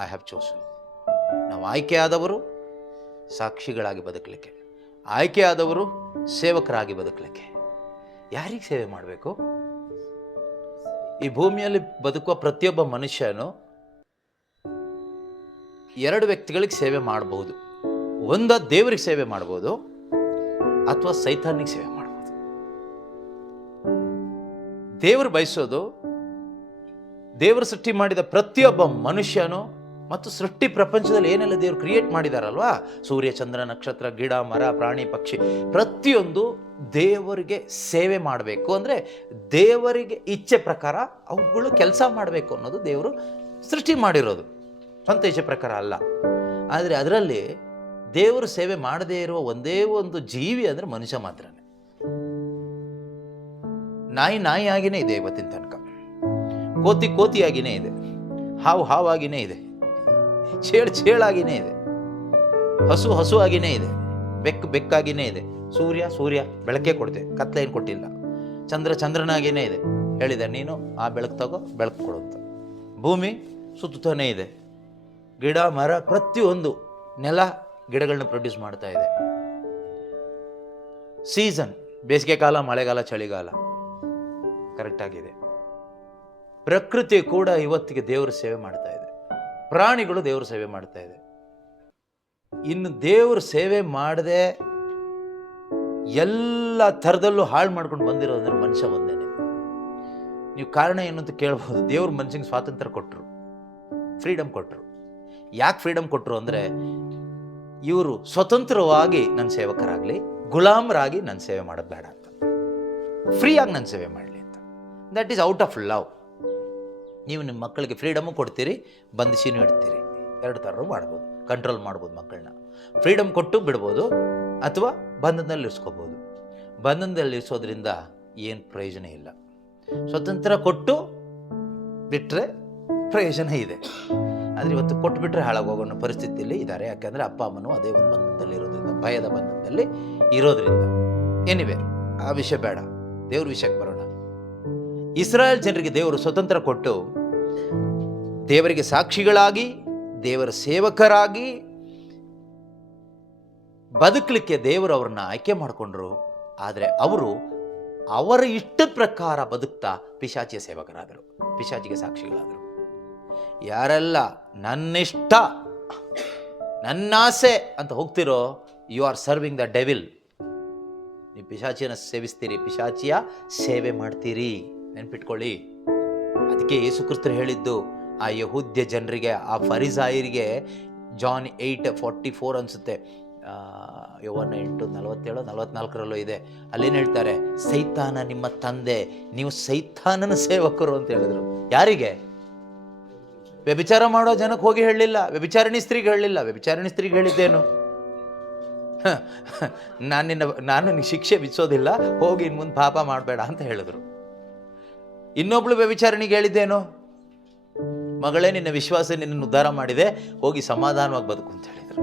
ಐ ಹ್ಯಾವ್ ಚೋಸನ್. ನಾವು ಆಯ್ಕೆಯಾದವರು ಸಾಕ್ಷಿಗಳಾಗಿ ಬದುಕಲಿಕ್ಕೆ, ಆಯ್ಕೆಯಾದವರು ಸೇವಕರಾಗಿ ಬದುಕಲಿಕ್ಕೆ. ಯಾರಿಗೆ ಸೇವೆ ಮಾಡಬೇಕು? ಈ ಭೂಮಿಯಲ್ಲಿ ಬದುಕುವ ಪ್ರತಿಯೊಬ್ಬ ಮನುಷ್ಯನು 2 ವ್ಯಕ್ತಿಗಳಿಗೆ ಸೇವೆ ಮಾಡಬಹುದು. ಒಂದು, ದೇವರಿಗೆ ಸೇವೆ ಮಾಡ್ಬೋದು, ಅಥವಾ ಸೈತಾನಿಗೆ ಸೇವೆ ಮಾಡ್ಬೋದು. ದೇವರು ಬಯಸೋದು ದೇವರು ಸೃಷ್ಟಿ ಮಾಡಿದ ಪ್ರತಿಯೊಬ್ಬ ಮನುಷ್ಯನು ಮತ್ತು ಸೃಷ್ಟಿ ಪ್ರಪಂಚದಲ್ಲಿ ಏನೆಲ್ಲ ದೇವರು ಕ್ರಿಯೇಟ್ ಮಾಡಿದಾರಲ್ವಾ, ಸೂರ್ಯ ಚಂದ್ರ ನಕ್ಷತ್ರ ಗಿಡ ಮರ ಪ್ರಾಣಿ ಪಕ್ಷಿ ಪ್ರತಿಯೊಂದು ದೇವರಿಗೆ ಸೇವೆ ಮಾಡಬೇಕು. ಅಂದರೆ ದೇವರಿಗೆ ಇಚ್ಛೆ ಪ್ರಕಾರ ಅವುಗಳು ಕೆಲಸ ಮಾಡಬೇಕು ಅನ್ನೋದು ದೇವರು ಸೃಷ್ಟಿ ಮಾಡಿರೋದು, ಸ್ವಂತ ಇಚ್ಛೆ ಪ್ರಕಾರ ಅಲ್ಲ. ಆದರೆ ಅದರಲ್ಲಿ ದೇವರು ಸೇವೆ ಮಾಡದೇ ಇರುವ ಒಂದೇ ಒಂದು ಜೀವಿ ಅಂದರೆ ಮನುಷ್ಯ ಮಾತ್ರನೇ. ನಾಯಿ ಆಗಿನೇ ಇದೆ ಇವತ್ತಿನ ತನಕ, ಕೋತಿಯಾಗಿನೇ ಇದೆ, ಹಾವಾಗಿನೇ ಇದೆ, ಚೇಳಾಗಿನೇ ಇದೆ, ಹಸು ಆಗಿನೇ ಇದೆ, ಬೆಕ್ಕಾಗಿನೇ ಇದೆ. ಸೂರ್ಯ ಬೆಳಕೆ ಕೊಡ್ತೆ, ಕತ್ಲೆ ಏನು ಕೊಟ್ಟಿಲ್ಲ. ಚಂದ್ರನಾಗಿನೇ ಇದೆ. ಹೇಳಿದೆ ನೀನು ಆ ಬೆಳಕು ತಗೋ, ಬೆಳಕು ಕೊಡುತ್ತ. ಭೂಮಿ ಸುತ್ತಾನೇ ಇದೆ. ಗಿಡ ಮರ ಪ್ರತಿಯೊಂದು ನೆಲ ಗಿಡಗಳನ್ನ ಪ್ರೊಡ್ಯೂಸ್ ಮಾಡ್ತಾ ಇದೆ. ಸೀಸನ್ ಬೇಸಿಗೆ ಕಾಲ, ಮಳೆಗಾಲ, ಚಳಿಗಾಲ ಕರೆಕ್ಟಾಗಿದೆ. ಪ್ರಕೃತಿ ಕೂಡ ಇವತ್ತಿಗೆ ದೇವರ ಸೇವೆ ಮಾಡ್ತಾ ಇದೆ. ಪ್ರಾಣಿಗಳು ದೇವರ ಸೇವೆ ಮಾಡ್ತಾ ಇದೆ. ಇನ್ನು ದೇವರ ಸೇವೆ ಮಾಡದೆ ಎಲ್ಲ ಥರದಲ್ಲೂ ಹಾಳು ಮಾಡ್ಕೊಂಡು ಬಂದಿರೋದಂದ್ರೆ ಮನುಷ್ಯ ಒಂದೇನೆ. ನೀವು ಕಾರಣ ಏನು ಅಂತ ಕೇಳ್ಬೋದು. ದೇವ್ರ ಮನುಷ್ಯಂಗೆ ಸ್ವಾತಂತ್ರ್ಯ ಕೊಟ್ಟರು, ಫ್ರೀಡಮ್ ಕೊಟ್ಟರು. ಯಾಕೆ ಫ್ರೀಡಮ್ ಕೊಟ್ಟರು ಅಂದರೆ, ಇವರು ಸ್ವತಂತ್ರವಾಗಿ ನನ್ನ ಸೇವಕರಾಗಲಿ, ಗುಲಾಮರಾಗಿ ನನ್ನ ಸೇವೆ ಮಾಡೋದು ಬೇಡ ಅಂತ, ಫ್ರೀಯಾಗಿ ನನ್ನ ಸೇವೆ ಮಾಡಲಿ ಅಂತ. That is out of love. ನೀವು ನಿಮ್ಮ ಮಕ್ಕಳಿಗೆ ಫ್ರೀಡಮು ಕೊಡ್ತೀರಿ, ಬಂಧಿಸಿನೂ ಇಡ್ತೀರಿ. ಎರಡು ಥರ ಮಾಡ್ಬೋದು, ಕಂಟ್ರೋಲ್ ಮಾಡ್ಬೋದು ಮಕ್ಕಳನ್ನ. ಫ್ರೀಡಮ್ ಕೊಟ್ಟು ಬಿಡ್ಬೋದು ಅಥವಾ ಬಂಧನದಲ್ಲಿ ಇರಿಸ್ಕೋಬೋದು. ಬಂಧನದಲ್ಲಿ ಇರಿಸೋದ್ರಿಂದ ಏನು ಪ್ರಯೋಜನ ಇಲ್ಲ. ಸ್ವತಂತ್ರ ಕೊಟ್ಟು ಬಿಟ್ಟರೆ ಪ್ರಯೋಜನ ಇದೆ. ಆದರೆ ಇವತ್ತು ಕೊಟ್ಟುಬಿಟ್ರೆ ಹಾಳಾಗೋಗೋ ಪರಿಸ್ಥಿತಿಯಲ್ಲಿ ಇದ್ದಾರೆ. ಯಾಕೆಂದರೆ ಅಪ್ಪ ಅಮ್ಮನೂ ಅದೇ ಒಂದು ಬಂಧನದಲ್ಲಿ ಇರೋದ್ರಿಂದ, ಭಯದ ಬಂಧನದಲ್ಲಿ ಇರೋದ್ರಿಂದ. ಏನಿವೆ ಆ ವಿಷಯ ಬೇಡ, ದೇವ್ರ ವಿಷಯಕ್ಕೆ ಬರೋಣ. ಇಸ್ರಾಯೇಲ್ ಜನರಿಗೆ ದೇವರು ಸ್ವತಂತ್ರ ಕೊಟ್ಟು ದೇವರಿಗೆ ಸಾಕ್ಷಿಗಳಾಗಿ, ದೇವರ ಸೇವಕರಾಗಿ ಬದುಕಲಿಕ್ಕೆ ದೇವರು ಅವ್ರನ್ನ ಆಯ್ಕೆ ಮಾಡಿಕೊಂಡ್ರು. ಆದರೆ ಅವರು ಅವರ ಇಷ್ಟದ ಪ್ರಕಾರ ಬದುಕ್ತಾ ಪಿಶಾಚಿಯ ಸೇವಕರಾದರು, ಪಿಶಾಚಿಗೆ ಸಾಕ್ಷಿಗಳಾದರು. ಯಾರೆಲ್ಲ ನನ್ನಿಷ್ಟ, ನನ್ನಾಸೆ ಅಂತ ಹೋಗ್ತಿರೋ, you are serving the devil. ನೀವು ಪಿಶಾಚಿಯನ್ನು ಸೇವಿಸ್ತೀರಿ, ಪಿಶಾಚಿಯ ಸೇವೆ ಮಾಡ್ತೀರಿ, ನೆನ್ಪಿಟ್ಕೊಳ್ಳಿ. ಅದಕ್ಕೆ ಯೇಸು ಕ್ರಿಸ್ತರು ಹೇಳಿದ್ದು ಆ ಯಹೂದ್ಯ ಜನರಿಗೆ, ಆ ಫರಿಸಾಯರಿಗೆ, ಜಾನ್ 8:44 ಅನಿಸುತ್ತೆ, ಯೋವಾನ 8:47-44 ಇದೆ. ಅಲ್ಲೇನು ಹೇಳ್ತಾರೆ? ಸೈತಾನ ನಿಮ್ಮ ತಂದೆ, ನೀವು ಸೈತಾನನ ಸೇವಕರು ಅಂತ ಹೇಳಿದ್ರು. ಯಾರಿಗೆ? ವ್ಯಭಿಚಾರ ಮಾಡೋ ಜನಕ್ಕೆ ಹೋಗಿ ಹೇಳಲಿಲ್ಲ, ವ್ಯಭಿಚಾರಣಿ ಸ್ತ್ರೀಗೆ ಹೇಳಲಿಲ್ಲ. ವ್ಯಭಿಚಾರಣಿ ಸ್ತ್ರೀಗೆ ಹೇಳಿದ್ದೇನು? ನಾನು ನಿನ್ನ ಶಿಕ್ಷೆ ವಿಧಿಸೋದಿಲ್ಲ, ಹೋಗಿ ಇನ್ನು ಮುಂದೆ ಪಾಪ ಮಾಡಬೇಡ ಅಂತ ಹೇಳಿದ್ರು. ಇನ್ನೊಬ್ಳು ವ್ಯಭಿಚಾರಣಿಗೆ ಹೇಳಿದ್ದೇನು? ಮಗಳೇ, ನಿನ್ನ ವಿಶ್ವಾಸ ನಿನ್ನನ್ನು ಉದ್ಧಾರ ಮಾಡಿದೆ, ಹೋಗಿ ಸಮಾಧಾನವಾಗಿ ಬದುಕು ಅಂತ ಹೇಳಿದರು.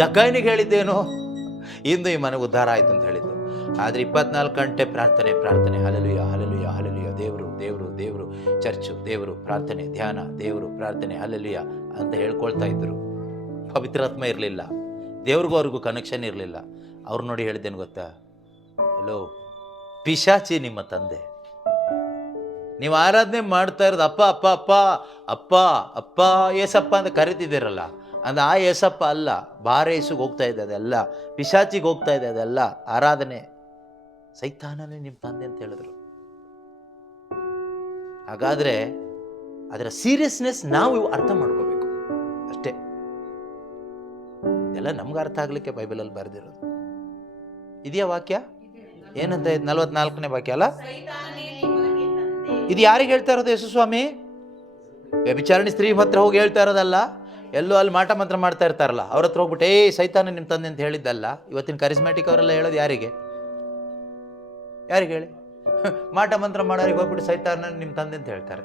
ಜಕ್ಕಾಯನಿಗೆ ಹೇಳಿದ್ದೇನು? ಇಂದು ಈ ಮನೆಗೆ ಉದ್ಧಾರ ಆಯಿತು ಅಂತ ಹೇಳಿದ್ದು. ಆದರೆ 24 ಗಂಟೆ ಪ್ರಾರ್ಥನೆ, ಪ್ರಾರ್ಥನೆ, ಹಲ್ಲೆಲೂಯ, ಹಲ್ಲೆಲೂಯ, ಹಲ್ಲೆಲೂಯ, ದೇವರು ದೇವರು ದೇವರು, ಚರ್ಚು ದೇವರು, ಪ್ರಾರ್ಥನೆ, ಧ್ಯಾನ, ದೇವರು, ಪ್ರಾರ್ಥನೆ, ಹಲ್ಲೆಲೂಯ ಅಂತ ಹೇಳ್ಕೊಳ್ತಾ ಇದ್ರು. ಪವಿತ್ರಾತ್ಮ ಇರಲಿಲ್ಲ, ದೇವ್ರಿಗೂ ಅವ್ರಿಗೂ ಕನೆಕ್ಷನ್ ಇರಲಿಲ್ಲ. ಅವ್ರು ನೋಡಿ ಹೇಳಿದ್ದೇನು ಗೊತ್ತಾ? ಹಲೋ, ಪಿಶಾಚಿ ನಿಮ್ಮ ತಂದೆ. ನೀವು ಆರಾಧನೆ ಮಾಡ್ತಾ ಇರೋದು ಅಪ್ಪ ಅಪ್ಪ ಅಪ್ಪ ಅಪ್ಪ ಅಪ್ಪ ಏಸಪ್ಪ ಅಂತ ಕರಿತಿದ್ದೀರಲ್ಲ, ಅದು ಆ ಏಸಪ್ಪ ಅಲ್ಲ, ಬಾರೇಸುಗೆ ಹೋಗ್ತಾ ಇದೆ ಅದೆಲ್ಲ, ಪಿಶಾಚಿಗೆ ಹೋಗ್ತಾ ಇದೆ ಅದೆಲ್ಲ ಆರಾಧನೆ. ಸೈತಾನನೇ ನಿಮ್ಮ ತಂದೆ ಅಂತ ಹೇಳಿದ್ರು. ಹಾಗಾದರೆ ಅದರ ಸೀರಿಯಸ್ನೆಸ್ ನಾವು ಅರ್ಥ ಮಾಡ್ಕೋಬೇಕು ಅಷ್ಟೇ. ಎಲ್ಲ ನಮ್ಗೆ ಅರ್ಥ ಆಗ್ಲಿಕ್ಕೆ ಬೈಬಲಲ್ಲಿ ಬರೆದಿರೋದು. ಇದೆಯಾ ವಾಕ್ಯ? ಏನಂತ 44ನೇ ವಾಕ್ಯ ಅಲ್ಲ? ಇದು ಯಾರಿಗೆ ಹೇಳ್ತಾ ಇರೋದು ಯೇಸು ಸ್ವಾಮಿ? ವ್ಯಭಿಚಾರಣಿ ಸ್ತ್ರೀ ಹತ್ರ ಹೋಗಿ ಹೇಳ್ತಾ ಇರೋದಲ್ಲ, ಎಲ್ಲೋ ಅಲ್ಲಿ ಮಾಟ ಮಂತ್ರ ಮಾಡ್ತಾ ಇರ್ತಾರಲ್ಲ ಅವ್ರ ಹತ್ರ ಹೋಗ್ಬಿಟ್ಟು ಸೈತಾನ ನಿಮ್ಮ ತಂದೆ ಅಂತ ಹೇಳಿದ್ದಲ್ಲ. ಇವತ್ತಿನ ಕರಿಸ್ಮ್ಯಾಟಿಕ್ ಅವರೆಲ್ಲ ಹೇಳೋದು ಯಾರಿಗೆ? ಯಾರಿಗೆ ಹೇಳಿ? ಮಾಟ ಮಂತ್ರ ಮಾಡೋರಿಗೆ ಹೋಗ್ಬಿಟ್ಟು ಸೈತಾನ ನಿಮ್ಮ ತಂದೆ ಅಂತ ಹೇಳ್ತಾರೆ.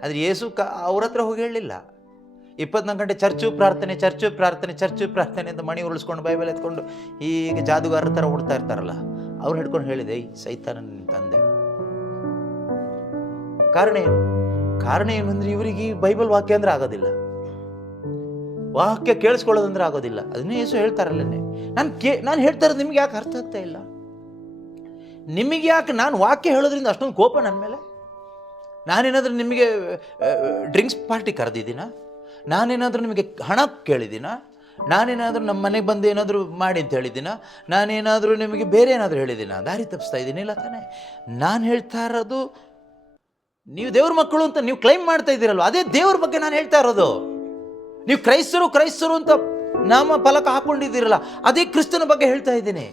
ಆದರೆ ಯೇಸು ಅವ್ರ ಹತ್ರ ಹೋಗಿ ಹೇಳಲಿಲ್ಲ. 24 ಗಂಟೆ ಚರ್ಚು ಪ್ರಾರ್ಥನೆ, ಚರ್ಚು ಪ್ರಾರ್ಥನೆ, ಚರ್ಚು ಪ್ರಾರ್ಥನೆ ಅಂತ ಮಣಿ ಉಳಿಸ್ಕೊಂಡು ಬೈಬಲ್ ಎತ್ಕೊಂಡು ಈಗ ಜಾದುಗಾರರ ಥರ ಓಡ್ತಾ ಇರ್ತಾರಲ್ಲ, ಅವ್ರು ಹಿಡ್ಕೊಂಡು ಹೇಳಿದೆ ಸೈತಾನ ನಿಮ್ಮ ತಂದೆ. ಕಾರಣ ಏನು? ಕಾರಣ ಏನು ಅಂದರೆ ಇವರಿಗೆ ಈ ಬೈಬಲ್ ವಾಕ್ಯ ಅಂದ್ರೆ ಆಗೋದಿಲ್ಲ, ವಾಕ್ಯ ಕೇಳಿಸ್ಕೊಳ್ಳೋದಂದ್ರೆ ಆಗೋದಿಲ್ಲ. ಅದನ್ನೇ ಯೇಸು ಹೇಳ್ತಾರಲ್ಲೇ. ನಾನು ಹೇಳ್ತಾ ಇರೋದು ನಿಮ್ಗೆ ಯಾಕೆ ಅರ್ಥ ಆಗ್ತಾ ಇಲ್ಲ? ನಿಮಗೆ ಯಾಕೆ ನಾನು ವಾಕ್ಯ ಹೇಳೋದ್ರಿಂದ ಅಷ್ಟೊಂದು ಕೋಪ ನನ್ನ ಮೇಲೆ? ನಾನೇನಾದರೂ ನಿಮಗೆ ಡ್ರಿಂಕ್ಸ್ ಪಾರ್ಟಿ ಕರೆದಿದ್ದೀನ? ನಾನೇನಾದರೂ ನಿಮಗೆ ಹಣ ಕೇಳಿದ್ದೀನ? ನಾನೇನಾದರೂ ನಮ್ಮ ಮನೆಗೆ ಬಂದು ಏನಾದರೂ ಮಾಡಿ ಅಂತ ಹೇಳಿದ್ದೀನ? ನಾನೇನಾದರೂ ನಿಮಗೆ ಬೇರೆ ಏನಾದರೂ ಹೇಳಿದ್ದೀನ? ದಾರಿ ತಪ್ಪಿಸ್ತಾ ಇದ್ದೀನಿ ಇಲ್ಲ ತಾನೇ? ನಾನು ಹೇಳ್ತಾ ಇರೋದು, ನೀವು ದೇವ್ರ ಮಕ್ಕಳು ಅಂತ ನೀವು ಕ್ಲೈಮ್ ಮಾಡ್ತಾ ಇದ್ದೀರಲ್ವ, ಅದೇ ದೇವ್ರ ಬಗ್ಗೆ ನಾನು ಹೇಳ್ತಾ ಇರೋದು. ನೀವು ಕ್ರೈಸ್ತರು ಅಂತ ನಾಮ ಫಲಕ ಹಾಕೊಂಡಿದ್ದೀರಲ್ಲ, ಅದೇ ಕ್ರಿಸ್ತನ ಬಗ್ಗೆ ಹೇಳ್ತಾ ಇದ್ದೀನಿ.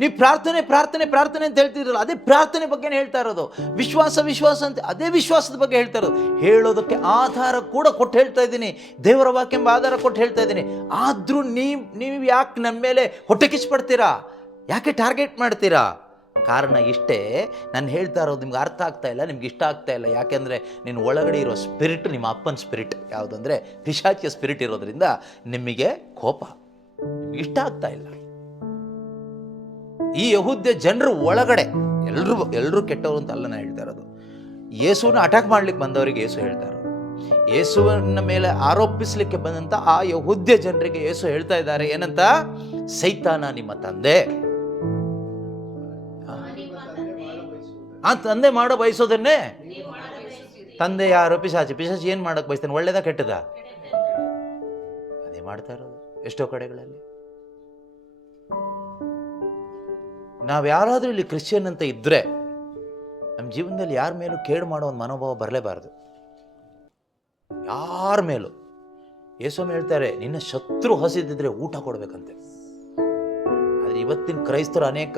ನೀವು ಪ್ರಾರ್ಥನೆ ಪ್ರಾರ್ಥನೆ ಪ್ರಾರ್ಥನೆ ಅಂತ ಹೇಳ್ತಿದ್ರಲ್ಲ, ಅದೇ ಪ್ರಾರ್ಥನೆ ಬಗ್ಗೆ ಹೇಳ್ತಾ ಇರೋದು. ವಿಶ್ವಾಸ ಅಂತ ಅದೇ ವಿಶ್ವಾಸದ ಬಗ್ಗೆ ಹೇಳ್ತಾ ಇರೋದು. ಹೇಳೋದಕ್ಕೆ ಆಧಾರ ಕೂಡ ಕೊಟ್ಟು ಹೇಳ್ತಾ ಇದ್ದೀನಿ, ದೇವರ ವಾಕ್ಯ ಎಂಬ ಆಧಾರ ಕೊಟ್ಟು ಹೇಳ್ತಾ ಇದ್ದೀನಿ. ಆದರೂ ನೀವು ಯಾಕೆ ನನ್ನ ಮೇಲೆ ಹೊಟ್ಟೆ ಕಿಚ್ಚುಪಡ್ತೀರಾ? ಯಾಕೆ ಟಾರ್ಗೆಟ್ ಮಾಡ್ತೀರಾ? ಕಾರಣ ಇಷ್ಟೇ, ನಾನು ಹೇಳ್ತಾ ಇರೋದು ನಿಮ್ಗೆ ಅರ್ಥ ಆಗ್ತಾ ಇಲ್ಲ, ನಿಮ್ಗೆ ಇಷ್ಟ ಆಗ್ತಾ ಇಲ್ಲ. ಯಾಕೆಂದರೆ ನಿನ್ನ ಒಳಗಡೆ ಇರೋ ಸ್ಪಿರಿಟ್ ನಿಮ್ಮ ಅಪ್ಪನ ಸ್ಪಿರಿಟ್ ಯಾವುದಂದರೆ ಪಿಶಾಚಿಯ ಸ್ಪಿರಿಟ್ ಇರೋದ್ರಿಂದ ನಿಮಗೆ ಕೋಪ, ನಿಮ್ಗೆ ಇಷ್ಟ ಆಗ್ತಾ ಇಲ್ಲ. ಈ ಯಹೂದ್ಯ ಜನರು ಒಳಗಡೆ ಎಲ್ಲರೂ ಕೆಟ್ಟವರು ಅಂತ ಅಲ್ಲ ನಾನು ಹೇಳ್ತಾ ಇರೋದು. ಯೇಸುವನ್ನ ಅಟ್ಯಾಕ್ ಮಾಡ್ಲಿಕ್ಕೆ ಬಂದವರಿಗೆ ಯೇಸು ಹೇಳ್ತಾ ಇರೋದು. ಯೇಸುವನ್ನ ಮೇಲೆ ಆರೋಪಿಸ್ಲಿಕ್ಕೆ ಬಂದಂಥ ಆ ಯಹೂದ್ಯ ಜನರಿಗೆ ಯೇಸು ಹೇಳ್ತಾ ಇದ್ದಾರೆ ಏನಂತ? ಸೈತಾನ ನಿಮ್ಮ ತಂದೆ. ಆ ತಂದೆ ಮಾಡೋ ಬಯಸೋದನ್ನೇ ತಂದೆ ಯಾರು? ಪಿಶಾಚಿ. ಪಿಶಾಚಿ ಏನು ಮಾಡೋಕೆ ಬಯಸ್ತಾನೆ? ಒಳ್ಳೇದ ಕೆಟ್ಟದ? ಅದೇ ಮಾಡ್ತಾ ಇರೋದು ಎಷ್ಟೋ ಕಡೆಗಳಲ್ಲಿ. ನಾವು ಯಾರಾದರೂ ಇಲ್ಲಿ ಕ್ರಿಶ್ಚಿಯನ್ ಅಂತ ಇದ್ದರೆ ನಮ್ಮ ಜೀವನದಲ್ಲಿ ಯಾರ ಮೇಲೂ ಕೇಡು ಮಾಡೋ ಒಂದು ಮನೋಭಾವ ಬರಲೇಬಾರ್ದು. ಯಾರ ಮೇಲೂ. ಯೇಸು ಹೇಳ್ತಾರೆ, ನಿನ್ನ ಶತ್ರು ಹಸಿದಿದ್ರೆ ಊಟ ಕೊಡ್ಬೇಕಂತೆ. ಆದರೆ ಇವತ್ತಿನ ಕ್ರೈಸ್ತರು ಅನೇಕ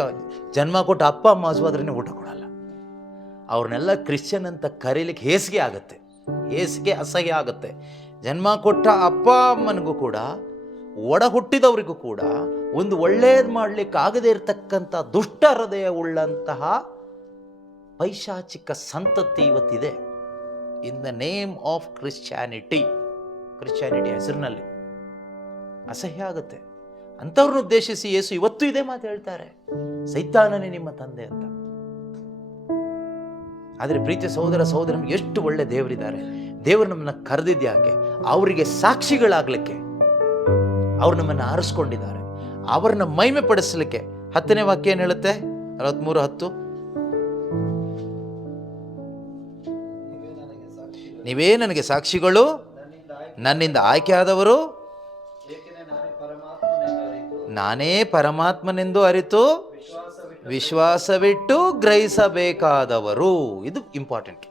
ಜನ್ಮ ಕೊಟ್ಟು ಅಪ್ಪ ಅಮ್ಮ ಹಸುವಾದ್ರೇ ಊಟ ಕೊಡಲ್ಲ. ಅವ್ರನ್ನೆಲ್ಲ ಕ್ರಿಶ್ಚಿಯನ್ ಅಂತ ಕರೀಲಿಕ್ಕೆ ಹೇಸಿಗೆ ಆಗುತ್ತೆ, ಹೇಸಿಗೆ ಅಸಹ್ಯ ಆಗುತ್ತೆ. ಜನ್ಮ ಕೊಟ್ಟ ಅಪ್ಪ ಅಮ್ಮನಿಗೂ ಕೂಡ, ಒಡ ಹುಟ್ಟಿದವರಿಗೂ ಕೂಡ ಒಂದು ಒಳ್ಳೇದು ಮಾಡಲಿಕ್ಕೆ ಆಗದೇ ಇರತಕ್ಕಂಥ ದುಷ್ಟ ಹೃದಯ ಉಳ್ಳಂತಹ ಪೈಶಾಚಿಕ ಸಂತತಿ ಇವತ್ತಿದೆ. In the name of Christianity ಹೆಸರಿನಲ್ಲಿ ಅಸಹ್ಯ ಆಗುತ್ತೆ. ಅಂಥವ್ರನ್ನ ಉದ್ದೇಶಿಸಿ ಯೇಸು ಇವತ್ತು ಇದೇ ಮಾತು ಹೇಳ್ತಾರೆ, ಸೈತಾನನೇ ನಿಮ್ಮ ತಂದೆ ಅಂತ. ಆದರೆ ಪ್ರೀತಿಯ ಸಹೋದರ ಸಹೋದರನಿಗೆ ಎಷ್ಟು ಒಳ್ಳೆ ದೇವರಿದ್ದಾರೆ. ದೇವರು ನಮ್ಮನ್ನ ಕರೆದಿದ್ಯಾಕೆ? ಅವರಿಗೆ ಸಾಕ್ಷಿಗಳಾಗಲಿಕ್ಕೆ ಅವ್ರು ನಮ್ಮನ್ನು ಆರಿಸ್ಕೊಂಡಿದ್ದಾರೆ, ಅವ್ರನ್ನ ಮಹಿಮೆ ಪಡಿಸಲಿಕ್ಕೆ. 10ನೇ ವಾಕ್ಯ ಏನು ಹೇಳುತ್ತೆ? 43:10, ನೀವೇ ನನಗೆ ಸಾಕ್ಷಿಗಳು, ನನ್ನಿಂದ ಆಯ್ಕೆಯಾದವರು, ನಾನೇ ಪರಮಾತ್ಮನೆಂದು ಅರಿತು ವಿಶ್ವಾಸವಿಟ್ಟು ಗ್ರಹಿಸಬೇಕಾದವರು. ಇದು ಇಂಪಾರ್ಟೆಂಟ್.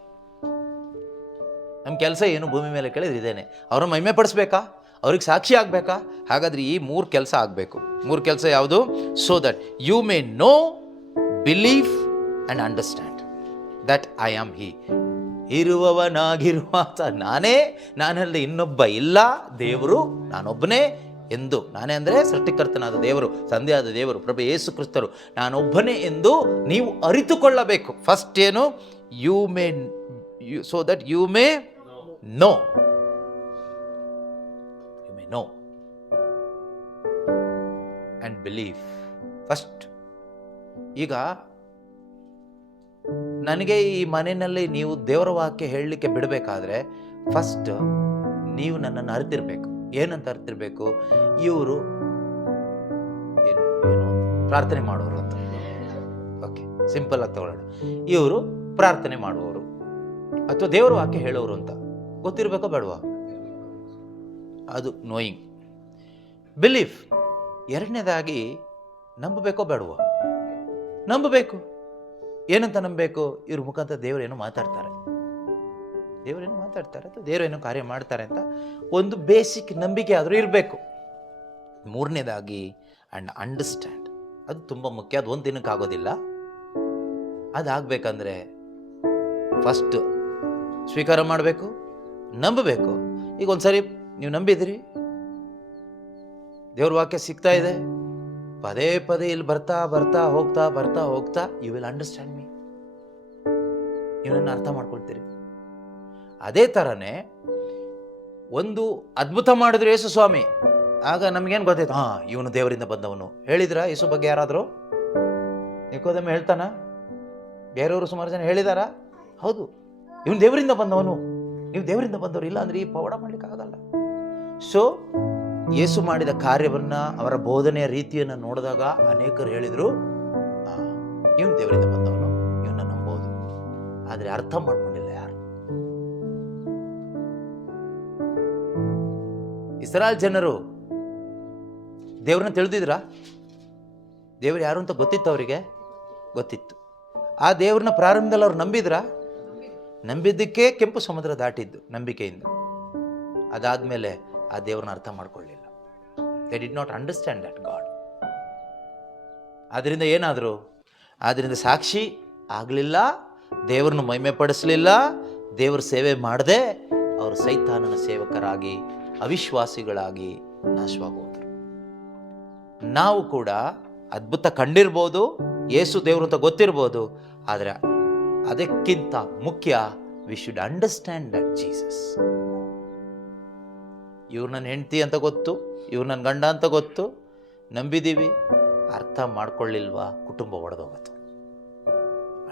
ನಮ್ಮ ಕೆಲಸ ಏನು ಭೂಮಿ ಮೇಲೆ ಕೇಳಿದ್ರೆ ಇದೇನೆ. ಅವ್ರನ್ನ ಮಹಿಮೆ ಪಡಿಸ್ಬೇಕಾ? ಅವ್ರಿಗೆ ಸಾಕ್ಷಿ ಆಗಬೇಕಾ? ಹಾಗಾದ್ರೆ ಈ 3 ಕೆಲಸ ಆಗಬೇಕು. 3 ಕೆಲಸ ಯಾವುದು? So that you may know, believe and understand that I am he. ಇರುವವನಾಗಿರುವಾತ ನಾನೇ, ನಾನಲ್ಲಿ ಇನ್ನೊಬ್ಬ ಇಲ್ಲ, ದೇವರು ನಾನೊಬ್ಬನೇ ಎಂದು. ನಾನೇ ಅಂದರೆ ಸೃಷ್ಟಿಕರ್ತನಾದ ದೇವರು, ತಂದೆಯಾದ ದೇವರು, ಪ್ರಭು ಯೇಸು ಕ್ರಿಸ್ತರು, ನಾನೊಬ್ಬನೇ ಎಂದು ನೀವು ಅರಿತುಕೊಳ್ಳಬೇಕು. ಫಸ್ಟ್ ಏನು? You may, so that you may know, know and believe first. ಈಗ ನನಗೆ ಈ ಮನೆಯಲ್ಲಿ ನೀವು ದೇವರ ವಾಕ್ಯ ಹೇಳಲಿಕ್ಕೆ ಬಿಡಬೇಕಾದ್ರೆ ಫಸ್ಟ್ ನೀವು ನನ್ನನ್ನು ಅರಿತಿರ್ಬೇಕು. ಏನಂತ ಅರಿತಿರ್ಬೇಕು? ಇವರು ಏನು ಏನು ಪ್ರಾರ್ಥನೆ ಮಾಡುವವರು ಅಂತ. ಓಕೆ, ಸಿಂಪಲ್ ಆಗಿ ತಗೊಳ್ಳೋಣ. ಇವರು ಪ್ರಾರ್ಥನೆ ಮಾಡುವವರು ಅಥವಾ ದೇವರ ವಾಕ್ಯ ಹೇಳೋರು ಅಂತ ಗೊತ್ತಿರಬೇಕೋ ಬೇಡವಾ? ಅದು ನೋಯಿಂಗ್. ಬಿಲೀಫ್ ಎರಡನೇದಾಗಿ ನಂಬಬೇಕೋ ಬೇಡವೋ? ನಂಬಬೇಕು. ಏನಂತ ನಂಬಬೇಕು? ಇವ್ರ ಮುಖಾಂತರ ದೇವರೇನೋ ಮಾತಾಡ್ತಾರೆ, ದೇವರೇನೋ ಮಾತಾಡ್ತಾರೆ ಅಥವಾ ದೇವರೇನೋ ಕಾರ್ಯ ಮಾಡ್ತಾರೆ ಅಂತ ಒಂದು ಬೇಸಿಕ್ ನಂಬಿಕೆ ಆದರೂ ಇರಬೇಕು. 3ನೇದಾಗಿ ಆ್ಯಂಡ್ ಅಂಡರ್ಸ್ಟ್ಯಾಂಡ್. ಅದು ತುಂಬ ಮುಖ್ಯ. ಅದು ಒಂದು ದಿನಕ್ಕೆ ಆಗೋದಿಲ್ಲ. ಅದಾಗಬೇಕಂದ್ರೆ ಫಸ್ಟ್ ಸ್ವೀಕಾರ ಮಾಡಬೇಕು, ನಂಬಬೇಕು. ಈಗ ಒಂದ್ಸರಿ ನೀವು ನಂಬಿದಿರಿ, ದೇವ್ರ ವಾಕ್ಯ ಸಿಗ್ತಾ ಇದೆ, ಪದೇ ಪದೇ ಇಲ್ಲಿ ಬರ್ತಾ ಬರ್ತಾ ಹೋಗ್ತಾ ಯು ವಿಲ್ ಅಂಡರ್ಸ್ಟ್ಯಾಂಡ್ ಮೀ. ನೀವು ನನ್ನ ಅರ್ಥ ಮಾಡ್ಕೊಳ್ತೀರಿ. ಅದೇ ಥರನೇ ಒಂದು ಅದ್ಭುತ ಮಾಡಿದ್ರು ಯೇಸು ಸ್ವಾಮಿ, ಆಗ ನಮಗೇನು ಗೊತ್ತಾಯ್ತು? ಇವನು ದೇವರಿಂದ ಬಂದವನು. ಹೇಳಿದ್ರ ಯೇಸು ಬಗ್ಗೆ ಯಾರಾದರೂ? ನಿಕೋದೇಮ ಹೇಳ್ತಾನ? ಬೇರೆಯವರು ಸುಮಾರು ಜನ ಹೇಳಿದಾರಾ? ಹೌದು, ಇವನು ದೇವರಿಂದ ಬಂದವನು, ನೀವು ದೇವರಿಂದ ಬಂದವರು, ಇಲ್ಲ ಅಂದ್ರೆ ಈ ಪವಾಡ ಮಾಡ್ಲಿಕ್ಕೆ ಆಗಲ್ಲ. ಸೊ ಯೇಸು ಮಾಡಿದ ಕಾರ್ಯವನ್ನ, ಅವರ ಬೋಧನೆಯ ರೀತಿಯನ್ನು ನೋಡಿದಾಗ ಅನೇಕರು ಹೇಳಿದರು, ಇವನು ದೇವರಿಂದ ಬಂದವನು, ಇವನ್ನ ನಂಬೋದು. ಆದರೆ ಅರ್ಥ ಮಾಡ್ಕೊಂಡಿಲ್ಲ ಯಾರು. ಇಸ್ರಾಯೇಲ್ ಜನರು ದೇವ್ರನ್ನ ತಿಳಿದಿದ್ರ? ದೇವ್ರು ಯಾರು ಅಂತ ಗೊತ್ತಿತ್ತು ಅವರಿಗೆ? ಗೊತ್ತಿತ್ತು. ಆ ದೇವ್ರನ್ನ ಪ್ರಾರಂಭದಲ್ಲಿ ಅವ್ರು ನಂಬಿದ್ರ? ನಂಬಿದ್ದಕ್ಕೆ ಕೆಂಪು ಸಮುದ್ರ ದಾಟಿದ್ದು ನಂಬಿಕೆಯಿಂದ. ಅದಾದ್ಮೇಲೆ ಆ ದೇವ್ರನ್ನ ಅರ್ಥ ಮಾಡ್ಕೊಳ್ಳಿಲ್ಲ. They did not understand that God. ಆದ್ರಿಂದ ಏನಾದ್ರು? ಆದ್ರಿಂದ ಸಾಕ್ಷಿ ಆಗಲಿಲ್ಲ, ದೇವ್ರನ್ನ ಮಹಿಮೆ ಪಡಿಸಲಿಲ್ಲ, ದೇವ್ರ ಸೇವೆ ಮಾಡದೆ ಅವರು ಸೈತಾನನ ಸೇವಕರಾಗಿ, ಅವಿಶ್ವಾಸಿಗಳಾಗಿ ನಾಶವಾಗೋದ್ರು. ನಾವು ಕೂಡ ಅದ್ಭುತ ಕಂಡಿರ್ಬೋದು, ಯೇಸು ದೇವರು ಅಂತ ಗೊತ್ತಿರ್ಬೋದು, ಆದರೆ ಅದಕ್ಕಿಂತ ಮುಖ್ಯ we should understand that Jesus. ಇವ್ರು ನನ್ನ ಹೆಂಡತಿ ಅಂತ ಗೊತ್ತು, ಇವ್ರು ನನ್ನ ಗಂಡ ಅಂತ ಗೊತ್ತು, ನಂಬಿದ್ದೀವಿ, ಅರ್ಥ ಮಾಡ್ಕೊಳ್ಳಿಲ್ವಾ, ಕುಟುಂಬ ಒಡೆದೋಗುತ್ತೆ.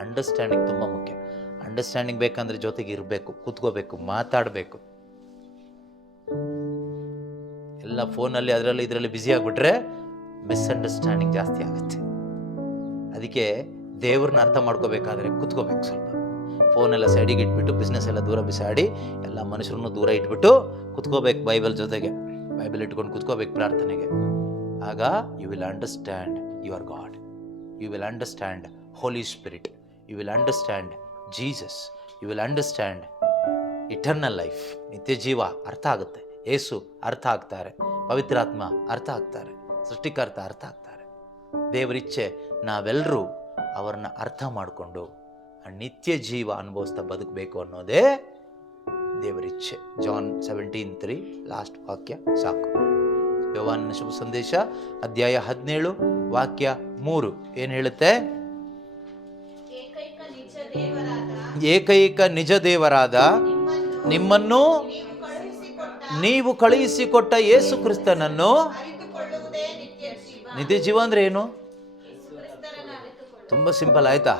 ಅಂಡರ್ಸ್ಟ್ಯಾಂಡಿಂಗ್ ತುಂಬ ಮುಖ್ಯ. ಅಂಡರ್ಸ್ಟ್ಯಾಂಡಿಂಗ್ ಬೇಕಂದ್ರೆ ಜೊತೆಗೆ ಇರಬೇಕು, ಕೂತ್ಕೋಬೇಕು, ಮಾತಾಡಬೇಕು. ಎಲ್ಲ ಫೋನಲ್ಲಿ ಅದರಲ್ಲಿ ಇದರಲ್ಲಿ ಬ್ಯುಸಿ ಆಗಿಬಿಟ್ರೆ ಮಿಸ್ಅಂಡರ್ಸ್ಟ್ಯಾಂಡಿಂಗ್ ಜಾಸ್ತಿ ಆಗುತ್ತೆ. ಅದಕ್ಕೆ ದೇವ್ರನ್ನ ಅರ್ಥ ಮಾಡ್ಕೋಬೇಕಾದ್ರೆ ಕೂತ್ಕೋಬೇಕು. ಸ್ವಲ್ಪ ಫೋನೆಲ್ಲ ಸೈಡಿಗೆ ಇಟ್ಬಿಟ್ಟು, ಬಿಸ್ನೆಸ್ ಎಲ್ಲ ದೂರ ಬಿಸಾಡಿ, ಎಲ್ಲ ಮನುಷ್ಯರನ್ನು ದೂರ ಇಟ್ಬಿಟ್ಟು ಕೂತ್ಕೋಬೇಕು. ಬೈಬಲ್ ಜೊತೆಗೆ ಬೈಬಲ್ ಇಟ್ಕೊಂಡು ಕೂತ್ಕೋಬೇಕು ಪ್ರಾರ್ಥನೆಗೆ. ಆಗ you will understand your God, you will understand holy spirit, you will understand Jesus, you will understand eternal life. ನಿತ್ಯ ಜೀವ ಅರ್ಥ ಆಗುತ್ತೆ. ಯೇಸು ಅರ್ಥ ಆಗ್ತಾರೆ, ಪವಿತ್ರಾತ್ಮ ಅರ್ಥ ಆಗ್ತಾರೆ, ಸೃಷ್ಟಿಕರ್ತ ಅರ್ಥ ಆಗ್ತಾರೆ. ದೇವರಿಚ್ಛೆ ನಾವೆಲ್ಲರೂ ಅವರನ್ನ ಅರ್ಥ ಮಾಡಿಕೊಂಡು ಆ ನಿತ್ಯ ಜೀವ ಅನುಭವಿಸ್ತಾ ಬದುಕಬೇಕು ಅನ್ನೋದೇ ದೇವರಿಚ್ಛೆ. ಜಾನ್ 17:3 ಲಾಸ್ಟ್ ವಾಕ್ಯ ಸಾಕು. ಯೋಹಾನನ ಶುಭ ಸಂದೇಶ ಅಧ್ಯಾಯ 17 ವಾಕ್ಯ 3 ಏನು ಹೇಳುತ್ತೆ? ಏಕೈಕ ನಿಜ ದೇವರಾದ ನಿಮ್ಮನ್ನು ನೀವು ಕಳುಹಿಸಿಕೊಟ್ಟ ಯೇಸು ಕ್ರಿಸ್ತನನ್ನು. ನಿತ್ಯ ಜೀವ ಅಂದ್ರೆ ಏನು? ತುಂಬ ಸಿಂಪಲ್ ಆಯ್ತಾ?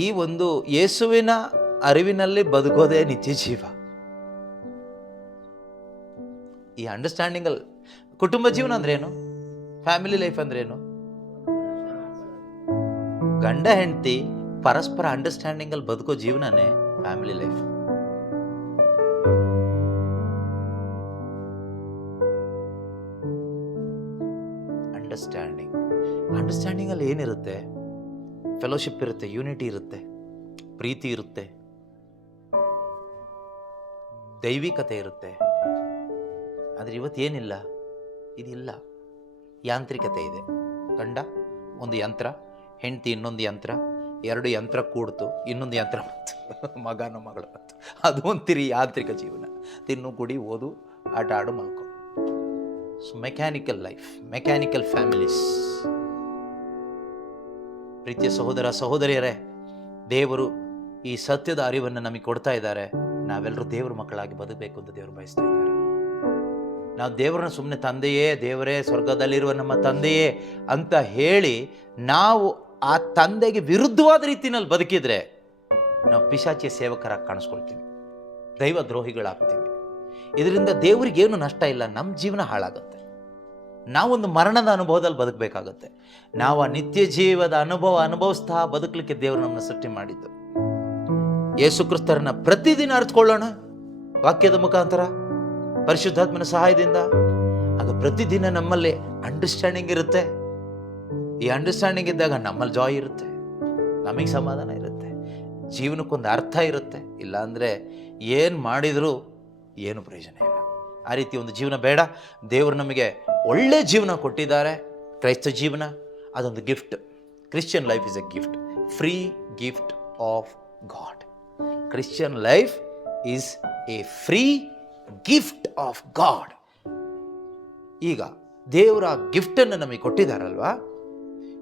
ಈ ಒಂದು ಯೇಸುವಿನ ಅರಿವಿನಲ್ಲಿ ಬದುಕೋದೇ ನಿತ್ಯ ಜೀವ. ಈ ಅಂಡರ್ಸ್ಟ್ಯಾಂಡಿಂಗಲ್ಲಿ ಕುಟುಂಬ ಜೀವನ ಅಂದ್ರೆ ಏನು? ಫ್ಯಾಮಿಲಿ ಲೈಫ್ ಅಂದ್ರೆ ಏನು? ಗಂಡ ಹೆಂಡತಿ ಪರಸ್ಪರ ಅಂಡರ್ಸ್ಟ್ಯಾಂಡಿಂಗ್ ಅಲ್ಲಿ ಬದುಕೋ ಜೀವನನೇ ಫ್ಯಾಮಿಲಿ ಲೈಫ್. ಅಂಡರ್ಸ್ಟ್ಯಾಂಡಿಂಗ್ ಅಲ್ಲಿ ಏನಿರುತ್ತೆ? ಫೆಲೋಶಿಪ್ ಇರುತ್ತೆ, ಯೂನಿಟಿ ಇರುತ್ತೆ, ಪ್ರೀತಿ ಇರುತ್ತೆ, ದೈವಿಕತೆ ಇರುತ್ತೆ. ಆದರೆ ಇವತ್ತೇನಿಲ್ಲ, ಇದಿಲ್ಲ. ಯಾಂತ್ರಿಕತೆ ಇದೆ. ಗಂಡ ಒಂದು ಯಂತ್ರ, ಹೆಂಡತಿ ಇನ್ನೊಂದು ಯಂತ್ರ, ಎರಡು ಯಂತ್ರ ಕೂಡ್ತು, ಇನ್ನೊಂದು ಯಂತ್ರ ಬಂತು, ಮಗನ ಮಗಳು ಬಂತು. ಅದು ಒಂತಿರಿ ಯಾಂತ್ರಿಕ ಜೀವನ. ತಿನ್ನು, ಕುಡಿ, ಓದು, ಆಟ ಆಡು, ಮಲ್ಕೊ. So mechanical life, mechanical families. ಪ್ರೀತಿಯ ಸಹೋದರ ಸಹೋದರಿಯರೇ, ದೇವರು ಈ ಸತ್ಯದ ಅರಿವನ್ನು ನಮಗೆ ಕೊಡ್ತಾ ಇದ್ದಾರೆ. ನಾವೆಲ್ಲರೂ ದೇವರ ಮಕ್ಕಳಾಗಿ ಬದುಕಬೇಕು ಅಂತ ದೇವರು ಬಯಸ್ತಾ ಇದ್ದಾರೆ. ನಾವು ದೇವರನ್ನ ಸುಮ್ಮನೆ ತಂದೆಯೇ, ದೇವರೇ, ಸ್ವರ್ಗದಲ್ಲಿರುವ ನಮ್ಮ ತಂದೆಯೇ ಅಂತ ಹೇಳಿ ನಾವು ಆ ತಂದೆಗೆ ವಿರುದ್ಧವಾದ ರೀತಿಯಲ್ಲಿ ಬದುಕಿದ್ರೆ ನಾವು ಪಿಶಾಚಿಯ ಸೇವಕರಾಗಿ ಕಾಣಿಸ್ಕೊಳ್ತೀವಿ, ದೈವ ದ್ರೋಹಿಗಳಾಗ್ತೀವಿ. ಇದರಿಂದ ದೇವರಿಗೇನು ನಷ್ಟ ಇಲ್ಲ, ನಮ್ಮ ಜೀವನ ಹಾಳಾಗುತ್ತೆ. ನಾವೊಂದು ಮರಣದ ಅನುಭವದಲ್ಲಿ ಬದುಕಬೇಕಾಗತ್ತೆ. ನಾವು ಆ ನಿತ್ಯ ಜೀವದ ಅನುಭವಿಸ್ತಾ ಬದುಕಲಿಕ್ಕೆ ದೇವರು ನಮ್ಮನ್ನು ಸೃಷ್ಟಿ ಮಾಡಿದ್ದು. ಯೇಸು ಕ್ರಿಸ್ತರನ್ನ ಪ್ರತಿದಿನ ಅರ್ಥಕೊಳ್ಳೋಣ ವಾಕ್ಯದ ಮುಖಾಂತರ, ಪರಿಶುದ್ಧಾತ್ಮನ ಸಹಾಯದಿಂದ. ಆಗ ಪ್ರತಿದಿನ ನಮ್ಮಲ್ಲಿ ಅಂಡರ್ಸ್ಟ್ಯಾಂಡಿಂಗ್ ಇರುತ್ತೆ. ಈ ಅಂಡರ್ಸ್ಟ್ಯಾಂಡಿಂಗ್ ಇದ್ದಾಗ ನಮ್ಮಲ್ಲಿ ಜಾಯ್ ಇರುತ್ತೆ, ನಮಗೆ ಸಮಾಧಾನ ಇರುತ್ತೆ, ಜೀವನಕ್ಕೊಂದು ಅರ್ಥ ಇರುತ್ತೆ. ಇಲ್ಲಾಂದರೆ ಏನು ಮಾಡಿದರೂ ಏನು ಪ್ರಯೋಜನ ಇಲ್ಲ. ಆ ರೀತಿ ಒಂದು ಜೀವನ ಬೇಡ. ದೇವರು ನಮಗೆ ಒಳ್ಳೆ ಜೀವನ ಕೊಟ್ಟಿದ್ದಾರೆ. ಕ್ರೈಸ್ತ ಜೀವನ ಅದೊಂದು gift. Christian life is A gift, free gift of god. Christian life is A free gift of god. ಈಗ ದೇವರ ಗಿಫ್ಟನ್ನು ನಮಗೆ ಕೊಟ್ಟಿದ್ದಾರಲ್ವಾ.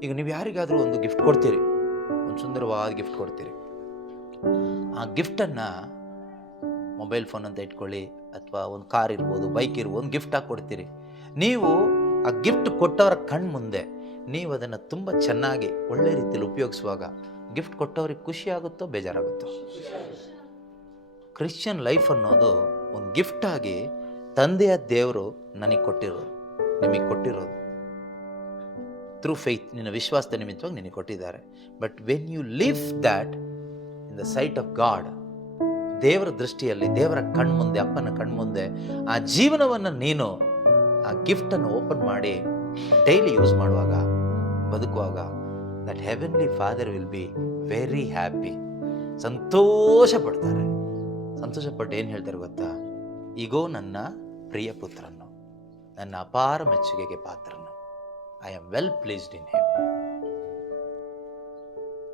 ಈಗ ನೀವು ಯಾರಿಗಾದರೂ ಒಂದು ಗಿಫ್ಟ್ ಕೊಡ್ತೀರಿ, ಒಂದು ಸುಂದರವಾದ ಗಿಫ್ಟ್ ಕೊಡ್ತೀರಿ. ಆ ಗಿಫ್ಟನ್ನು ಮೊಬೈಲ್ ಫೋನ್ ಅಂತ ಇಟ್ಕೊಳ್ಳಿ, ಅಥವಾ ಒಂದು ಕಾರ್ ಇರ್ಬೋದು, ಬೈಕ್ ಇರ್ಬೋದು, ಒಂದು ಗಿಫ್ಟಾಗಿ ಕೊಡ್ತೀರಿ. ನೀವು ಆ ಗಿಫ್ಟ್ ಕೊಟ್ಟವರ ಕಣ್ಣು ಮುಂದೆ ನೀವು ಅದನ್ನು ತುಂಬ ಚೆನ್ನಾಗಿ ಒಳ್ಳೆ ರೀತಿಯಲ್ಲಿ ಉಪಯೋಗಿಸುವಾಗ ಗಿಫ್ಟ್ ಕೊಟ್ಟವ್ರಿಗೆ ಖುಷಿ ಆಗುತ್ತೋ ಬೇಜಾರಾಗುತ್ತೋ? ಕ್ರಿಶ್ಚಿಯನ್ ಲೈಫ್ ಅನ್ನೋದು ಒಂದು ಗಿಫ್ಟಾಗಿ ತಂದೆಯ ದೇವರು ನನಗೆ ಕೊಟ್ಟಿರೋದು, ನಿಮಗೆ ಕೊಟ್ಟಿರೋದು. ಥ್ರೂ ಫೇತ್, ನಿನ್ನ ವಿಶ್ವಾಸದ ನಿಮಿತ್ತವಾಗಿ ನಿನಗೆ ಕೊಟ್ಟಿದ್ದಾರೆ. But when you live that in the sight of God, ದೇವರ ದೃಷ್ಟಿಯಲ್ಲಿ, ದೇವರ ಕಣ್ಮುಂದೆ, ಅಪ್ಪನ ಕಣ್ಮುಂದೆ ಆ ಜೀವನವನ್ನು ನೀನು ಆ ಗಿಫ್ಟನ್ನು ಓಪನ್ ಮಾಡಿ ಡೈಲಿ ಯೂಸ್ ಮಾಡುವಾಗ, ಬದುಕುವಾಗ, that heavenly Father will be very happy. ಸಂತೋಷ ಪಡ್ತಾರೆ. ಸಂತೋಷಪಟ್ಟು ಏನು ಹೇಳ್ತಾರೆ ಗೊತ್ತಾ? ಈಗೋ ನನ್ನ ಪ್ರಿಯ ಪುತ್ರನು, ನನ್ನ ಅಪಾರ ಮೆಚ್ಚುಗೆಗೆ ಪಾತ್ರನು. I am well pleased in him.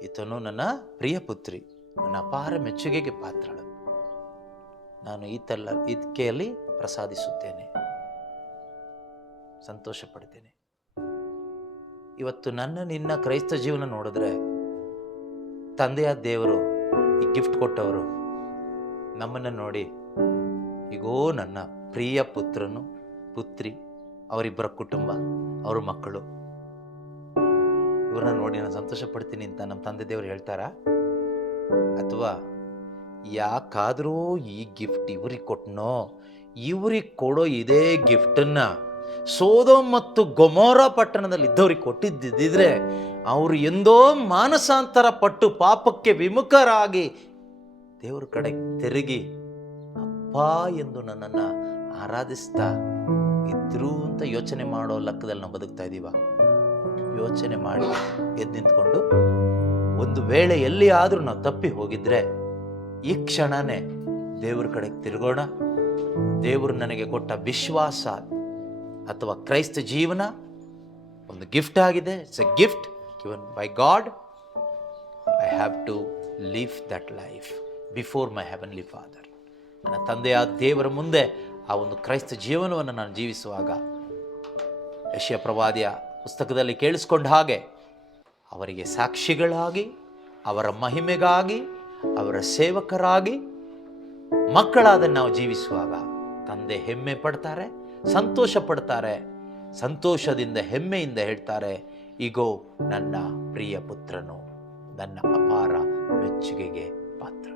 ಈತನು ನನ್ನ ಪ್ರಿಯ ಪುತ್ರಿ, ನನ್ನ ಅಪಾರ ಮೆಚ್ಚುಗೆಗೆ ಪಾತ್ರಳು. ನಾನು ಈಕೆಯಲ್ಲಿ ಪ್ರಸಾದಿಸುತ್ತೇನೆ, ಸಂತೋಷ ಪಡ್ತೇನೆ. ಇವತ್ತು ನಿನ್ನ ಕ್ರೈಸ್ತ ಜೀವನ ನೋಡಿದ್ರೆ, ತಂದೆಯ ದೇವರು ಈ ಗಿಫ್ಟ್ ಕೊಟ್ಟವರು ನಮ್ಮನ್ನು ನೋಡಿ, ಈಗೋ ನನ್ನ ಪ್ರಿಯ ಪುತ್ರನು, ಪುತ್ರಿ, ಅವರಿಬ್ಬರ ಕುಟುಂಬ, ಅವರ ಮಕ್ಕಳು, ಇವ್ರನ್ನ ನೋಡಿ ನಾನು ಸಂತೋಷ ಪಡ್ತೀನಿ ಅಂತ ನಮ್ಮ ತಂದೆ ದೇವರು ಹೇಳ್ತಾರಾ? ಅಥವಾ ಯಾಕಾದರೂ ಈ ಗಿಫ್ಟ್ ಇವ್ರಿಗೆ ಕೊಟ್ಟನೋ, ಇವ್ರಿಗೆ ಕೊಡೋ ಇದೇ ಗಿಫ್ಟನ್ನು ಸೋದೋಮ್ ಮತ್ತು ಗೊಮೋರ ಪಟ್ಟಣದಲ್ಲಿ ಇದ್ದವ್ರಿಗೆ ಕೊಟ್ಟಿದ್ದಿದ್ರೆ ಅವರು ಎಂದೋ ಮಾನಸಾಂತರ ಪಟ್ಟು ಪಾಪಕ್ಕೆ ವಿಮುಖರಾಗಿ ದೇವರ ಕಡೆ ತಿರುಗಿ ಅಪ್ಪ ಎಂದು ನನ್ನನ್ನು ಆರಾಧಿಸ್ತಾ ಇದ್ರು ಅಂತ ಯೋಚನೆ ಮಾಡೋ ಲೆಕ್ಕದಲ್ಲಿ ನಾವು ಬದುಕ್ತಾ ಇದ್ದೀವ? ಯೋಚನೆ ಮಾಡಿ ಎದ್ದು ನಿಂತ್ಕೊಂಡು, ಒಂದು ವೇಳೆ ಎಲ್ಲಿ ಆದರೂ ನಾವು ತಪ್ಪಿ ಹೋಗಿದ್ರೆ ಈ ಕ್ಷಣನೇ ದೇವ್ರ ಕಡೆಗೆ ತಿರುಗೋಣ. ದೇವರು ನನಗೆ ಕೊಟ್ಟ ವಿಶ್ವಾಸ ಅಥವಾ ಕ್ರೈಸ್ತ ಜೀವನ ಒಂದು ಗಿಫ್ಟ್ ಆಗಿದೆ. It's a gift given by God. I have to live that life before my heavenly father. ನನ್ನ ತಂದೆಯ ದೇವರ ಮುಂದೆ ಆ ಒಂದು ಕ್ರೈಸ್ತ ಜೀವನವನ್ನು ನಾನು ಜೀವಿಸುವಾಗ ಯೆಶಾಯ ಪ್ರವಾದಿಯ ಪುಸ್ತಕದಲ್ಲಿ ಕೇಳಿಸ್ಕೊಂಡ ಹಾಗೆ ಅವರಿಗೆ ಸಾಕ್ಷಿಗಳಾಗಿ, ಅವರ ಮಹಿಮೆಗಾಗಿ, ಅವರ ಸೇವಕರಾಗಿ, ಮಕ್ಕಳಾದ ನಾವು ಜೀವಿಸುವಾಗ ತಂದೆ ಹೆಮ್ಮೆ ಪಡ್ತಾರೆ, ಸಂತೋಷ ಪಡ್ತಾರೆ, ಸಂತೋಷದಿಂದ ಹೆಮ್ಮೆಯಿಂದ ಹೇಳ್ತಾರೆ, ಇಗೋ ನನ್ನ ಪ್ರಿಯ ಪುತ್ರನು, ನನ್ನ ಅಪಾರ ಮೆಚ್ಚುಗೆಗೆ ಪಾತ್ರ.